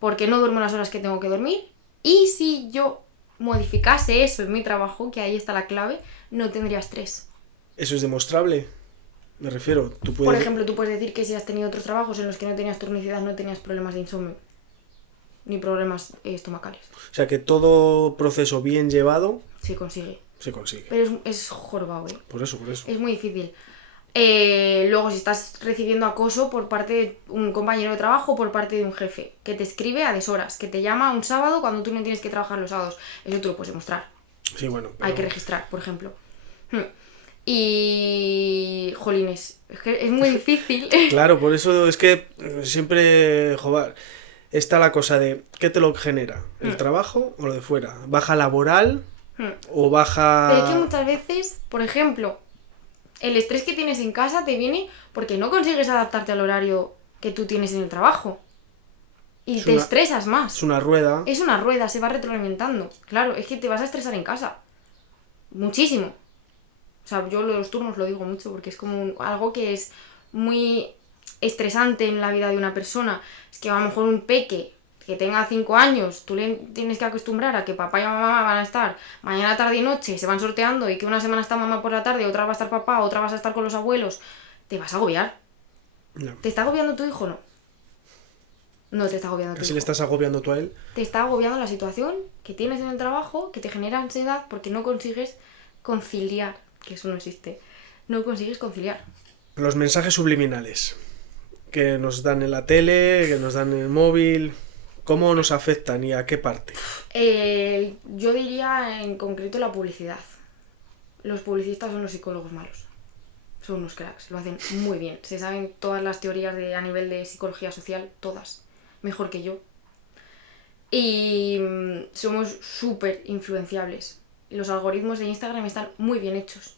porque no duermo a las horas que tengo que dormir, y si yo modificase eso en mi trabajo, que ahí está la clave, no tendría estrés. ¿Eso es demostrable? Me refiero, tú puedes... Por ejemplo, tú puedes decir que si has tenido otros trabajos en los que no tenías turnicidad, no tenías problemas de insomnio, ni problemas estomacales. O sea, que todo proceso bien llevado... Se consigue. Se consigue. Pero es jorobado, ¿eh? Por eso. Es muy difícil. Luego, si estás recibiendo acoso por parte de un compañero de trabajo o por parte de un jefe, que te escribe a deshoras, que te llama un sábado cuando tú no tienes que trabajar los sábados, eso tú lo puedes demostrar. Sí, bueno. Pero... Hay que registrar, por ejemplo. Y... Jolines, es que es muy difícil. Claro, por eso es que siempre, joder, está la cosa de ¿qué te lo genera? ¿El trabajo o lo de fuera? ¿Baja laboral o Pero es que baja...? muchas veces, por ejemplo, el estrés que tienes en casa te viene porque no consigues adaptarte al horario que tú tienes en el trabajo. Y te estresas más. Es una rueda. Es una rueda, se va retroalimentando. Claro, es que te vas a estresar en casa. Muchísimo. O sea, yo los turnos lo digo mucho porque es como algo que es muy estresante en la vida de una persona. Es que a lo mejor un peque que tenga 5 años, tú le tienes que acostumbrar a que papá y mamá van a estar mañana, tarde y noche, se van sorteando y que una semana está mamá por la tarde, otra va a estar papá, otra vas a estar con los abuelos. Te vas a agobiar. No. ¿Te está agobiando tu hijo o no? No te está agobiando tu Casi hijo. le estás agobiando tú a él. Te está agobiando la situación que tienes en el trabajo, que te genera ansiedad porque no consigues conciliar, que eso no existe. No consigues conciliar. Los mensajes subliminales que nos dan en la tele, que nos dan en el móvil, ¿cómo nos afectan y a qué parte? Yo diría en concreto la publicidad. Los publicistas son los psicólogos malos. Son unos cracks, lo hacen muy bien. Se saben todas las teorías a nivel de psicología social, todas. Mejor que yo. Y somos súper influenciables. Los algoritmos de Instagram están muy bien hechos.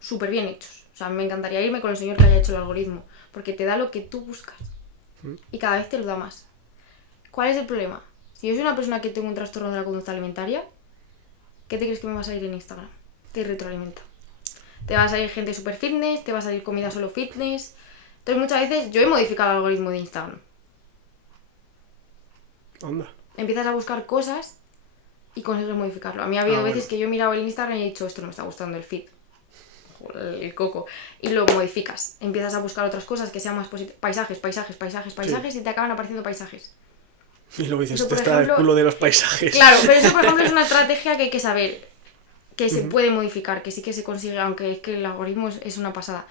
Súper bien hechos. O sea, me encantaría irme con el señor que haya hecho el algoritmo. Porque te da lo que tú buscas. Y cada vez te lo da más. ¿Cuál es el problema? Si yo soy una persona que tengo un trastorno de la conducta alimentaria, ¿qué te crees que me va a salir en Instagram? Te retroalimenta. Te va a salir gente super fitness, te va a salir comida solo fitness. Entonces muchas veces yo he modificado el algoritmo de Instagram. Anda. Empiezas a buscar cosas y consigues modificarlo. A mí ha habido veces que yo he mirado el Instagram y he dicho, esto no me está gustando el feed. El coco. Y lo modificas. Empiezas a buscar otras cosas que sean más positivas. Paisajes y te acaban apareciendo paisajes. Y luego dices, Eso, esto por está ejemplo, el culo de los paisajes. Claro, pero eso por ejemplo es una estrategia que hay que saber. Que se puede modificar, que sí que se consigue, aunque es que el algoritmo es una pasada.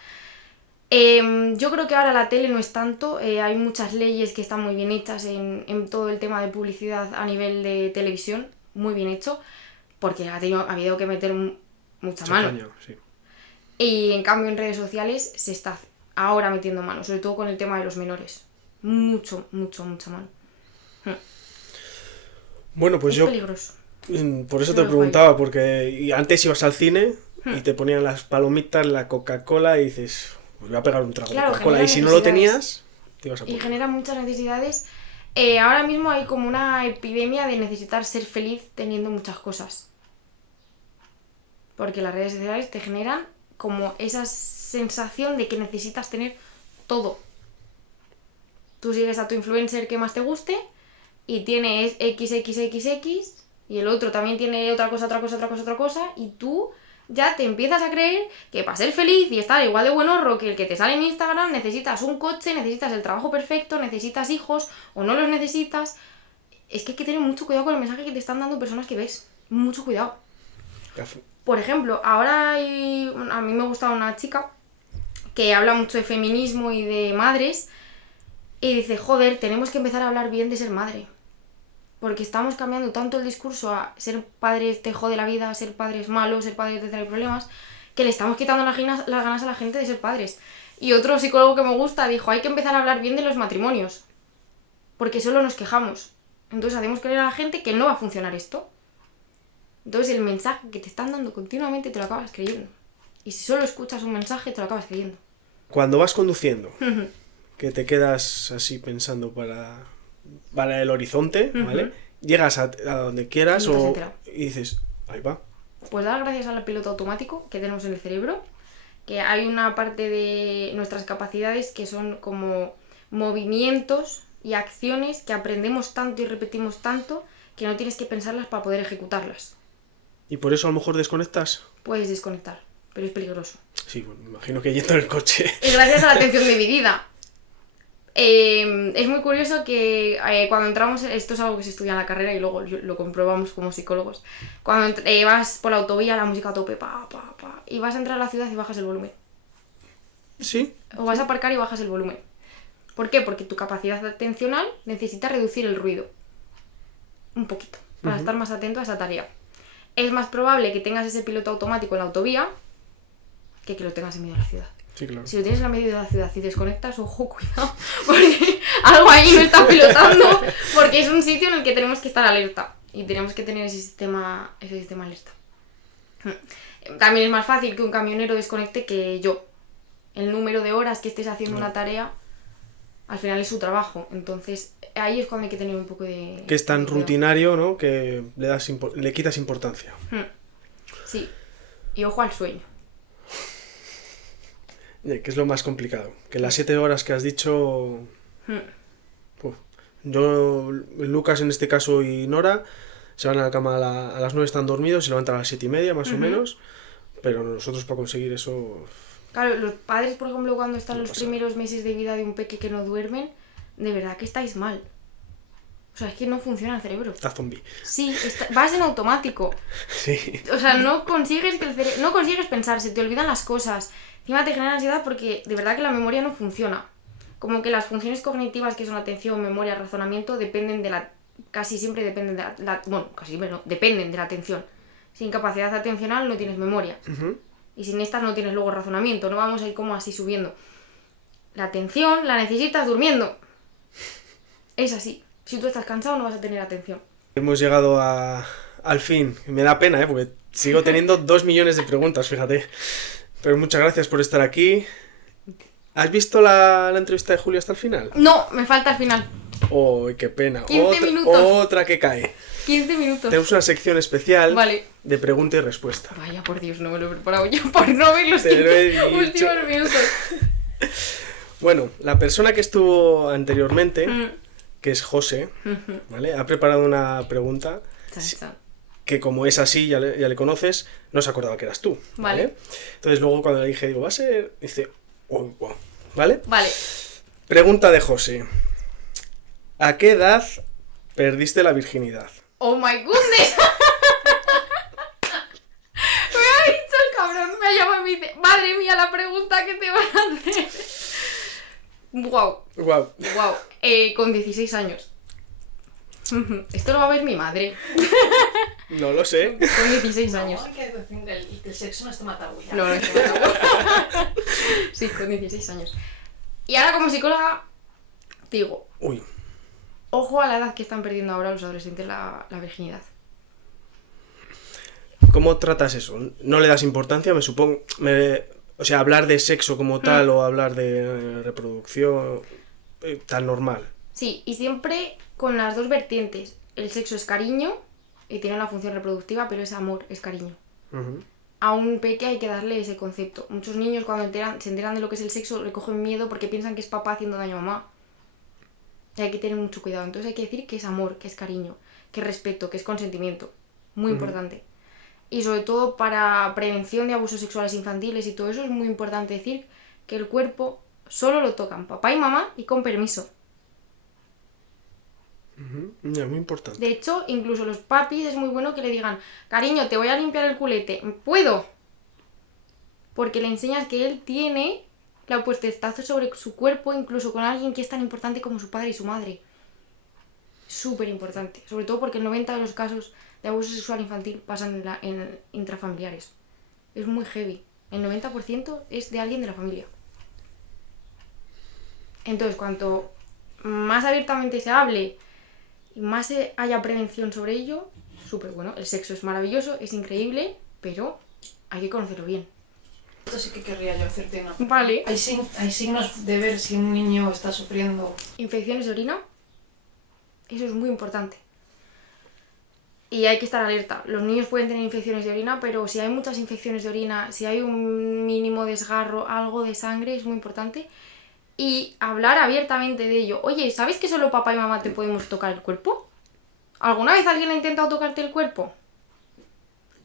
Yo creo que ahora la tele no es tanto. Hay muchas leyes que están muy bien hechas en todo el tema de publicidad a nivel de televisión. Muy bien hecho. Porque ha habido que meter mucha mano. Caña, sí. Y en cambio en redes sociales se está ahora metiendo mano, sobre todo con el tema de los menores. Mucha mano. Bueno, pues Es yo... peligroso. Por eso No te lo preguntaba, porque antes ibas al cine y te ponían las palomitas, la Coca-Cola y dices, pues voy a pegar un trago de Claro, Coca-Cola. genera Y si no lo necesidades. tenías, te ibas a Y poner. genera muchas necesidades. Ahora mismo hay como una epidemia de necesitar ser feliz teniendo muchas cosas. Porque las redes sociales te generan como esa sensación de que necesitas tener todo. Tú sigues a tu influencer que más te guste y tienes XXXX y el otro también tiene otra cosa y tú ya te empiezas a creer que para ser feliz y estar igual de buen horro que el que te sale en Instagram necesitas un coche, necesitas el trabajo perfecto, necesitas hijos o no los necesitas. Es que hay que tener mucho cuidado con el mensaje que te están dando personas que ves. Mucho cuidado. Por ejemplo, ahora a mí me gusta una chica que habla mucho de feminismo y de madres y dice, joder, tenemos que empezar a hablar bien de ser madre. Porque estamos cambiando tanto el discurso a ser padre te jode la vida, ser padre es malo, ser padre te trae problemas, que le estamos quitando las ganas a la gente de ser padres. Y otro psicólogo que me gusta dijo, hay que empezar a hablar bien de los matrimonios. Porque solo nos quejamos. Entonces hacemos creer a la gente que no va a funcionar esto. Entonces el mensaje que te están dando continuamente te lo acabas creyendo. Y si solo escuchas un mensaje te lo acabas creyendo. Cuando vas conduciendo, que te quedas así pensando para el horizonte, ¿vale? Llegas a donde quieras y dices, ahí va. Pues dar gracias al piloto automático que tenemos en el cerebro, que hay una parte de nuestras capacidades que son como movimientos y acciones que aprendemos tanto y repetimos tanto que no tienes que pensarlas para poder ejecutarlas. ¿Y por eso a lo mejor desconectas? Puedes desconectar, pero es peligroso. Sí, bueno, me imagino que yendo en el coche. Es gracias a la atención dividida. Es muy curioso que cuando entramos, esto es algo que se estudia en la carrera y luego lo comprobamos como psicólogos. Cuando vas por la autovía, la música a tope, y vas a entrar a la ciudad y bajas el volumen. Sí. O vas a aparcar y bajas el volumen. ¿Por qué? Porque tu capacidad atencional necesita reducir el ruido. Un poquito, para estar más atento a esa tarea. Es más probable que tengas ese piloto automático en la autovía que lo tengas en medio de la ciudad. Sí, claro. Si lo tienes en medio de la ciudad y desconectas, ojo, cuidado, porque algo ahí no está pilotando, porque es un sitio en el que tenemos que estar alerta y tenemos que tener ese sistema alerta. También es más fácil que un camionero desconecte que yo. El número de horas que estés haciendo una tarea, al final es su trabajo, entonces ahí es cuando hay que tener un poco de... Que es tan de cuidado. rutinario, ¿no? Que le quitas importancia. Sí, y ojo al sueño. Que es lo más complicado. Que las 7 horas que has dicho... Uf. Yo, Lucas en este caso y Nora, se van a la cama a las 9, están dormidos, se levantan a las 7:30 más o menos, pero nosotros para conseguir eso... Claro, los padres, por ejemplo, cuando están No los pasa primeros meses de vida de un peque que no duermen, de verdad que estáis mal. O sea, es que no funciona el cerebro. Está zombie. Sí, vas en automático. Sí. O sea, no consigues que no consigues pensar, se te olvidan las cosas. Encima te genera ansiedad porque de verdad que la memoria no funciona. Como que las funciones cognitivas, que son atención, memoria, razonamiento, dependen de la... Casi siempre dependen de bueno, casi siempre no, dependen de la atención. Sin capacidad atencional no tienes memoria. Y sin estas no tienes luego razonamiento. No vamos a ir como así subiendo. La atención la necesitas durmiendo. Es así. Si tú estás cansado no vas a tener atención. Hemos llegado al fin. Me da pena, porque sigo teniendo 2 millones de preguntas, fíjate. Pero muchas gracias por estar aquí. ¿Has visto la entrevista de Julia hasta el final? No, me falta el final. ¡Oh, qué pena! 15 minutos. Otra que cae. 15 minutos. Tenemos una sección especial Vale. de pregunta y respuesta. Vaya, por Dios, no me lo he preparado yo por no ver los Te lo he 15 dicho. últimos minutos. Bueno, la persona que estuvo anteriormente, que es José, ¿vale? Ha preparado una pregunta Chan, chan. que, como es así, ya le conoces, no se acordaba que eras tú, ¿vale? Vale. Entonces luego cuando le dije, digo, va a ser... Dice, oh, wow, ¿vale? Vale. Pregunta de José. ¿A qué edad perdiste la virginidad? Oh my goodness. Me ha dicho el cabrón, me ha llamado y me dice, madre mía, la pregunta que te van a hacer. Wow, Wow. wow. Con 16 años. Esto lo va a ver mi madre. No lo sé. Con 16 años. No, hay que decir que el sexo no está matado ya. No, no es Sí, con 16 años. Y ahora como psicóloga digo, Uy. ojo a la edad que están perdiendo ahora los adolescentes la virginidad. ¿Cómo tratas eso? ¿No le das importancia? Me supongo... o sea, hablar de sexo como tal o hablar de reproducción tan normal. Sí, y siempre con las dos vertientes. El sexo es cariño y tiene una función reproductiva, pero es amor, es cariño. Ujú. A un peque hay que darle ese concepto. Muchos niños cuando se enteran de lo que es el sexo le cogen miedo porque piensan que es papá haciendo daño a mamá. Y hay que tener mucho cuidado. Entonces hay que decir que es amor, que es cariño, que es respeto, que es consentimiento. Muy importante. Y sobre todo para prevención de abusos sexuales infantiles y todo eso es muy importante decir que el cuerpo solo lo tocan papá y mamá y con permiso. Ya, muy importante. De hecho, incluso los papis es muy bueno que le digan, cariño, te voy a limpiar el culete. ¿Puedo? Porque le enseñas que él tiene la puestestazo sobre su cuerpo, incluso con alguien que es tan importante como su padre y su madre. Súper importante. Sobre todo porque el 90% de los casos de abuso sexual infantil pasan en intrafamiliares. Es muy heavy. El 90% es de alguien de la familia. Entonces, cuanto más abiertamente se hable y más haya prevención sobre ello, súper bueno. El sexo es maravilloso, es increíble, pero hay que conocerlo bien. Esto sí que querría yo hacerte una. Vale. Hay signos de ver si un niño está sufriendo. Infecciones de orina, eso es muy importante. Y hay que estar alerta. Los niños pueden tener infecciones de orina, pero si hay muchas infecciones de orina, si hay un mínimo desgarro, algo de sangre, es muy importante. Y hablar abiertamente de ello. Oye, ¿sabes que solo papá y mamá te podemos tocar el cuerpo? ¿Alguna vez alguien ha intentado tocarte el cuerpo?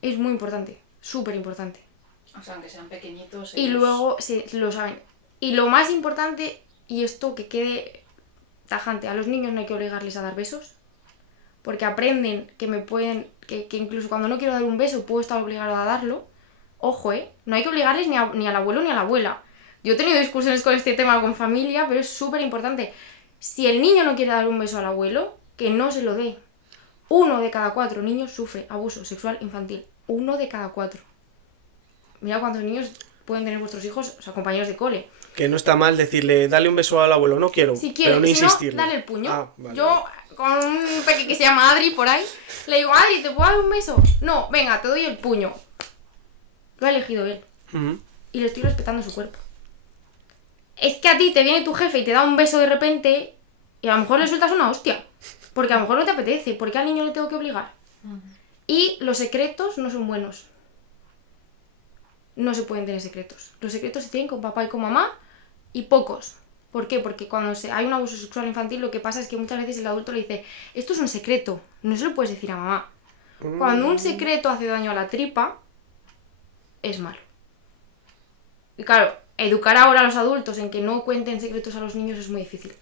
Es muy importante, súper importante. O sea, aunque sean pequeñitos. Y ellos- luego lo saben. Y lo más importante, y esto que quede tajante, a los niños no hay que obligarles a dar besos. Porque aprenden que que incluso cuando no quiero dar un beso puedo estar obligado a darlo. Ojo, no hay que obligarles ni al abuelo ni a la abuela. Yo he tenido discusiones con este tema con familia, pero es súper importante. Si el niño no quiere dar un beso al abuelo, que no se lo dé. 1 de cada 4 niños sufre abuso sexual infantil. 1 de cada 4. Mira cuántos niños pueden tener vuestros hijos, o sea, compañeros de cole. Que no está mal decirle, dale un beso al abuelo, no quiero, Si quieres, pero no si no, insistirle. dale el puño. Ah, vale, Yo, con un peque que se llama Adri por ahí, le digo, Adri, ¿te puedo dar un beso? No, venga, te doy el puño. Lo ha elegido él. Ujú. Y le estoy respetando su cuerpo. Es que a ti te viene tu jefe y te da un beso de repente y a lo mejor le sueltas una hostia. Porque a lo mejor no te apetece. ¿Por qué al niño le tengo que obligar? Y los secretos no son buenos. No se pueden tener secretos. Los secretos se tienen con papá y con mamá y pocos. ¿Por qué? Porque cuando hay un abuso sexual infantil lo que pasa es que muchas veces el adulto le dice, esto es un secreto, no se lo puedes decir a mamá. Cuando un secreto hace daño a la tripa, es malo. Y claro, educar ahora a los adultos en que no cuenten secretos a los niños es muy difícil.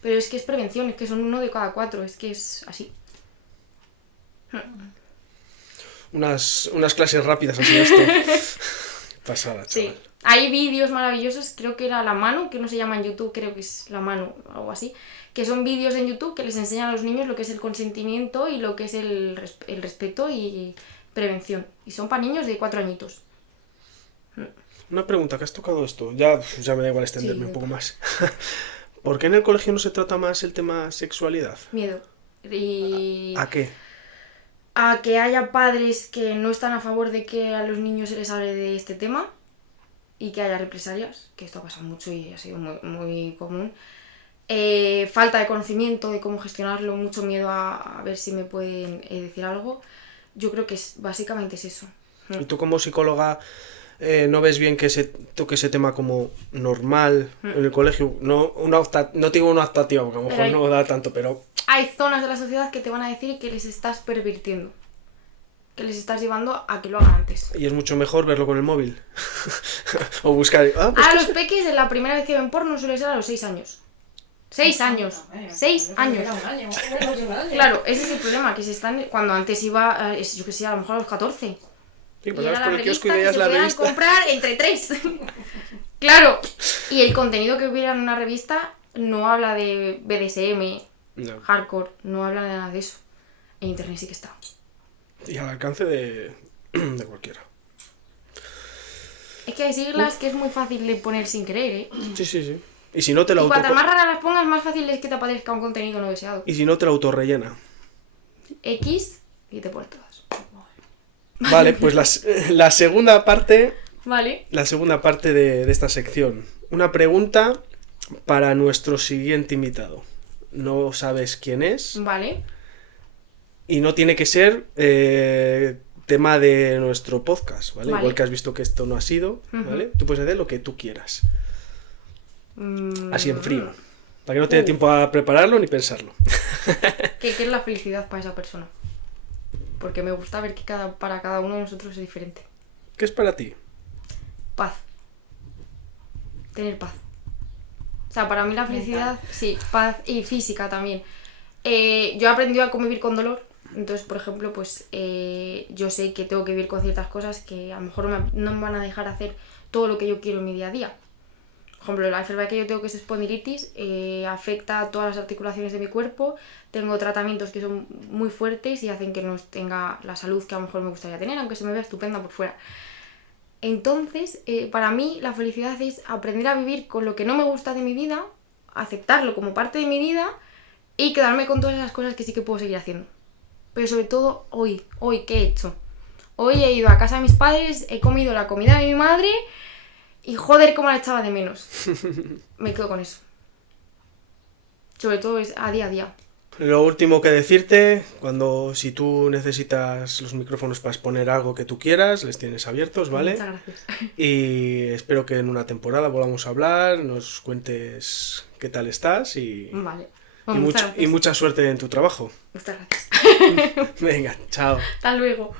Pero es que es prevención, es que son 1 de cada 4, es que es así. Unas clases rápidas así esto. Pasada, chaval. Sí. Hay vídeos maravillosos, creo que era La Mano, que no se llama en YouTube, creo que es La Mano o algo así, que son vídeos en YouTube que les enseñan a los niños lo que es el consentimiento y lo que es el respeto y prevención. Y son para niños de 4 añitos. Una pregunta, que has tocado esto, ya me da igual extenderme Sí, un poco más. ¿Por qué en el colegio no se trata más el tema sexualidad? Miedo. Y ¿A qué? a que haya padres que no están a favor de que a los niños se les hable de este tema y que haya represalias, que esto ha pasado mucho y ha sido muy, muy común. Falta de conocimiento de cómo gestionarlo, mucho miedo a ver si me pueden decir algo. Yo creo que básicamente es eso. ¿Y tú como psicóloga no ves bien que se toque ese tema como normal en el colegio? No te digo una optativa, porque a lo mejor Pero no da tanto, pero... Hay zonas de la sociedad que te van a decir que les estás pervirtiendo, que les estás llevando a que lo hagan antes. Y es mucho mejor verlo con el móvil. O buscar... Ah, pues A que los se- peques, la primera vez que ven porno suele ser a los 6 años. 6 años. 6 años. Claro, ese es el problema, que se están... Cuando antes iba, yo que sé, a lo mejor a los 14. Sí, Y pasabas era por la el kiosco revista y que veías se la podían revista. comprar entre 3. Claro. Y el contenido que hubiera en una revista no habla de BDSM, No. hardcore, no habla de nada de eso. En internet sí que está. Y al alcance de cualquiera. Es que hay siglas que es muy fácil de poner sin querer, ¿eh? Sí, sí, sí. Y si no te la Y cuantas auto... más raras las pongas, más fácil es que te aparezca un contenido no deseado. Y si no te la autorrellena. X y te pones todas. Vale, pues la segunda parte... Vale. La segunda parte de esta sección. Una pregunta para nuestro siguiente invitado. No sabes quién es Vale. y no tiene que ser tema de nuestro podcast, ¿vale? Vale. Igual que has visto que esto no ha sido, ¿vale? Tú puedes hacer lo que tú quieras. Así en frío. Para que no te dé tiempo a prepararlo ni pensarlo. ¿Qué es la felicidad para esa persona? Porque me gusta ver que para cada uno de nosotros es diferente. ¿Qué es para ti? Paz. Tener paz. O sea, para mí la felicidad, sí, paz y física también. Yo he aprendido a convivir con dolor. Entonces, por ejemplo, pues yo sé que tengo que vivir con ciertas cosas que a lo mejor no me van a dejar hacer todo lo que yo quiero en mi día a día. Por ejemplo, la enfermedad que yo tengo, que es espondilitis, afecta a todas las articulaciones de mi cuerpo. Tengo tratamientos que son muy fuertes y hacen que no tenga la salud que a lo mejor me gustaría tener, aunque se me vea estupenda por fuera. Entonces, para mí la felicidad es aprender a vivir con lo que no me gusta de mi vida, aceptarlo como parte de mi vida y quedarme con todas esas cosas que sí que puedo seguir haciendo. Pero sobre todo hoy, ¿qué he hecho? Hoy he ido a casa de mis padres, he comido la comida de mi madre y joder, cómo la echaba de menos. Me quedo con eso. Sobre todo es a día. Lo último que decirte, si tú necesitas los micrófonos para exponer algo que tú quieras, les tienes abiertos, ¿vale? Muchas gracias. Y espero que en una temporada volvamos a hablar, nos cuentes qué tal estás y, Vale. y, Bueno, muchas y gracias. mucha suerte en tu trabajo. Muchas gracias. Venga, chao. Hasta luego.